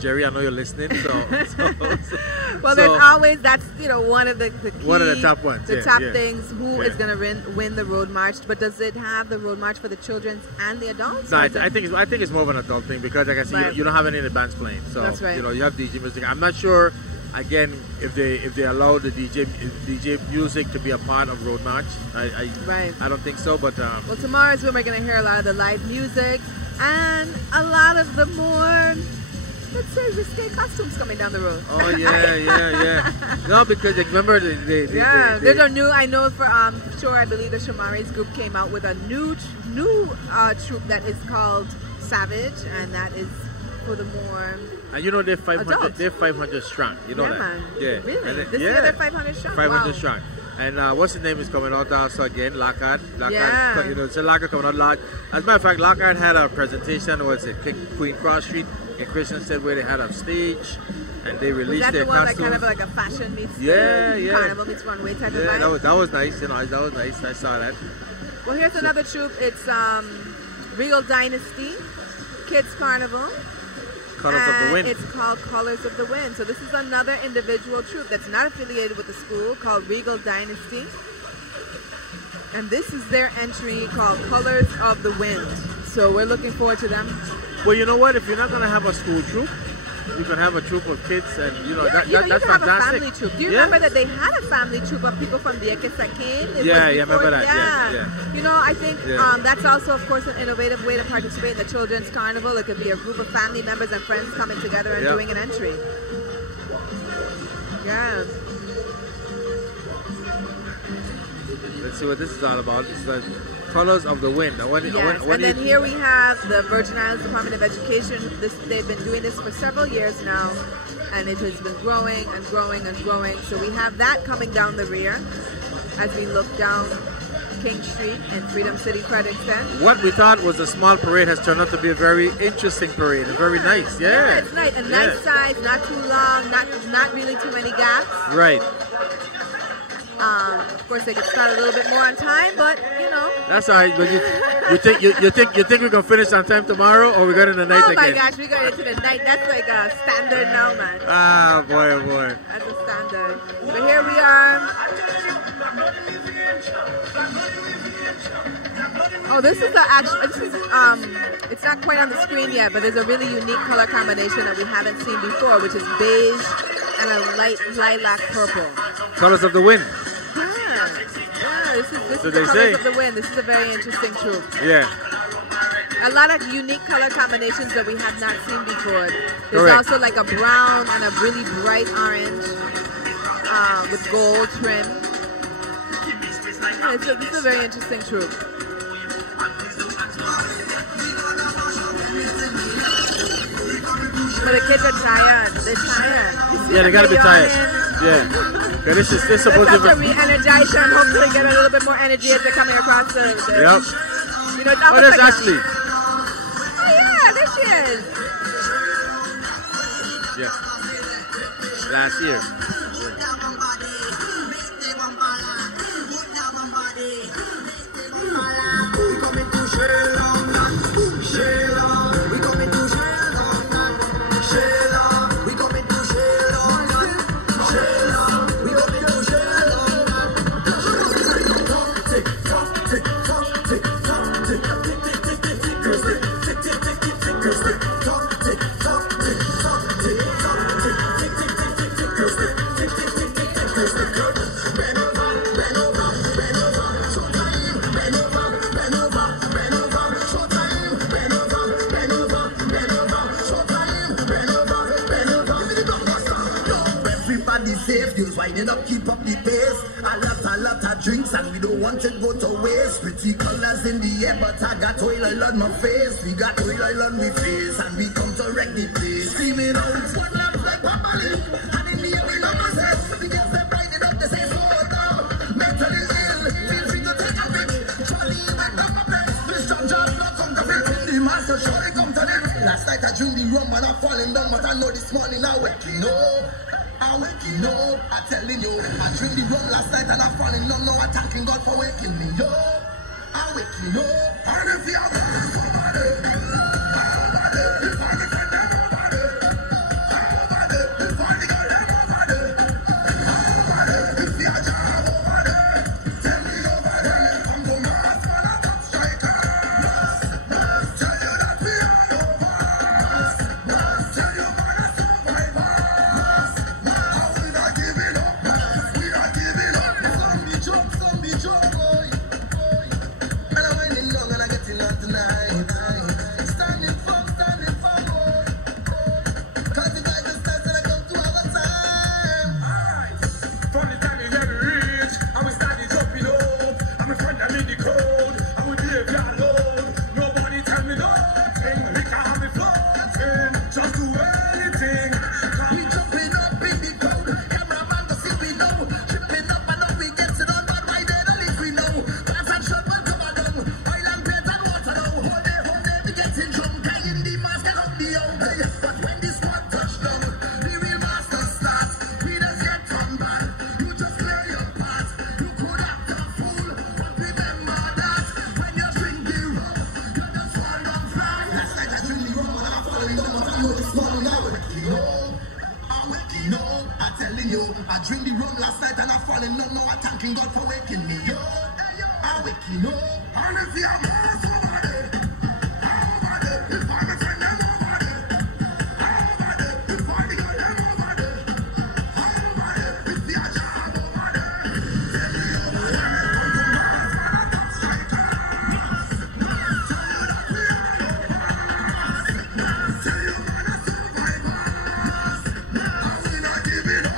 Jerry, I know you're listening. Well, there's always that's one of the key, one of the top ones. The top things. Who is going to win the road march? But does it have the road march for the children and the adults? No, I think it's more of an adult thing because, like I said, you don't have any in the bands playing. So that's right. You have DJ music. I'm not sure. Again, if they allow the DJ music to be a part of road march, I don't think so. But well, tomorrow is when we're going to hear a lot of the live music and a lot of the more, let's say, risque costumes coming down the road. Oh yeah. No, because remember there's a new. I know for sure. I believe the Shamari's group came out with a new troupe that is called Savage, and that is for the more. And they're 500. They're 500 strong. You know that. Man. Yeah. Really? This year they're 500 strong. 500 strong. And what's his name is coming out also again? Lockhart. Yeah. It's a Lockhart coming out. As a matter of fact, Lockhart had a presentation. Was it Queen Cross Street in Crucian said where they had a stage, and they released their costumes. That kind of like a fashion meets carnival meets runway type of vibe. That was nice. That was nice. I saw that. Well, here's another troupe. It's Regal Dynasty Kids Carnival. Colors of the Wind. It's called Colors of the Wind. So this is another individual troupe that's not affiliated with the school called Regal Dynasty. And this is their entry called Colors of the Wind. So we're looking forward to them. Well, you know what? If you're not going to have a school troupe, you can have a troupe of kids, and that's you can fantastic. Have a family troupe. Do you remember that they had a family troupe of people from the Ekesakane? Yeah, remember that. Yeah. I think that's also, of course, an innovative way to participate in the children's carnival. It could be a group of family members and friends coming together and doing an entry. Yeah. Let's see what this is all about. This is the Colors of the Wind. And then here we have the Virgin Islands Department of Education. They've been doing this for several years now, and it has been growing and growing and growing. So we have that coming down the rear as we look down King Street in Freedom City, Frederickson. What we thought was a small parade has turned out to be a very interesting parade. It's very nice. Yeah, it's nice. A nice size, not too long, not really too many gaps. Right. Of course, they could start a little bit more on time, but that's all right. But you think we're gonna finish on time tomorrow, or we got in the night again? Oh my gosh, we got into the night. That's like a standard now, man. Ah, boy, oh boy. That's a standard. But here we are. Oh, this is it's not quite on the screen yet, but there's a really unique color combination that we haven't seen before, which is beige and a light lilac purple. Colors of the Wind. This is the Colors of the Wind. This is a very interesting troupe. Yeah. A lot of unique color combinations that we have not seen before. There's also like a brown and a really bright orange with gold trim. Yeah, this is a very interesting troupe. So the kids are tired. They're tired. Yeah, they gotta be tired. Yeah. Okay, this is supposed to be. Let's re-energize them. Hopefully, get a little bit more energy as they're coming across the. Yep. You know, Oh, there's Ashley. Oh yeah, there she is. Yeah. Last year. Winding up, keep up the pace. A lot of drinks, and we don't want it go to waste. Pretty colors in the air, but I got oil on my face. We got oil on my face, and we come to wreck the place. Screaming out, one love like Papa Lee. And in the air, we love ourselves. The girls that brighten up, they say slow down. Mentally ill, feel free to take a pic. Charlie, even up my place. This job, not come to fit. The master surely come to live. Last night I drink the rum and I'm falling down, but I know this morning I waking up. I'm waking up, I'm telling you. I drink the rum last night and I'm falling down. Now I'm thanking God for waking me up. I'm waking up. And if you have somebody, if I'm a friend, then nobody. If I'm the girl, then nobody. If you're a job over there, tell me over there. I'm the mass man, a top striker. Tell you that we are over. Tell you man, a survivor. I drink the rum last night and I'm falling up. Now I'm thanking God for waking me up. I'm waking up. And if you have more somebody, if I'm a friend, then nobody. If I'm the girl, then nobody. If you're a job over there, tell me over there. I'm the mass man, a top striker. Tell you that we are over. Tell you man, a survivor. And we not giving up.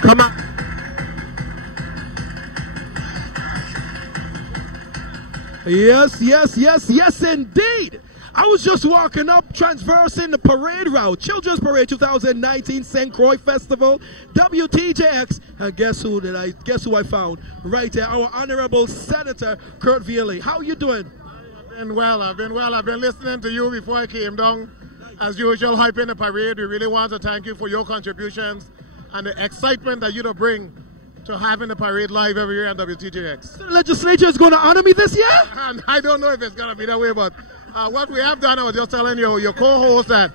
Come on. Yes, yes, yes, yes, indeed. I was just walking up, transversing the parade route, Children's Parade 2019 St. Croix Festival, WTJX, and guess who I found right there? Our Honorable Senator Kurt Veely. How you doing? I've been well. I've been listening to you before I came down. As usual, hyping the parade. We really want to thank you for your contributions and the excitement that you bring to having the parade live every year on WTJX. The legislature is going to honor me this year? And I don't know if it's going to be that way, but what we have done, I was just telling your co-host that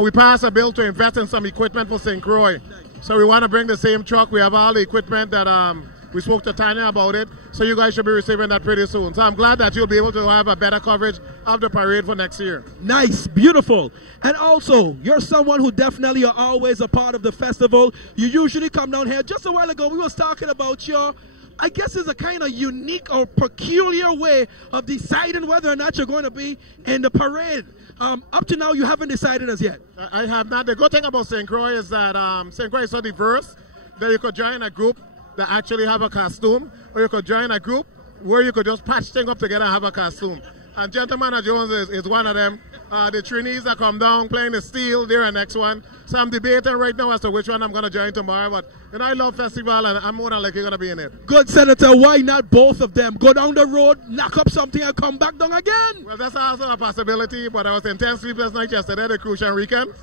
we passed a bill to invest in some equipment for St. Croix. So we want to bring the same truck. We have all the equipment that we spoke to Tanya about it. So you guys should be receiving that pretty soon. So I'm glad that you'll be able to have a better coverage of the parade for next year. Nice, beautiful. And also, you're someone who definitely are always a part of the festival. You usually come down here. Just a while ago, we was talking about your, I guess it's a kind of unique or peculiar way of deciding whether or not you're going to be in the parade. Up to now, you haven't decided as yet. I have not. The good thing about St. Croix is that St. Croix is so diverse that you could join a group that actually have a costume, or you could join a group where you could just patch things up together and have a costume. And Gentleman of Jones is one of them. The trainees that come down playing the steel, they're the next one. So I'm debating right now as to which one I'm going to join tomorrow. But I love festival, and I'm more than likely going to be in it. Good, Senator. Why not both of them? Go down the road, knock up something, and come back down again. Well, that's also a possibility. But I was in 10 sleepless nights yesterday, the Crucian weekend,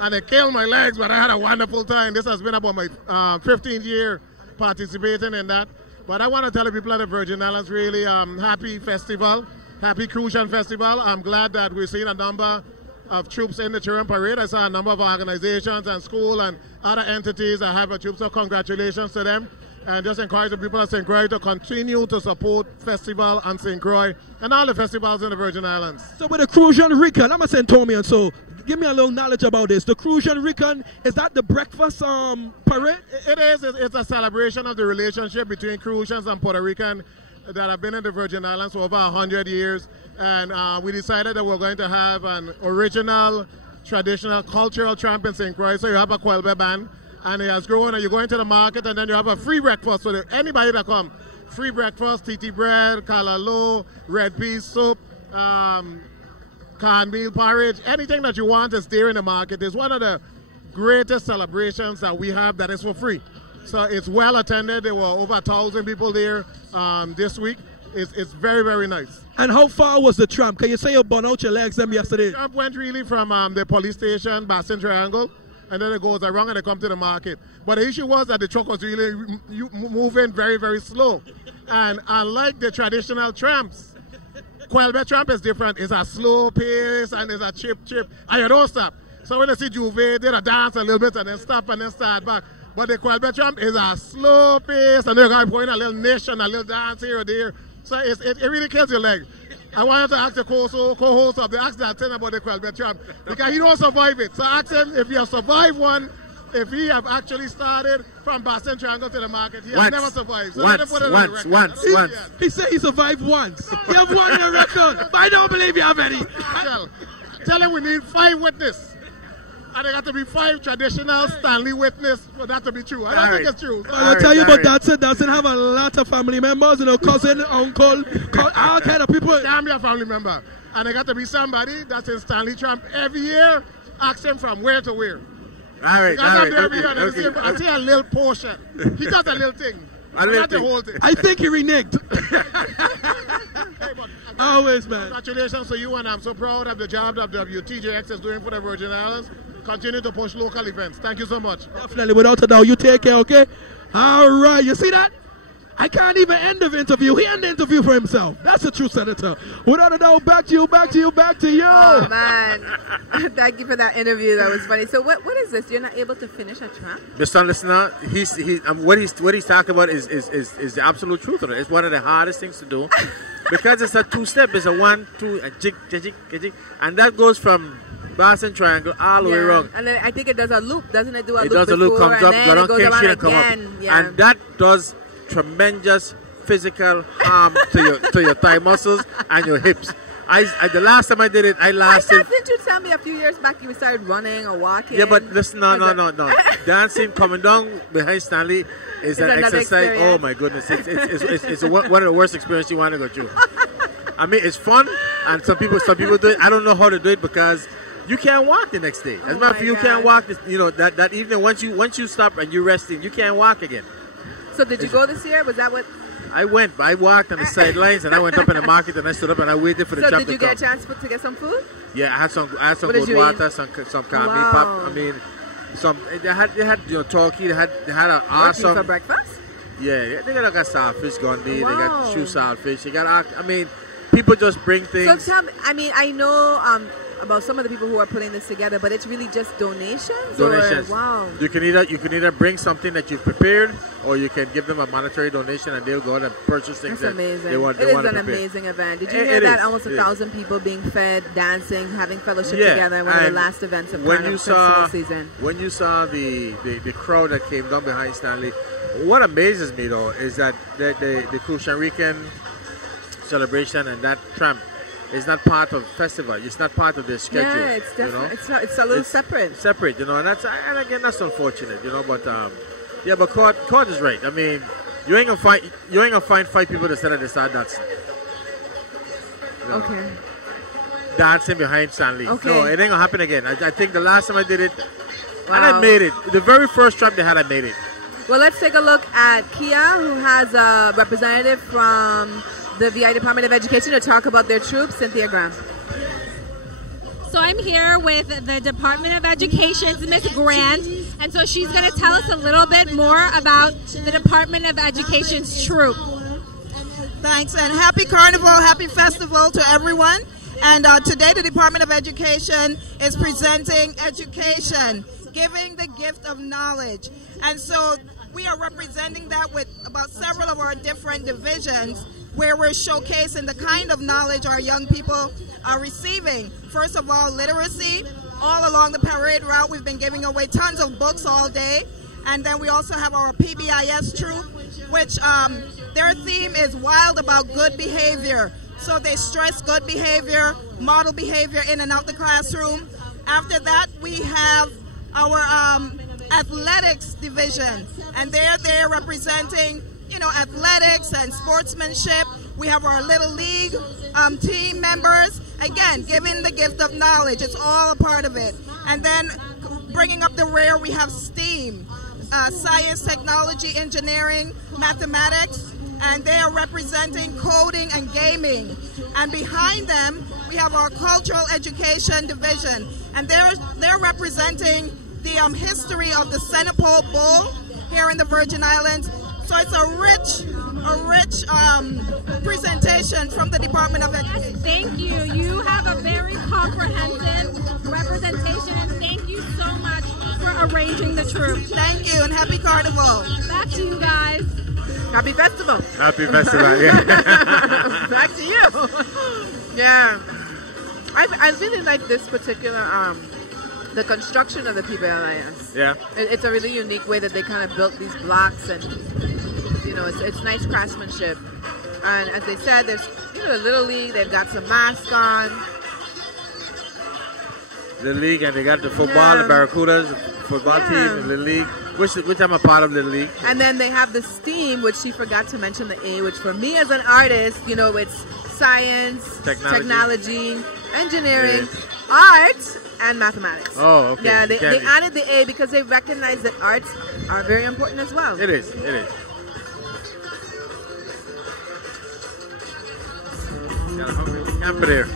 and it killed my legs. But I had a wonderful time. This has been about my 15th year participating in that. But I want to tell the people at the Virgin Islands, really happy festival, happy Crucian festival. I'm glad that we're seeing a number of troops in the children parade. I saw a number of organizations and school and other entities that have a troop, so congratulations to them. And just encourage the people of St. Croix to continue to support festival and St. Croix and all the festivals in the Virgin Islands. So with the Crucian Recon, I'm a Centomian, so give me a little knowledge about this. The Crucian Recon, is that the breakfast parade? It is. It's a celebration of the relationship between Crucians and Puerto Rican that have been in the Virgin Islands for over 100 years. And we decided that we're going to have an original, traditional, cultural tramp in St. Croix. So you have a Quelbe band, and it has grown, and you go into the market, and then you have a free breakfast. So that anybody that come, free breakfast, titi bread, kalalo, red pea soup, canned meal porridge, anything that you want is there in the market. It's one of the greatest celebrations that we have that is for free. So it's well attended. There were over 1,000 people there this week. It's very, very nice. And how far was the tramp? Can you say you burn out your legs them yesterday? The tramp went really from the police station, Bassin Triangle, and then it goes around and they come to the market. But the issue was that the truck was really moving very, very slow. And unlike the traditional tramps, Quelbe tramp is different. It's a slow pace and it's a chip, and you don't stop. So when you see Juve, they'll dance a little bit and then stop and then start back. But the Quelbe tramp is a slow pace, and they're going to point a little niche and a little dance here or there. So it really kills your leg. I wanted to ask the co-host of the accident about the Quelbe tramp, because he don't survive it. So ask him if he has survived one, if he have actually started from Bassin Triangle to the market. He has never survived. So once. He said he survived once. He have one in the record, but I don't believe you have any. Tell him we need 5 witnesses. And there got to be 5 traditional Stanley witnesses for that to be true. I don't think it's true. I'll tell you about Datsun. Datsun have a lot of family members, cousin, uncle, all kind of people. Damn, your family member. And there got to be somebody that's in Stanley Trump every year. Ask him from where to where. All right, I see a little portion. He does a little thing. Not the whole thing. I think he reneged. Always, man. Congratulations to you, and I'm so proud of the job that WTJX is doing for the Virgin Islands. Continue to push local events. Thank you so much. Definitely, without a doubt. You take care, okay? All right, you see that? I can't even end the interview. He ended the interview for himself. That's a true senator. Without a doubt, back to you. Oh, man. Thank you for that interview. That was funny. So what is this? You're not able to finish a tramp? Mr. Listener, what he's talking about is the absolute truth of it. It's one of the hardest things to do because it's a 2-step. It's a 1, 2, a jig, and that goes from Bassin Triangle all the way around. And then I think it does a loop, doesn't it? It does a loop, comes up, go down King Street and come up. Yeah. And that does tremendous physical harm to your thigh muscles and your hips. The last time I did it, I lasted. Didn't you tell me a few years back you started running or walking? Yeah, but listen, no. Dancing, coming down behind Stanley is an exercise. Experience. Oh my goodness, it's one of the worst experiences you want to go through. I mean, it's fun. And some people do it. I don't know how to do it because you can't walk the next day. As a matter of fact, you can't walk. That evening once you stop and you're resting, you can't walk again. So did you go this year? Was that what? I went. I walked on the sidelines and I went up in the market and I stood up and I waited for the So tram did you to come. get a chance to get some food? Yeah, I had some What did good you water, eat? some corned Wow. beef pop. I mean, they had turkey. They had an awesome for breakfast. Yeah, they got like a saltfish gondi. They got Wow. shoe saltfish. They got. I mean, people just bring things. So tell me, I mean, I know about some of the people who are putting this together, but it's really just donations. Donations. Or, wow. You can either bring something that you've prepared, or you can give them a monetary donation, and they'll go out and purchase things That's that amazing. they want. It They is want to an prepare. amazing event. Did you It hear that? is. Almost It is. 1,000 people being fed, dancing, having fellowship Yeah, together in one of the and last events of when kind you of saw festival season. when you saw the crowd that came down behind Stanley, what amazes me though is that the Crucian celebration and that tramp is not part of festival. It's not part of their schedule. Yeah, it's definitely it's a little separate. Separate, and again that's unfortunate, But yeah, but Court is right. I mean, you ain't gonna find 5 people that said that they start dancing. Okay. Dancing behind Stanley. Okay. No, it ain't gonna happen again. I think the last time I did it, and Wow. I made it. The very first tramp they had, I made it. Well, let's take a look at Kia, who has a representative from the VI Department of Education to talk about their troops. Cynthia Graham. So I'm here with the Department of Education's Miss Grant, and so she's going to tell us a little bit more about the Department of Education's troop. Thanks, and happy carnival, happy festival to everyone. And today the Department of Education is presenting education, giving the gift of knowledge. And so we are representing that with about several of our different divisions where we're showcasing the kind of knowledge our young people are receiving. First of all, literacy. All along the parade route, we've been giving away tons of books all day. And then we also have our PBIS troop, which their theme is wild about good behavior. So they stress good behavior, model behavior in and out the classroom. After that, we have our athletics division, and they're there representing, athletics and sportsmanship. We have our Little League team members, again, giving the gift of knowledge. It's all a part of it. And then bringing up the rear, we have STEAM, science, technology, engineering, mathematics, and they are representing coding and gaming. And behind them, we have our cultural education division, and they're representing the history of the Senapole Bowl here in the Virgin Islands. So it's a rich presentation from the Department of Education. Thank you. You have a very comprehensive representation, and thank you so much for arranging the troop. Thank you, and happy carnival. Back to you guys. Happy festival. Happy festival, yeah. Back to you. Yeah. I really like this particular, the construction of the PBIS. Yeah. It's a really unique way that they kind of built these blocks, and, it's nice craftsmanship. And as they said, there's, the Little League, they've got some masks on. The league, and they got the football, the Barracudas, the football team, the league, which I'm a part of the league. And then they have the STEAM, which she forgot to mention the A, which for me as an artist, it's science, technology, engineering, art, and mathematics. Oh, okay. Yeah, they added the A because they recognize that arts are very important as well. It is. Got a hungry camper there.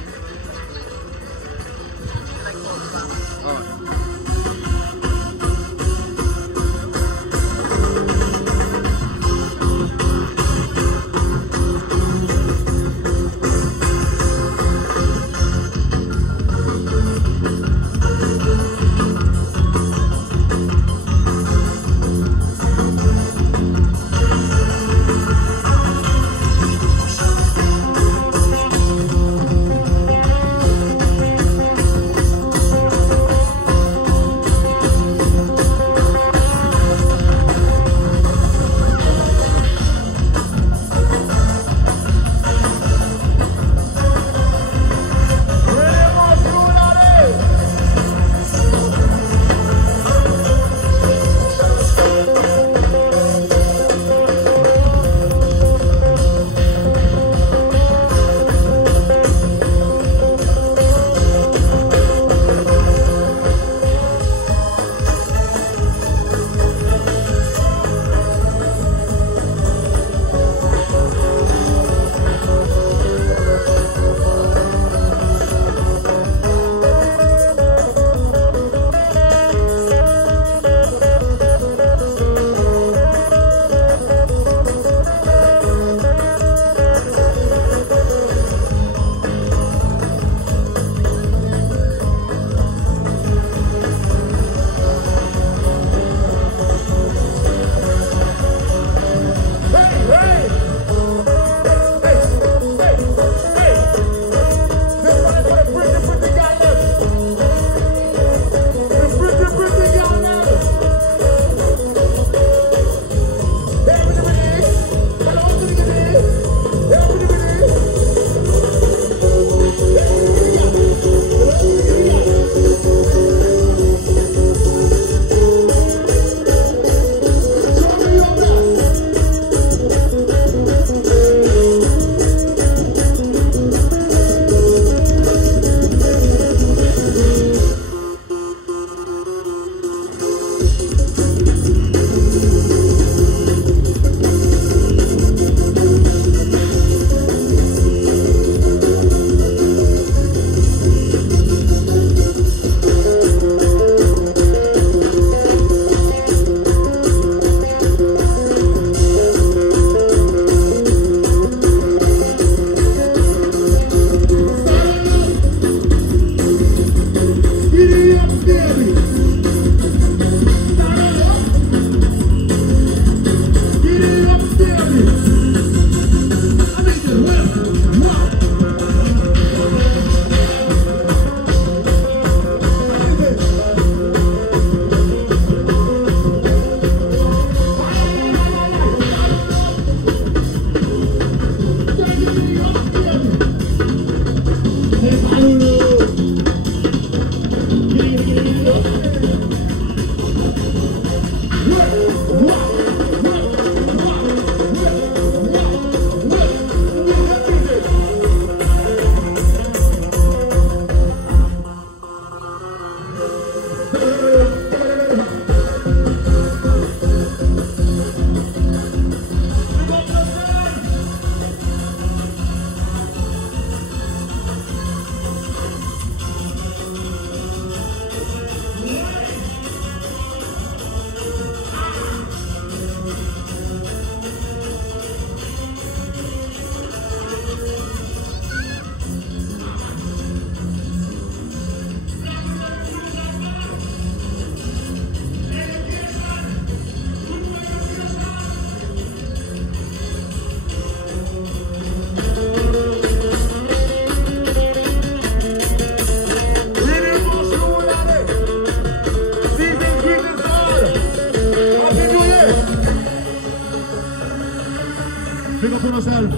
yourself.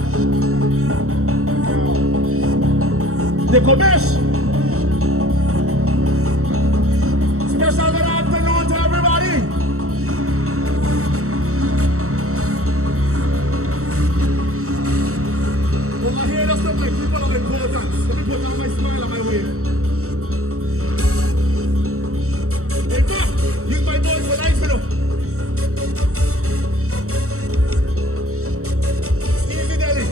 The commish. Special good afternoon to everybody. Over here, let's look like people of importance. Let me put on my smile on my way. Hey, come, use my voice for life, you know. Easy, Delhi.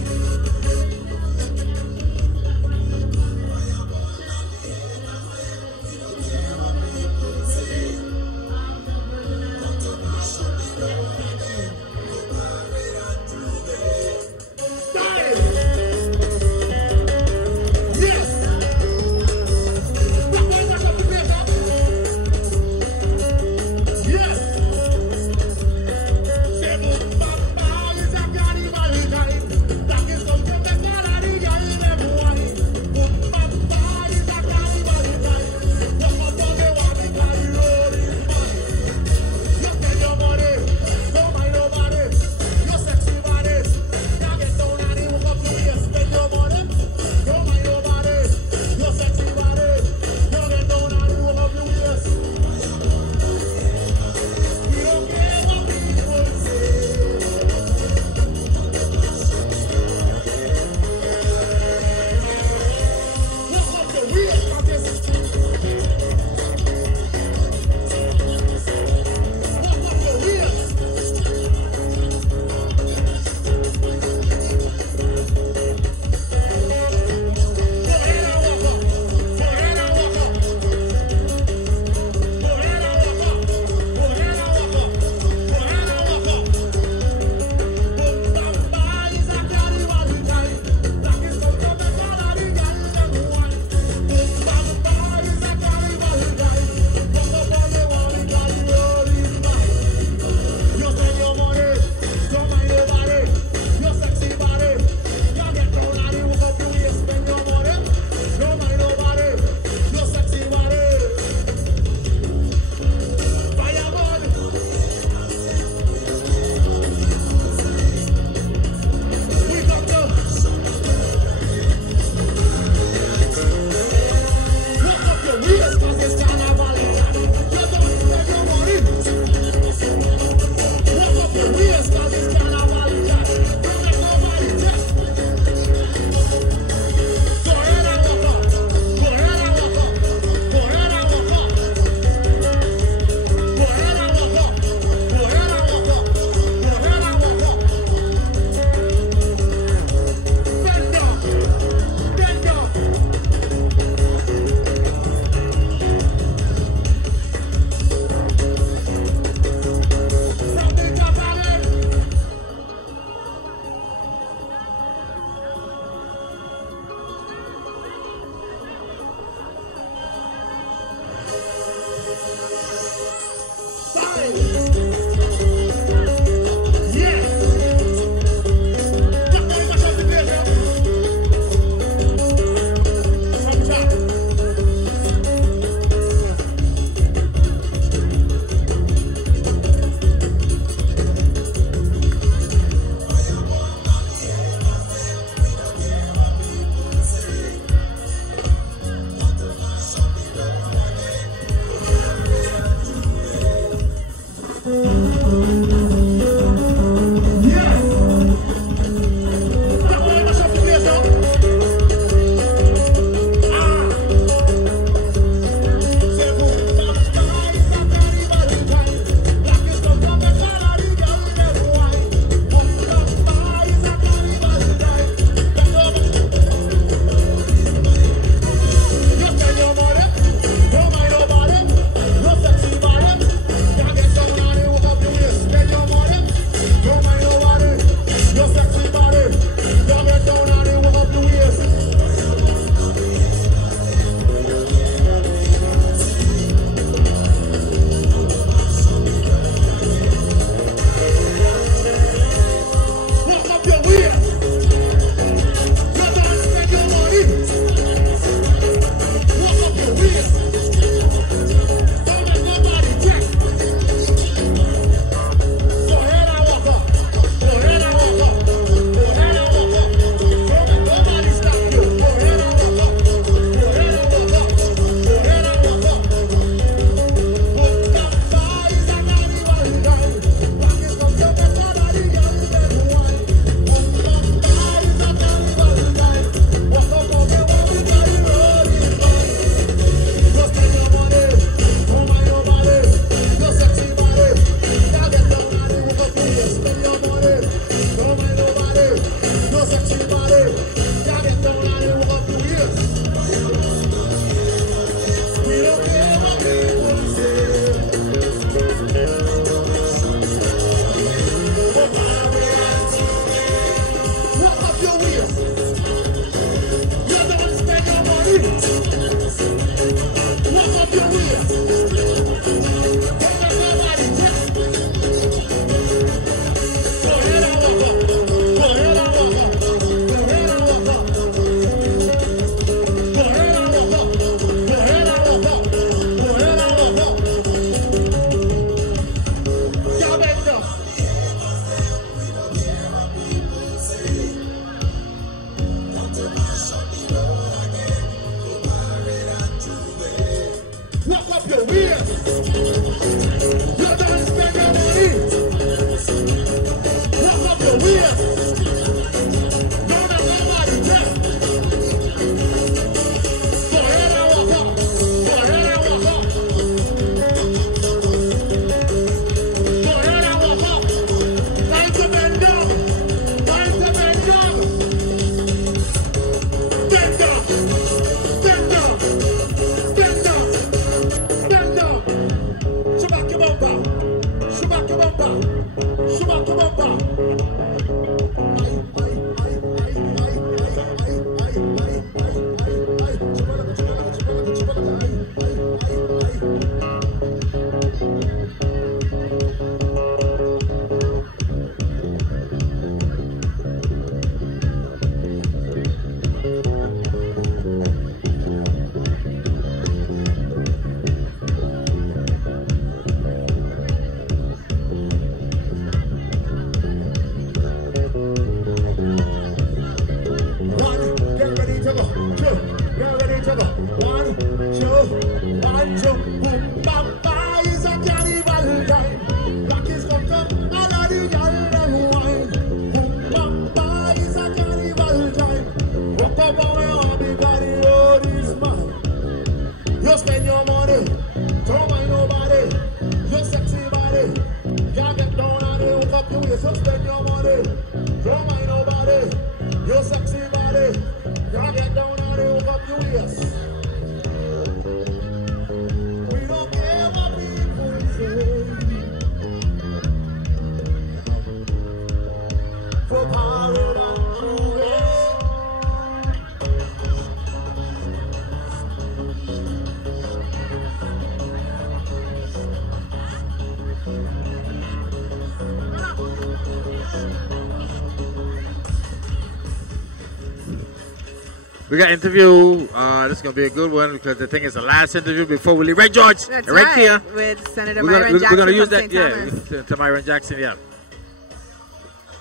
We got interview. This is gonna be a good one because the thing is the last interview before we leave. Right, George? That's right here. With Senator We're Myron Jackson. we're gonna use from that. St. Yeah, to Myron Jackson. Yeah.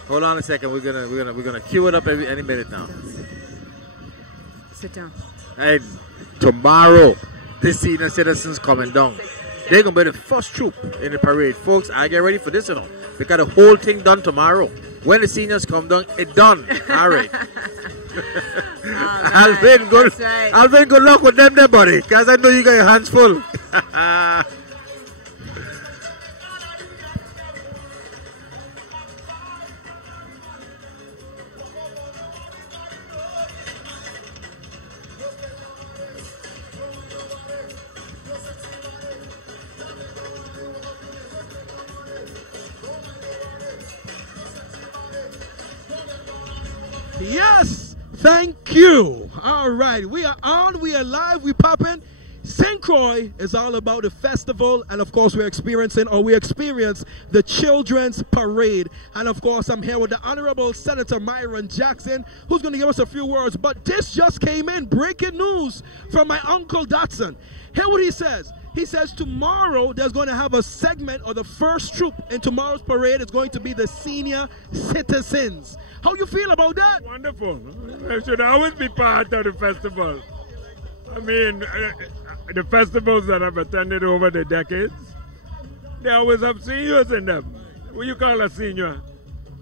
Hold on a second. We're gonna cue it up any minute now. Sit down. Hey, tomorrow, this senior citizens coming down. They're gonna be the first troop in the parade, folks. I get ready for this, because the whole thing done tomorrow. When the seniors come down, it done. All right. Alvin, good luck with them there, buddy, because I know you got your hands full. Yes, thank you. All right, we are on, we are live, we popping. St. Croix is all about the festival, and of course we experience the Children's Parade. And of course I'm here with the Honorable Senator Myron Jackson, who's going to give us a few words. But this just came in, breaking news from my Uncle Dotson. Hear what he says. He says tomorrow there's going to have a segment, or the first troop in tomorrow's parade is going to be the senior citizens. How you feel about that? Wonderful. I should always be part of the festival. I mean, the festivals that I've attended over the decades, they always have seniors in them. What you call a senior?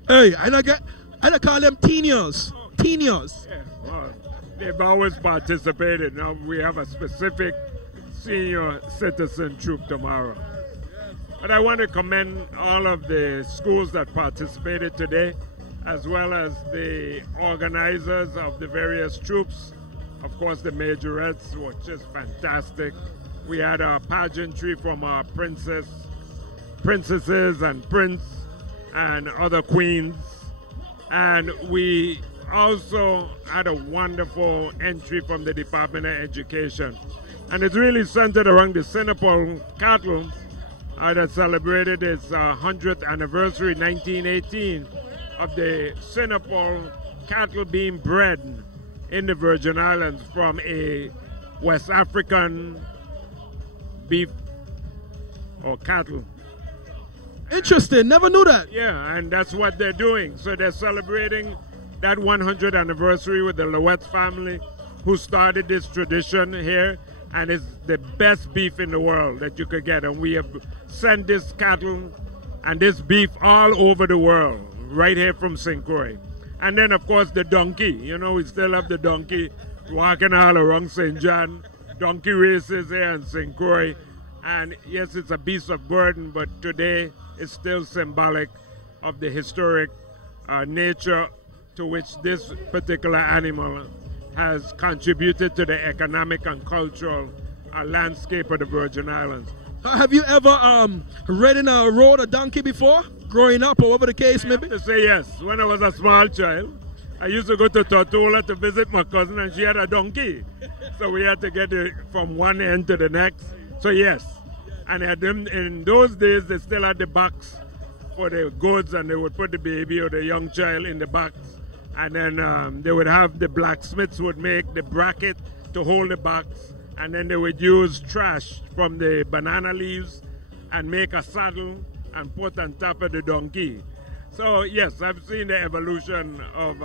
Hey, I call them teenagers. Teenagers. Yeah, well, they've always participated. Now we have a specific senior citizen troop tomorrow. But I want to commend all of the schools that participated today. as well as the organizers of the various troops. Of course, the majorettes were just fantastic. We had our pageantry from our princesses and prince and other queens. And we also had a wonderful entry from the Department of Education. And it's really centered around the Sinopol cattle that celebrated its 100th anniversary, 1918, of the Sinopol cattle being bred in the Virgin Islands from a West African beef or cattle. Interesting, never knew that. Yeah, and that's what they're doing. So they're celebrating that 100th anniversary with the Lowett family, who started this tradition here, and it's the best beef in the world that you could get. And we have sent this cattle and this beef all over the world, right here from St. Croix. And then, of course, the donkey. You know, we still have the donkey walking all around St. John. Donkey races here in St. Croix. And yes, it's a beast of burden, but today it's still symbolic of the historic nature to which this particular animal has contributed to the economic and cultural landscape of the Virgin Islands. Have you ever ridden or rode a donkey before, growing up, or whatever the case may be? I have to say yes. When I was a small child, I used to go to Tortola to visit my cousin, and she had a donkey. So we had to get it from one end to the next. So yes. And in those days, they still had the box for the goods, and they would put the baby or the young child in the box. And then they would have the blacksmiths would make the bracket to hold the box. And then they would use trash from the banana leaves and make a saddle and put on top of the donkey. So yes, I've seen the evolution of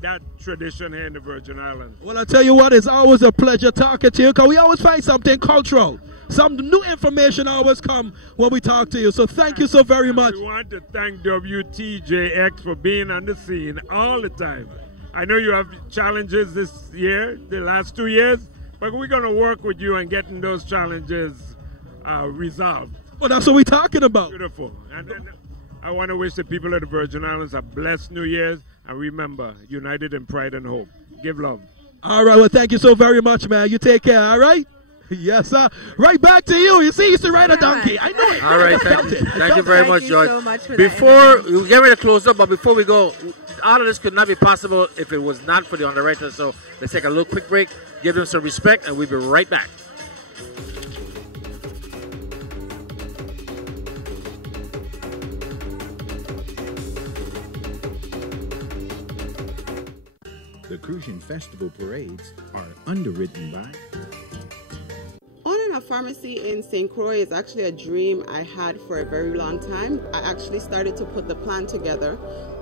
that tradition here in the Virgin Islands. Well, I tell you what, it's always a pleasure talking to you, because we always find something cultural. Some new information always come when we talk to you. So thank you so very much. We want to thank WTJX for being on the scene all the time. I know you have challenges this year, the last 2 years, but we're going to work with you and getting those challenges resolved. Well, that's what we're talking about. Beautiful. And then I want to wish the people of the Virgin Islands a blessed New Year's. And remember, united in pride and hope. Give love. All right. Well, thank you so very much, man. You take care. All right? Yes, sir. Right back to you. You see, you used to ride a donkey. I know it. All right. Thank you very much, George. So much for before we get ready to close up, but before we go, all of this could not be possible if it was not for the underwriters. So let's take a little quick break, give them some respect, and we'll be right back. The Crucian Festival parades are underwritten by... Owning a pharmacy in St. Croix is actually a dream I had for a very long time. I actually started to put the plan together,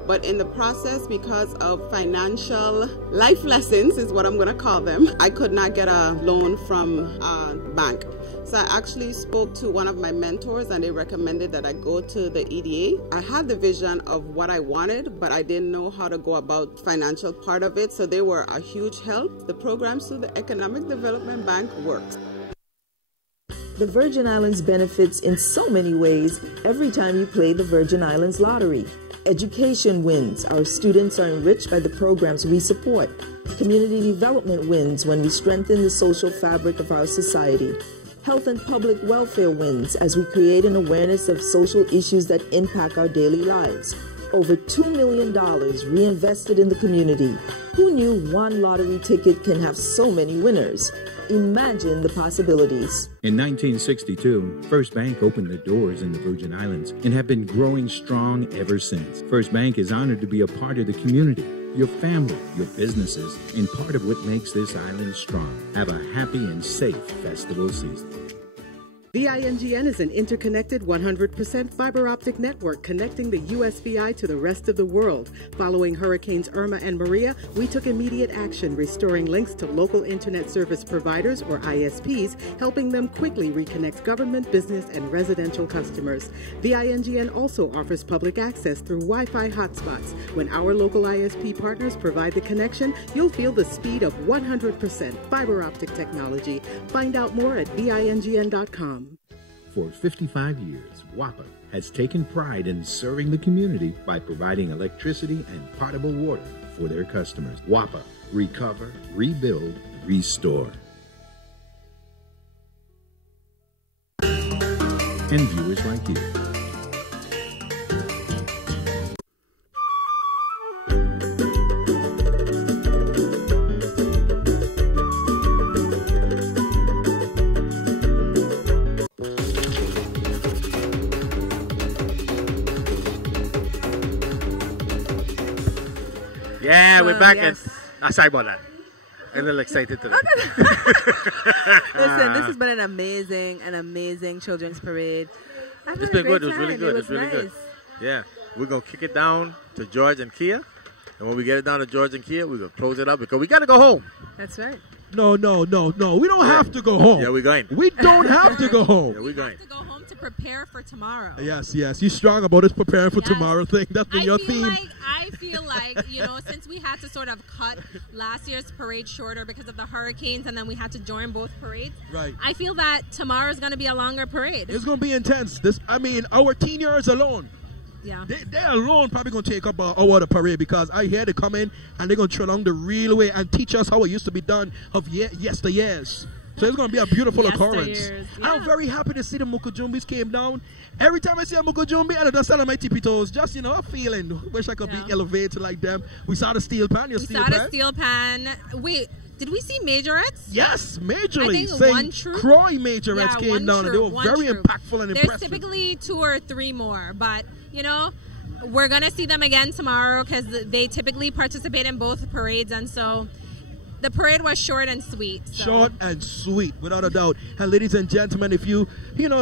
but in the process, because of financial life lessons is what I'm going to call them, I could not get a loan from a bank. So I actually spoke to one of my mentors, and they recommended that I go to the EDA. I had the vision of what I wanted, but I didn't know how to go about the financial part of it, so they were a huge help. The programs through the Economic Development Bank worked. The Virgin Islands benefits in so many ways every time you play the Virgin Islands Lottery. Education wins. Our students are enriched by the programs we support. Community development wins when we strengthen the social fabric of our society. Health and public welfare wins as we create an awareness of social issues that impact our daily lives. Over $2 million reinvested in the community. Who knew one lottery ticket can have so many winners? Imagine the possibilities. In 1962, First Bank opened the doors in the Virgin Islands and have been growing strong ever since. First Bank is honored to be a part of the community, your family, your businesses, and part of what makes this island strong. Have a happy and safe festival season. VINGN is an interconnected 100% fiber optic network connecting the USVI to the rest of the world. Following Hurricanes Irma and Maria, we took immediate action, restoring links to local internet service providers, or ISPs, helping them quickly reconnect government, business, and residential customers. VINGN also offers public access through Wi-Fi hotspots. When our local ISP partners provide the connection, you'll feel the speed of 100% fiber optic technology. Find out more at VINGN.com. For 55 years, WAPA has taken pride in serving the community by providing electricity and potable water for their customers. WAPA, recover, rebuild, restore. And viewers like you. Yeah, we're back. Yes. And sorry about that. A little excited today. Listen, this has been an amazing children's parade. It's been good. It was really good. It's really good. Yeah, we're gonna kick it down to George and Kia, and when we get it down to George and Kia, we're gonna close it up because we gotta go home. That's right. No. We don't have to go home. Yeah, we're going. We don't have to go home. Yeah, we're going. To go home to prepare for tomorrow. Yes. You strong about this preparing for tomorrow thing. That's been your theme. I feel like, since we had to sort of cut last year's parade shorter because of the hurricanes and then we had to join both parades. Right. I feel that tomorrow's going to be a longer parade. It's going to be intense. Our teen years alone. Yeah. They alone probably going to take up an hour of the parade because I hear they come in and they're going to along the real way and teach us how it used to be done of yesteryears. So it's going to be a beautiful occurrence. Yeah. I'm very happy to see the Mukujumbis came down. Every time I see a Mukujumbi, I just sell my tippy toes. Just, a feeling. Wish I could be elevated like them. We saw the steel pan. We saw the steel pan. Wait, did we see majorettes? Yes, majorly. I think one troop. Croy majorettes came down. And they were very impactful and impressive. There's typically 2 or 3 more. But, we're going to see them again tomorrow because they typically participate in both parades. And so the parade was short and sweet. So. Short and sweet, without a doubt. And ladies and gentlemen, if you,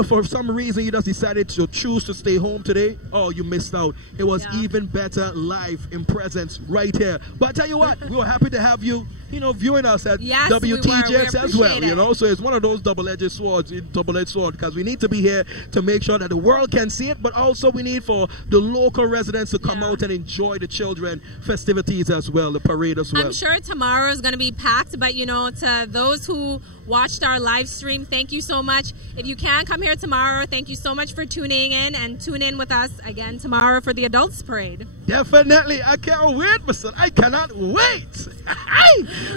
for some reason you just decided to choose to stay home today, you missed out. It was even better live in presence right here. But I tell you what, we were happy to have you, viewing us at WTJX as well. So it's one of those double-edged swords, because we need to be here to make sure that the world can see it, but also we need for the local residents to come out and enjoy the children festivities as well, the parade as well. I'm sure tomorrow is going to be packed, but to those who watched our live stream, thank you so much. If you can come here tomorrow, thank you so much for tuning in, and tune in with us again tomorrow for the Adults Parade. Definitely. I can't wait, my son. I cannot wait.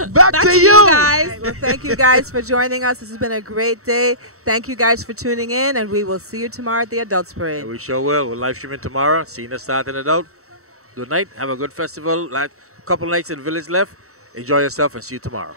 Back to you guys. Right, well, thank you guys for joining us. This has been a great day. Thank you guys for tuning in, and we will see you tomorrow at the Adults Parade. Yeah, we sure will. We're live streaming tomorrow. Seeing us start in adult. Good night. Have a good festival. A couple nights in Village left. Enjoy yourself and see you tomorrow.